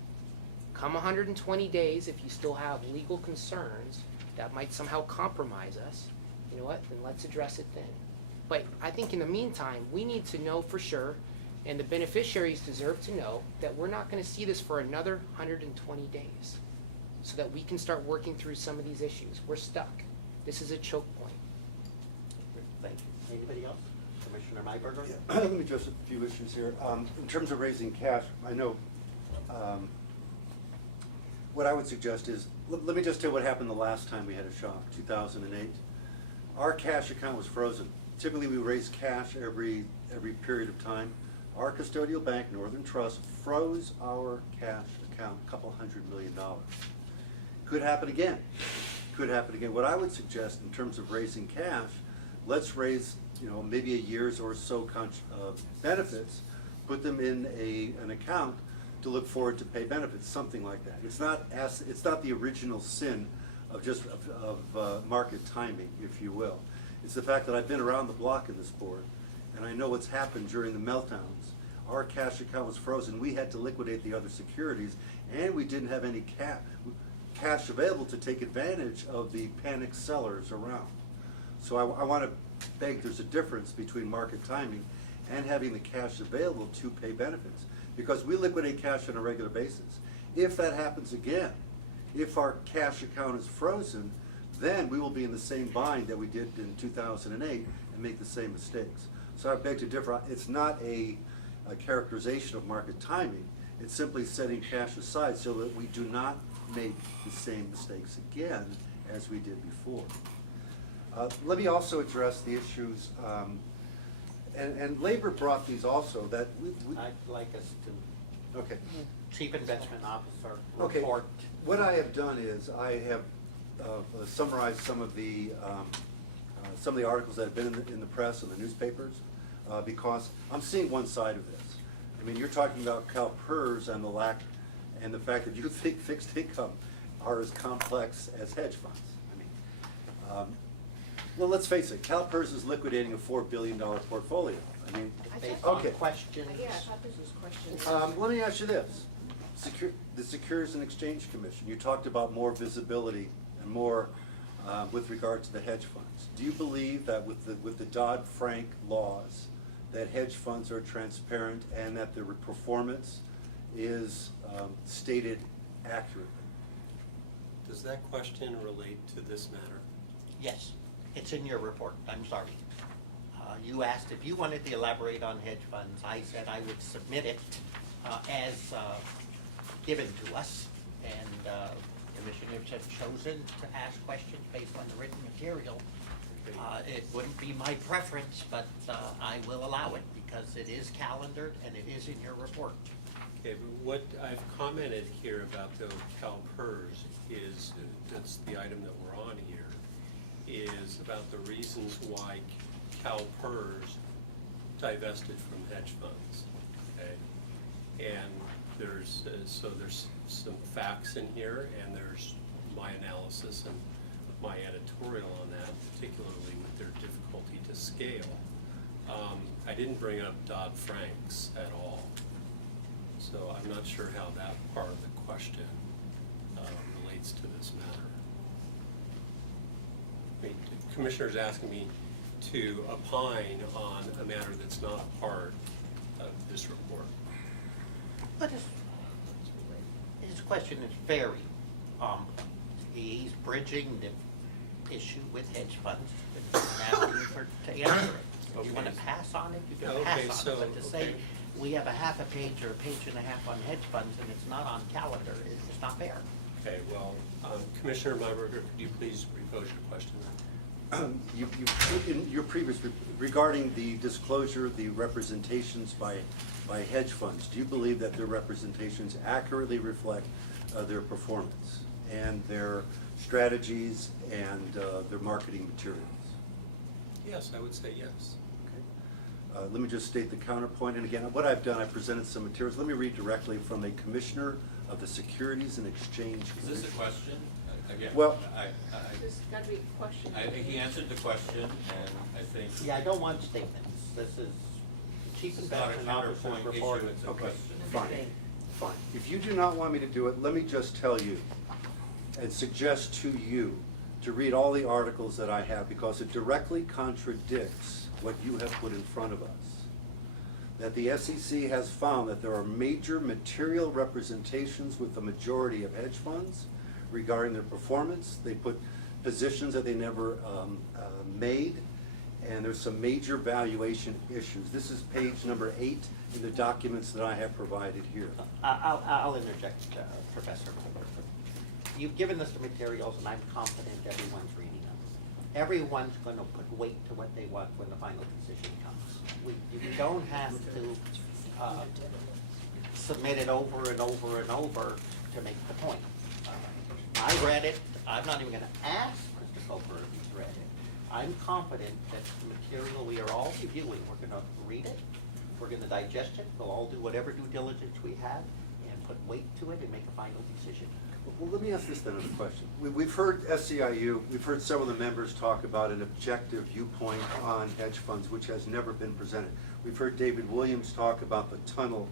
Come 120 days, if you still have legal concerns that might somehow compromise us, you know what, then let's address it then. But I think in the meantime, we need to know for sure, and the beneficiaries deserve to know, that we're not gonna see this for another 120 days, so that we can start working through some of these issues. We're stuck. This is a choke point. Thank you. Anybody else? Commissioner Myberger? Yeah. Let me address a few issues here. In terms of raising cash, I know what I would suggest is, let me just tell you what happened the last time we had a shock, 2008. Our cash account was frozen. Typically, we raise cash every period of time. Our custodial bank, Northern Trust, froze our cash account $200 million. Could happen again. Could happen again. What I would suggest in terms of raising cash, let's raise, maybe a year's or so benefits, put them in an account to look forward to pay benefits, something like that. It's not the original sin of market timing, if you will. It's the fact that I've been around the block in this board, and I know what's happened during the meltdowns. Our cash account was frozen. We had to liquidate the other securities, and we didn't have any cash available to take advantage of the panicked sellers around. So I want to beg, there's a difference between market timing and having the cash available to pay benefits, because we liquidate cash on a regular basis. If that happens again, if our cash account is frozen, then we will be in the same bind that we did in 2008 and make the same mistakes. So I beg to differ. It's not a characterization of market timing. It's simply setting cash aside so that we do not make the same mistakes again as we did before. Let me also address the issues, and Labor brought these also, that I'd like us to, okay. Chief Investment Officer Okay. report. What I have done is I have summarized some of the articles that have been in the press and the newspapers, because I'm seeing one side of this. I mean, you're talking about CalPERS and the fact that you think fixed income are as complex as hedge funds. I mean, well, let's face it, CalPERS is liquidating a $4 billion portfolio. I mean, okay. Questions. Yeah, I thought this was questions. Let me ask you this. The Securities and Exchange Commission, you talked about more visibility and more with regard to the hedge funds. Do you believe that with the Dodd-Frank laws, that hedge funds are transparent and that their performance is stated accurately? Does that question relate to this matter? Yes, it's in your report. I'm sorry. You asked if you wanted to elaborate on hedge funds. I said I would submit it as given to us, and commissioners have chosen to ask questions based on the written material. It wouldn't be my preference, but I will allow it because it is calendared and it is in your report. Okay, but what I've commented here about the CalPERS is, that's the item that we're on here, is about the reasons why CalPERS divested from hedge funds, okay? And there's, so there's some facts in here, and there's my analysis and my editorial on that, particularly with their difficulty to scale. I didn't bring up Dodd-Frank's at all, so I'm not sure how that part of the question relates to this matter. I mean, the Commissioner's asking me to opine on a matter that's not a part of this report. But his question is very, he's bridging the issue with hedge funds and asking for to answer it. If you want to pass on it, you can pass on it, but to say we have a half a page or a page and a half on hedge funds and it's not on calendar, it's not fair. Okay, well, Commissioner Myberger, could you please repose your question? You in your previous, regarding the disclosure, the representations by hedge funds, do you believe that their representations accurately reflect their performance and their strategies and their marketing materials? Yes, I would say yes. Okay. Let me just state the counterpoint, and again, what I've done, I presented some materials. Let me read directly from a commissioner of the Securities and Exchange Commission. Is this a question? Again, Well, There's got to be a question. I think he answered the question, and I think. Yeah, I don't want statements. This is Chief It's not a Investment Officer's counterpoint report. issue, it's a Okay, question. fine, fine. If you do not want me to do it, let me just tell you and suggest to you to read all the articles that I have, because it directly contradicts what you have put in front of us. That the SEC has found that there are major material representations with the majority of hedge funds regarding their performance. They put positions that they never made, and there's some major valuation issues. This is page number 8 in the documents that I have provided here. I'll interject, Professor. You've given us the materials, and I'm confident everyone's reading them. Everyone's going to put weight to what they want when the final decision comes. You don't have to submit it over and over and over to make the point. I read it. I'm not even going to ask Mr. Coker if he's read it. I'm confident that the material we are all reviewing, we're going to read it, we're going to digest it, we'll all do whatever due diligence we have, and put weight to it and make a final decision. Well, let me ask this then as a question. We've heard SEIU, we've heard several of the members talk about an objective viewpoint on hedge funds, which has never been presented. We've heard David Williams talk about the tunnel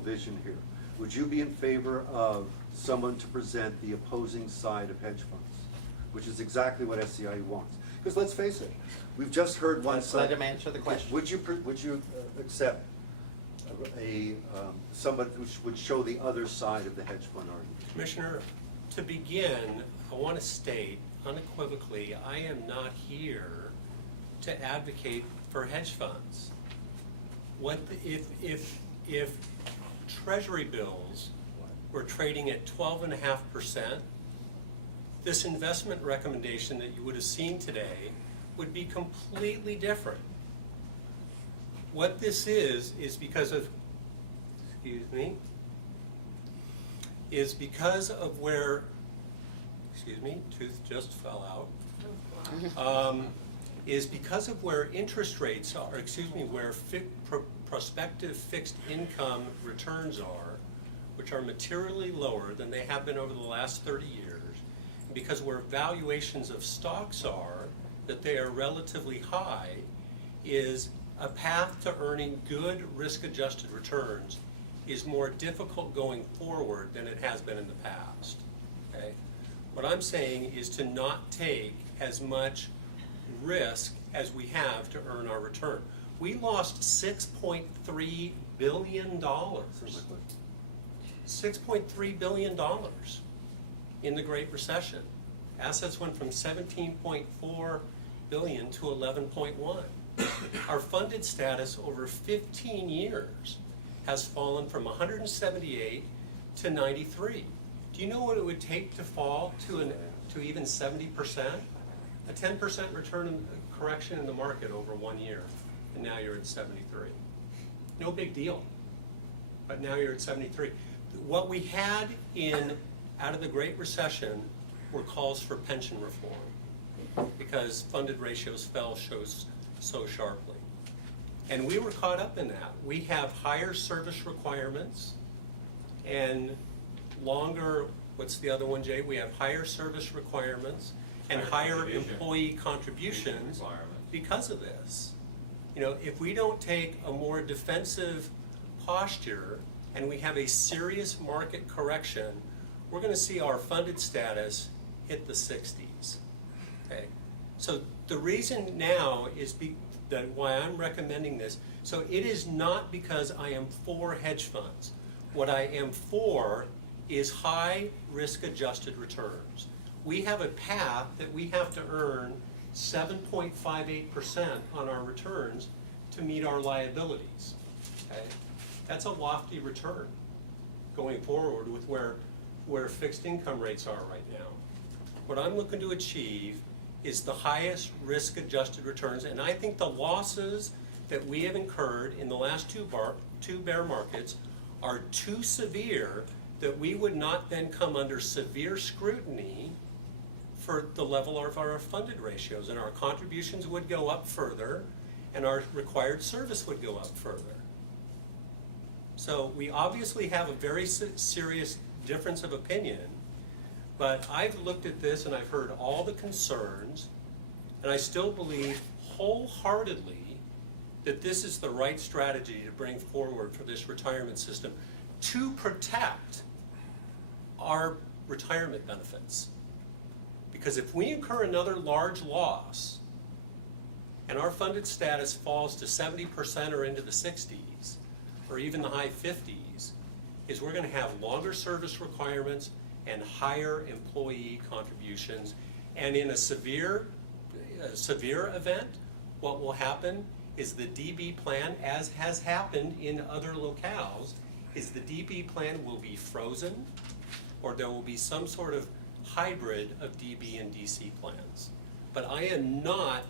vision here. Would you be in favor of someone to present the opposing side of hedge funds, which is exactly what SEIU wants? Because let's face it, we've just heard one side. Let him answer the question. Would you accept somebody who would show the other side of the hedge fund argument? Commissioner, to begin, I want to state unequivocally, I am not here to advocate for hedge funds. If Treasury bills were trading at 12.5%, this investment recommendation that you would have seen today would be completely different. What this is because of, is because of where, tooth just fell out, is because of where interest rates are, where prospective fixed income returns are, which are materially lower than they have been over the last 30 years, and because where valuations of stocks are, that they are relatively high, is a path to earning good risk-adjusted returns is more difficult going forward than it has been in the past. Okay? What I'm saying is to not take as much risk as we have to earn our return. We lost $6.3 billion. $6.3 billion in the Great Recession. Assets went from 17.4 billion to 11.1. Our funded status over 15 years has fallen from 178 to 93. Do you know what it would take to fall to even 70%? A 10% correction in the market over 1 year, and now you're at 73. No big deal, but now you're at 73. What we had out of the Great Recession were calls for pension reform because funded ratios fell so sharply. And we were caught up in that. We have higher service requirements and longer, what's the other one, Jay? We have higher service requirements and higher employee contributions because of this. You know, if we don't take a more defensive posture and we have a serious market correction, we're going to see our funded status hit the 60s. Okay, so the reason now is that why I'm recommending this. So it is not because I am for hedge funds. What I am for is high risk-adjusted returns. We have a path that we have to earn 7.58% on our returns to meet our liabilities. Okay, that's a lofty return going forward with where fixed income rates are right now. What I'm looking to achieve is the highest risk-adjusted returns, and I think the losses that we have incurred in the last two bear markets are too severe that we would not then come under severe scrutiny for the level of our funded ratios, and our contributions would go up further, and our required service would go up further. So we obviously have a very serious difference of opinion, but I've looked at this and I've heard all the concerns, and I still believe wholeheartedly that this is the right strategy to bring forward for this retirement system to protect our retirement benefits. Because if we incur another large loss and our funded status falls to 70% or into the 60s, or even the high 50s, is we're going to have longer service requirements and higher employee contributions. And in a severe event, what will happen is the DB plan, as has happened in other locales, is the DB plan will be frozen, or there will be some sort of hybrid of DB and DC plans. But I am not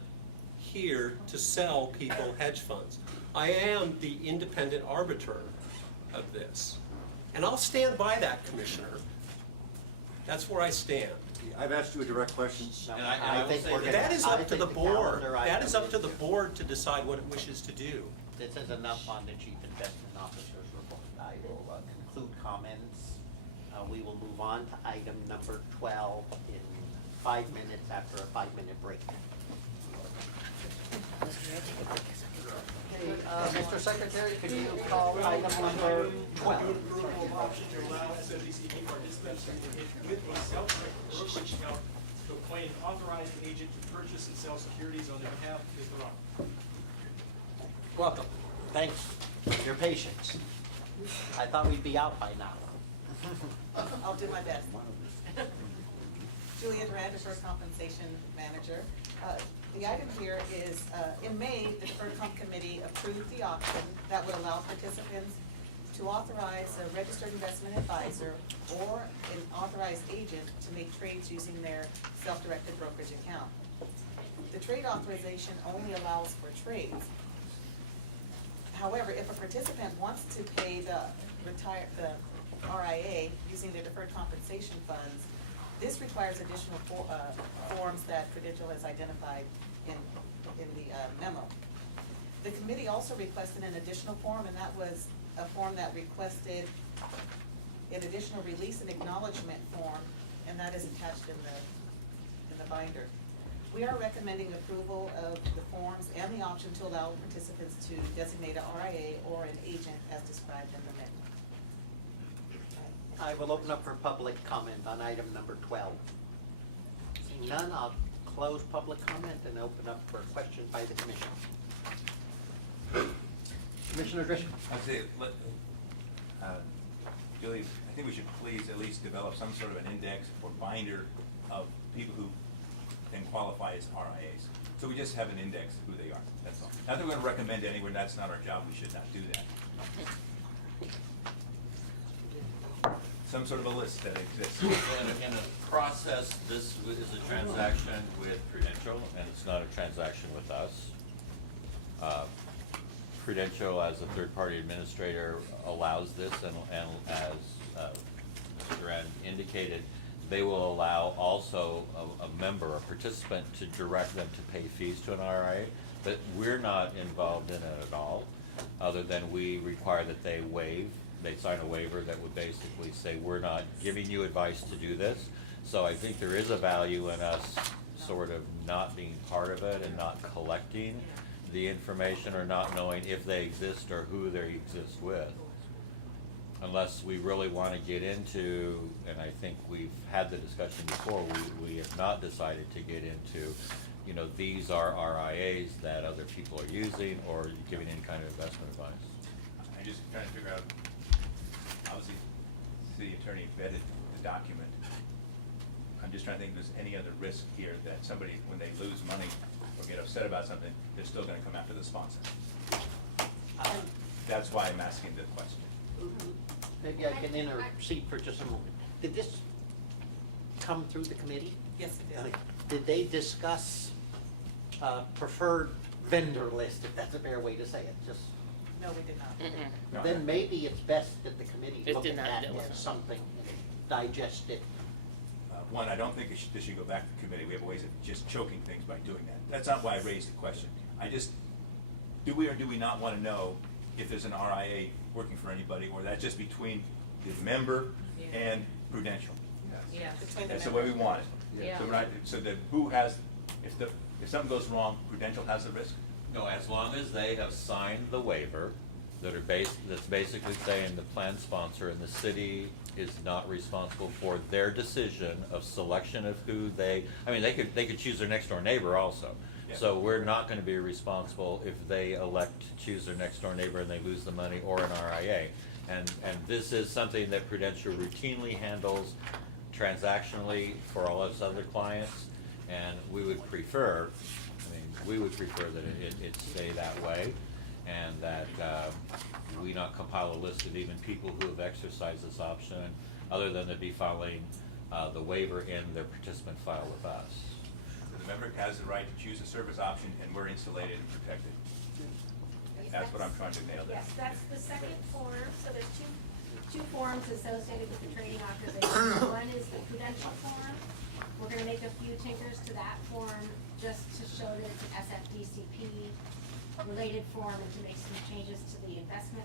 here to sell people hedge funds. I am the independent arbiter of this. And I'll stand by that, Commissioner. That's where I stand. I've asked you a direct question. That is up to the board. That is up to the board to decide what it wishes to do. This is enough on the Chief Investment Officer's report. I will conclude comments. We will move on to item number 12 in 5 minutes after a 5-minute break. Okay, Mr. Secretary, could you call item number 12? Approval of option to allow SFERS participants with a self-directed brokerage account to appoint an authorized agent to purchase and sell securities on their behalf. Mr. Rock. Welcome. Thanks for your patience. I thought we'd be out by now. I'll do my best. Julian Rand, Deferred Compensation Manager. The item here is, in May, the Deferred Comp Committee approved the option that would allow participants to authorize a registered investment advisor or an authorized agent to make trades using their self-directed brokerage account. The trade authorization only allows for trades. However, if a participant wants to pay the RIA using their deferred compensation funds, this requires additional forms that Prudential has identified in the memo. The committee also requested an additional form, and that was a form that requested an additional release and acknowledgement form, and that is attached in the binder. We are recommending approval of the forms and the option to allow participants to designate a RIA or an agent as described in the memo. I will open up for public comment on item number 12. Seeing none, I'll close public comment and open up for questions by the commission. Commissioner Driscoll. I'd say, Julie, I think we should please at least develop some sort of an index or binder of people who can qualify as RIAs. So we just have an index of who they are, that's all. Not that we're going to recommend anywhere, that's not our job, we should not do that. Some sort of a list that exists. In a process, this is a transaction with Prudential, and it's not a transaction with us. Prudential, as a third-party administrator, allows this, and as Mr. Duran indicated, they will allow also a member, a participant, to direct them to pay fees to an RIA, but we're not involved in it at all, other than we require that they sign a waiver that would basically say, we're not giving you advice to do this. So I think there is a value in us sort of not being part of it and not collecting the information or not knowing if they exist or who they exist with. Unless we really want to get into, and I think we've had the discussion before, we have not decided to get into, you know, these are RIAs that other people are using or giving any kind of investment advice. I just trying to figure out, obviously, city attorney vetted the document. I'm just trying to think if there's any other risk here that somebody, when they lose money or get upset about something, they're still gonna come after the sponsor. That's why I'm asking the question. Maybe I can intercede for just a moment. Did this come through the committee? Yes, it did. Did they discuss preferred vendor list, if that's a fair way to say it, just? No, we did not. Then maybe it's best that the committee It look did at not, that it as wasn't. something, and digest it. One, I don't think this should go back to the committee. We have ways of just choking things by doing that. That's not why I raised the question. I just, do we or do we not want to know if there's an RIA working for anybody, or that's just between the member and Prudential? Yeah. Between the That's the way we members. want it. Yeah. So right, so that who has, if something goes wrong, Prudential has the risk? No, as long as they have signed the waiver that's basically saying the plan sponsor and the city is not responsible for their decision of selection of who they could choose their next door neighbor also. Yeah. So we're not gonna be responsible if they elect to choose their next door neighbor and they lose the money, or an RIA. And this is something that Prudential routinely handles transactionally for all of its other clients, and we would prefer that it stay that way, and that we not compile a list of even people who have exercised this option, other than to be filing the waiver in their participant file with us. So the member has the right to choose a service option, and we're insulated and protected. That's what I'm trying to nail down. Yes, that's the second form, so there's two forms associated with the training authorization. One is the prudential form. We're gonna make a few tinkers to that form just to show that it's an SFDCP related form and to make some changes to the investment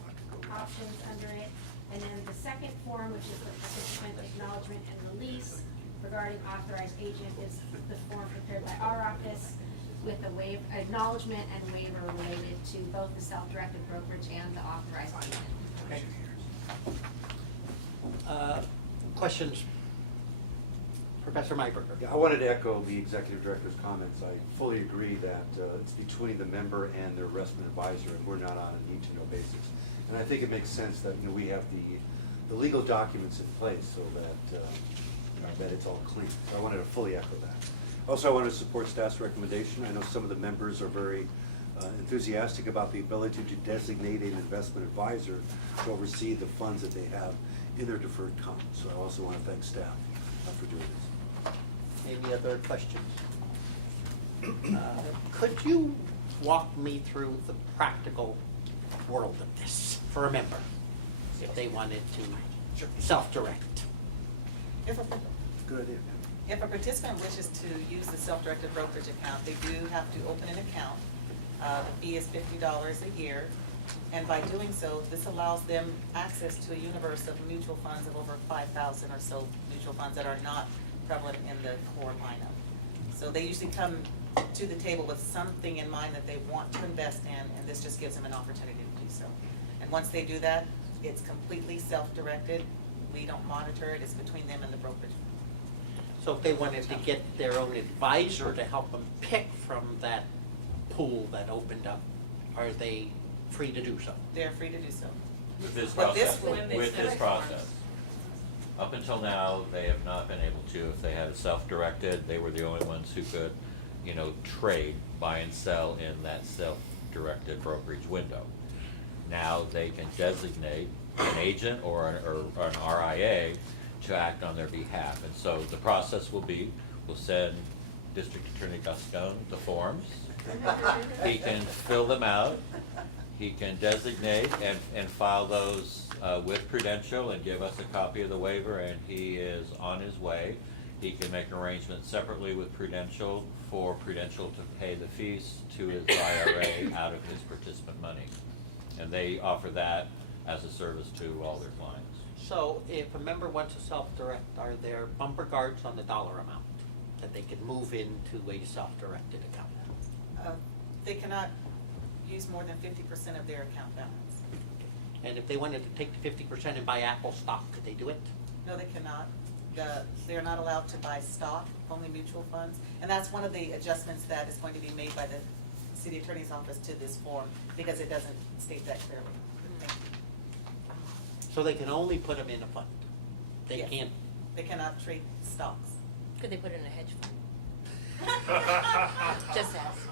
options under it. And then the second form, which is the participant acknowledgement and release regarding authorized agent, is the form prepared by our office with the acknowledgement and waiver related to both the self-directed brokerage and the authorized agent. Okay. Questions? Professor Mayberger? Yeah, I wanted to echo the executive director's comments. I fully agree that it's between the member and their investment advisor, and we're not on a need-to-know basis. And I think it makes sense that, you know, we have the legal documents in place so that that it's all clean. So I wanted to fully echo that. Also, I wanted to support staff's recommendation. I know some of the members are very enthusiastic about the ability to designate an investment advisor to oversee the funds that they have in their deferred comp. So I also want to thank staff for doing this. Any other questions? Could you walk me through the practical world of this for a member, if they wanted to self-direct? Good idea. If a participant wishes to use the self-directed brokerage account, they do have to open an account. The fee is $50 a year, and by doing so, this allows them access to a universe of mutual funds of over 5,000 or so mutual funds that are not prevalent in the core lineup. So they usually come to the table with something in mind that they want to invest in, and this just gives them an opportunity to do so. And once they do that, it's completely self-directed. We don't monitor it, it's between them and the brokerage. So if they wanted to get their own advisor to help them pick from that pool that opened up, are they free to do so? They're free to do so. With this But this process, will- with this process. Up until now, they have not been able to. If they had a self-directed, they were the only ones who could, you know, trade, buy and sell in that self-directed brokerage window. Now they can designate an agent or an RIA to act on their behalf. And so the process will be, we'll send District Attorney Gascon the forms. He can fill them out. He can designate and file those with Prudential and give us a copy of the waiver, and he is on his way. He can make an arrangement separately with Prudential for Prudential to pay the fees to his IRA out of his participant money. And they offer that as a service to all their clients. So if a member wants to self-direct, are there bumper guards on the dollar amount that they can move into a self-directed account? They cannot use more than 50% of their account balance. And if they wanted to take the 50% and buy Apple stock, could they do it? No, they cannot. They're not allowed to buy stock, only mutual funds. And that's one of the adjustments that is going to be made by the city attorney's office to this form, because it doesn't state that clearly. Thank you. So they can only put them in a fund? They Yes. can't? They cannot trade stocks. Could they put it in a hedge fund? Just ask.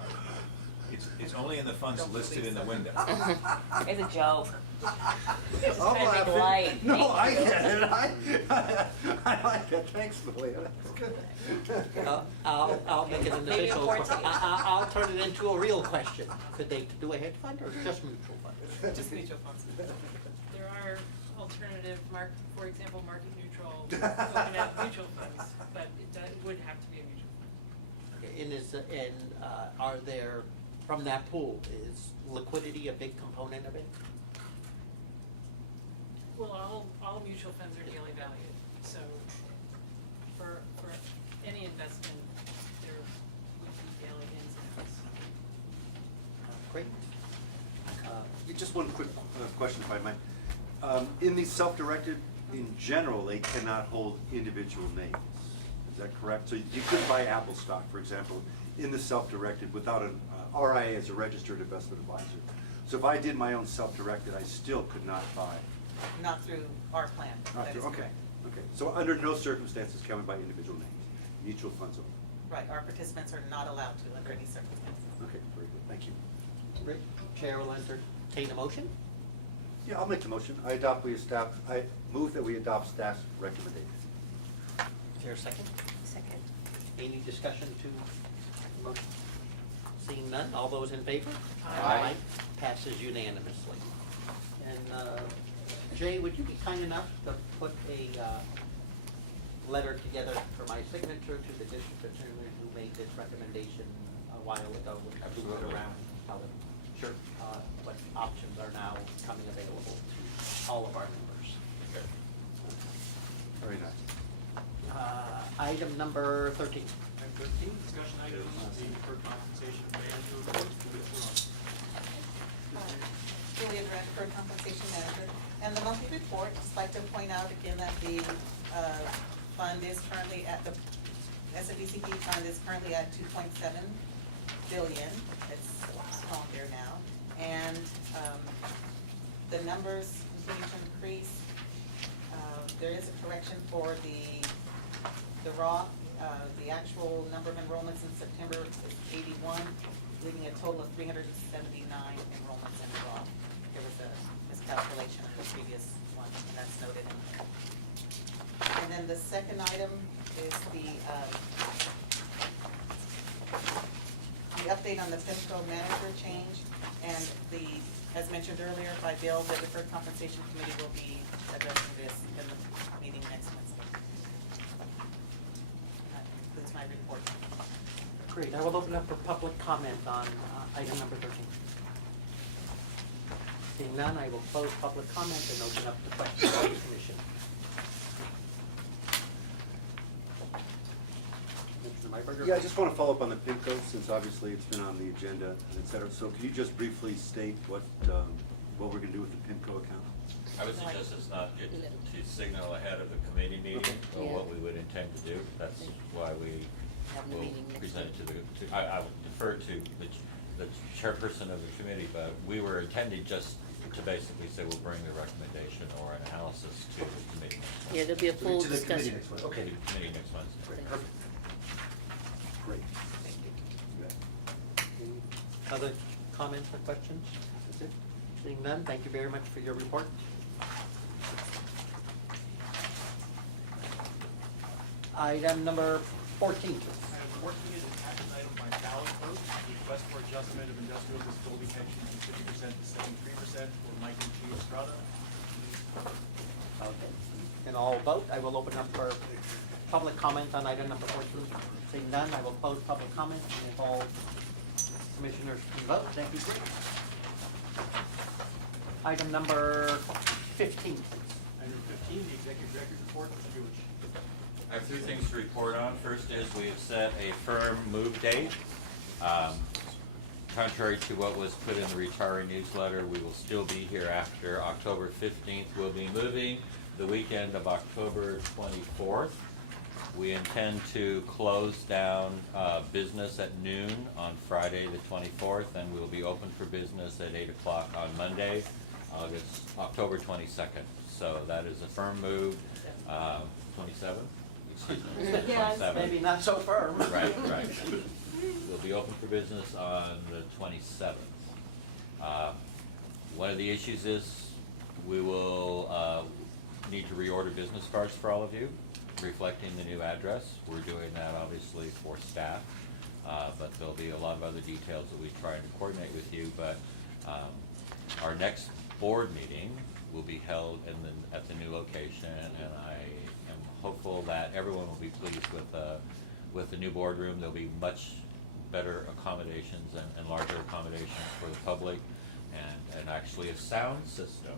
It's only in the funds listed in the window. It's a joke. Just I'm trying to make laughing. light. No, Thank I you. get it. I like it. Thanks, Malia. That's good. I'll make it an Maybe official, 14. I'll turn it into a real question. Could they do a hedge fund or just mutual funds? Just mutual funds. There are alternative for example, market neutral, open-end mutual funds, but it would have to be a mutual fund. Okay, are there, from that pool, is liquidity a big component of it? Well, all mutual funds are daily valued, so for any investment, there would be daily ins and outs. Great. Just one quick question, if I might. In these self-directed, in general, they cannot hold individual names. Is that correct? So you couldn't buy Apple stock, for example, in the self-directed without an RIA as a registered investment advisor. So if I did my own self-directed, I still could not buy. Not through our plan. Not That through- is okay, correct. okay. So under no circumstances can we buy individual names, mutual funds only. Right, our participants are not allowed to under any circumstances. Okay, very good, thank you. Great. Chair will entertain a motion. Yeah, I'll make the motion. I move that we adopt staff's recommendation. Is there a second? Second. Any discussion to the motion? Seeing none, all those in favor? Aye. Passes unanimously. And Jay, would you be kind enough to put a letter together for my signature to the district attorney who made this recommendation a while ago, and move it around, how it, Sure. what options are now coming available to all of our members. Okay. Very nice. Item number 13. Item 13, discussion items, the deferred compensation manager report, to withdraw. Julia Durant, deferred compensation manager. And the monthly report, just like to point out again that the fund is currently at, the SFERS fund is currently at 2.7 billion. It's on there now. And the numbers continue to increase. There is a correction for the Roth. The actual number of enrollments in September is 81, leaving a total of 379 enrollments in the Roth. There was a miscalculation of the previous one, and that's noted in there. And then the second item is the update on the FIMCO manager change, and as mentioned earlier by Bill, the deferred compensation committee will be addressing this in the meeting next Wednesday. That concludes my report. Great, I will open up for public comment on item number 13. Seeing none, I will close public comment and open up the questions by the commission. Mr. Myberger? Yeah, I just want to follow up on the PIMCO, since obviously it's been on the agenda, et cetera. So can you just briefly state what we're going to do with the PIMCO account? I would suggest it's not good to signal ahead of the committee meeting or what we would intend to do. That's why we Have the will meeting next present it to I will defer to the chairperson of the committee, but we were intending just to basically say we'll bring the recommendation or an analysis to the committee next month. Yeah, there'll be a full To the committee discussion. next month. Okay. To the committee next month. Perfect. Great. Thank you. You bet. Any other comments or questions? That's it. Seeing none, thank you very much for your report. Item number 14. Item 14 is an action item by ballot vote, request for adjustment of industrial disability pension from 50% to 73% for Mike and G. Estrada. Okay. And all vote. I will open up for public comment on item number 14. Seeing none, I will close public comment, and if all commissioners can vote, that'd be great. Item number 15, please. Item 15, the executive director's report, Mr. Buich. I have three things to report on. First is we have set a firm move date. Contrary to what was put in the retiree newsletter, we will still be here after October 15th. We'll be moving the weekend of October 24th. We intend to close down business at noon on Friday the 24th, and we will be open for business at 8 o'clock on Monday, October 22nd. So that is a firm move. 27? Excuse me. Yes, 27. maybe not so firm. Right. We'll be open for business on the 27th. One of the issues is we will need to reorder business cards for all of you, reflecting the new address. We're doing that obviously for staff, but there'll be a lot of other details that we try to coordinate with you. But our next board meeting will be held at the new location, and I am hopeful that everyone will be pleased with the new boardroom. There'll be much better accommodations and larger accommodations for the public, and actually a sound system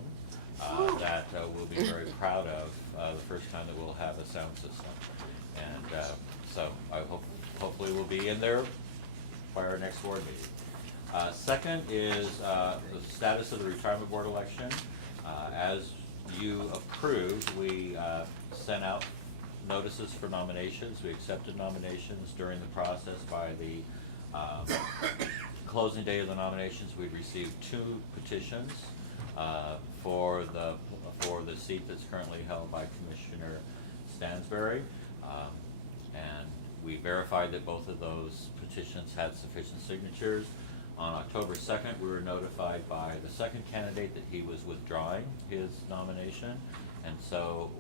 that we'll be very proud of the first time that we'll have a sound system. And so I hopefully we'll be in there by our next board meeting. Second is the status of the retirement board election. As you approved, we sent out notices for nominations. We accepted nominations during the process. By the closing day of the nominations, we received 2 petitions for the seat that's currently held by Commissioner Stansberry, and we verified that both of those petitions had sufficient signatures. On October 2nd, we were notified by the second candidate that he was withdrawing his nomination, and so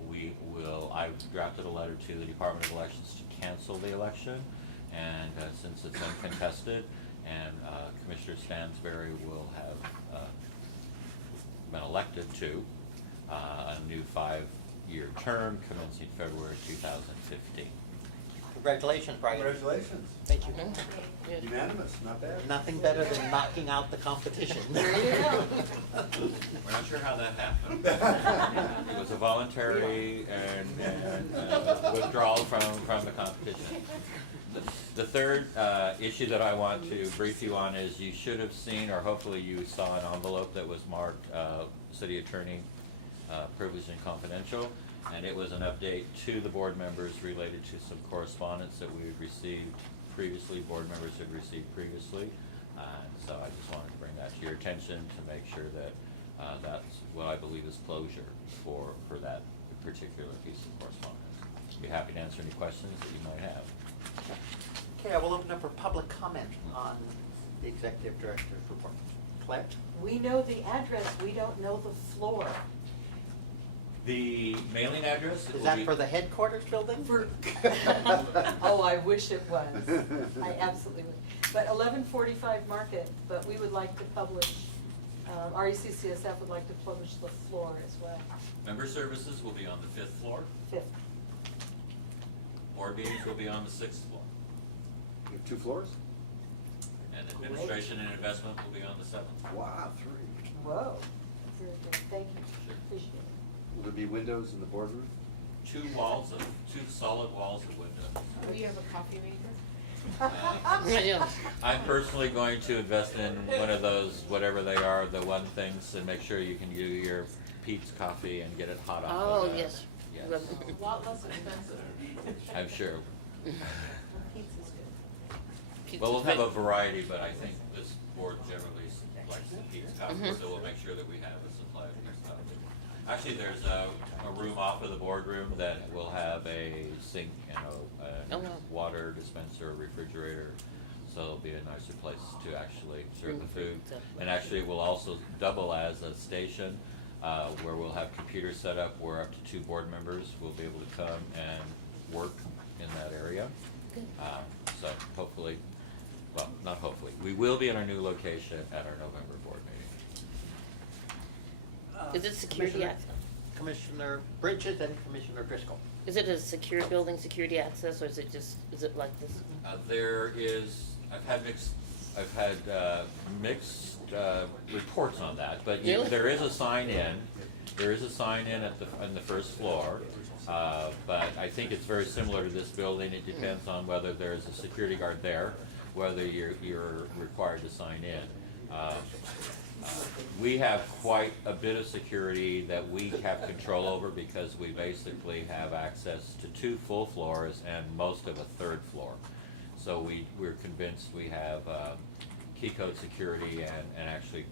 I've drafted a letter to the Department of Elections to cancel the election, and since it's uncontested, and Commissioner Stansberry will have been elected to a new 5-year term commencing February 2015. Congratulations, Brian. Congratulations. Thank you. Unanimous, not bad. Nothing better than knocking out the competition. There you go. We're not sure how that happened. It was a voluntary and withdrawal from the competition. The third issue that I want to brief you on is you should have seen, or hopefully you saw an envelope that was marked City Attorney Privileged and Confidential, and it was an update to the board members related to some correspondence that we had received previously, board members had received previously. So I just wanted to bring that to your attention to make sure that that's what I believe is closure for that particular piece of correspondence. Be happy to answer any questions that you might have. Okay, I will open up for public comment on the executive director's report. Claire? We know the address, we don't know the floor. The mailing address Is that for the headquarters building? Oh, I wish it was. I absolutely would. But 1145 Market, but we would like to publish, RECCSF would like to publish the floor as well. Member services will be on the 5th floor. 5th. Board meetings will be on the 6th floor. You have 2 floors? And administration and investment will be on the 7th. Wow, 3. Whoa. Very good. Thank you. Appreciate it. Will there be windows in the boardroom? 2 solid walls of windows. Do you have a coffee maker? I'm personally going to invest in one of those, whatever they are, the one things, and make sure you can do your Pete's coffee and get it hot off. Oh, of yes. Yes. A lot less expensive. I'm sure. Pizza's good. Well, we'll have a variety, but I think this board generally likes the Pete's coffee, Mhm. so we'll make sure that we have a supply of Pete's coffee. Actually, there's a room off of the boardroom that will have a sink, water dispenser, refrigerator, so it'll be a nicer place to actually serve the food. And actually, it will also double as a station where we'll have computers set up where up to 2 board members will be able to come and work in that area. So hopefully, well, not hopefully, we will be in our new location at our November board meeting. Is it security Commissioner- access? Commissioner Bridges and Commissioner Driscoll. Is it a secure building, security access, or is it just, is it like this? There is, I've had mixed reports on that, but Really? there is a sign in. There is a sign in on the first floor, but I think it's very similar to this building. It depends on whether there's a security guard there, whether you're required to sign in. We have quite a bit of security that we have control over because we basically have access to 2 full floors and most of a 3rd floor. So we're convinced we have key code security and actually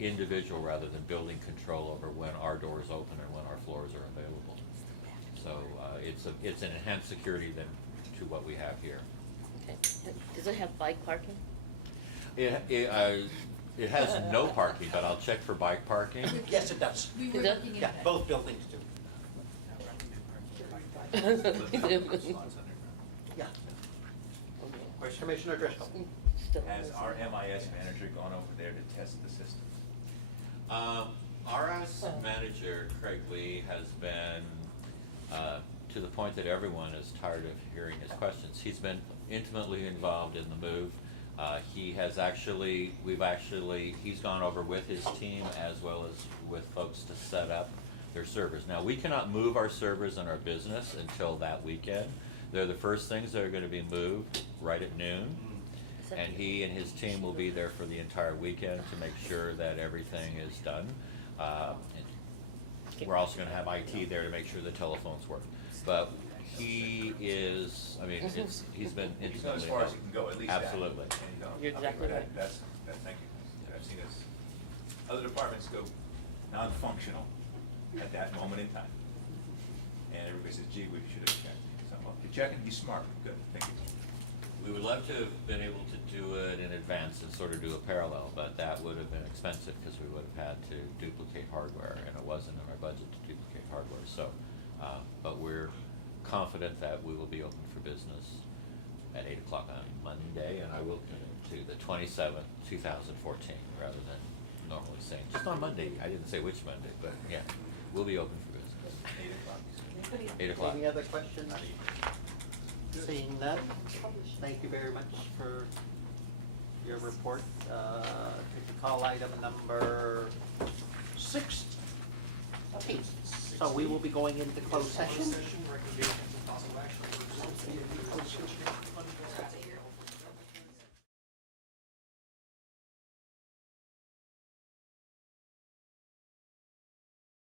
individual rather than building control over when our doors open and when our floors are available. So it's an enhanced security than to what we have here. Okay. Does it have bike parking? It has no parking, but I'll check for bike parking. Yes, it does. We were looking Yeah, both buildings do. Yeah. Commissioner Driscoll. Has our MIS manager gone over there to test the system? Our manager, Craig Lee, has been, to the point that everyone is tired of hearing his questions. He's been intimately involved in the move. He's gone over with his team as well as with folks to set up their servers. Now, we cannot move our servers in our business until that weekend. They're the first things that are gonna be moved right at noon. And he and his team will be there for the entire weekend to make sure that everything is done. We're also gonna have IT there to make sure the telephones work. But he is, I mean, he's been He's gone intimately as far as involved. he can go, at least that. Absolutely. And, You're exactly right. Thank you. I've seen this, other departments go non-functional at that moment in time. And everybody says, gee, we should have checked. So, well, if you're checking, he's smart, good, thank you. We would love to have been able to do it in advance and sort of do a parallel, but that would have been expensive because we would have had to duplicate hardware, and it wasn't in our budget to duplicate hardware. So, but we're confident that we will be open for business at 8 o'clock on Monday, and I will to the 27th, 2014, rather than normally saying just on Monday. I didn't say which Monday, but yeah, we'll be open for business. 8 o'clock. 8 o'clock. Any other questions? Seeing none, thank you very much for your report. Take the call item number 16. So we will be going into closed session. Recommendations and possible action.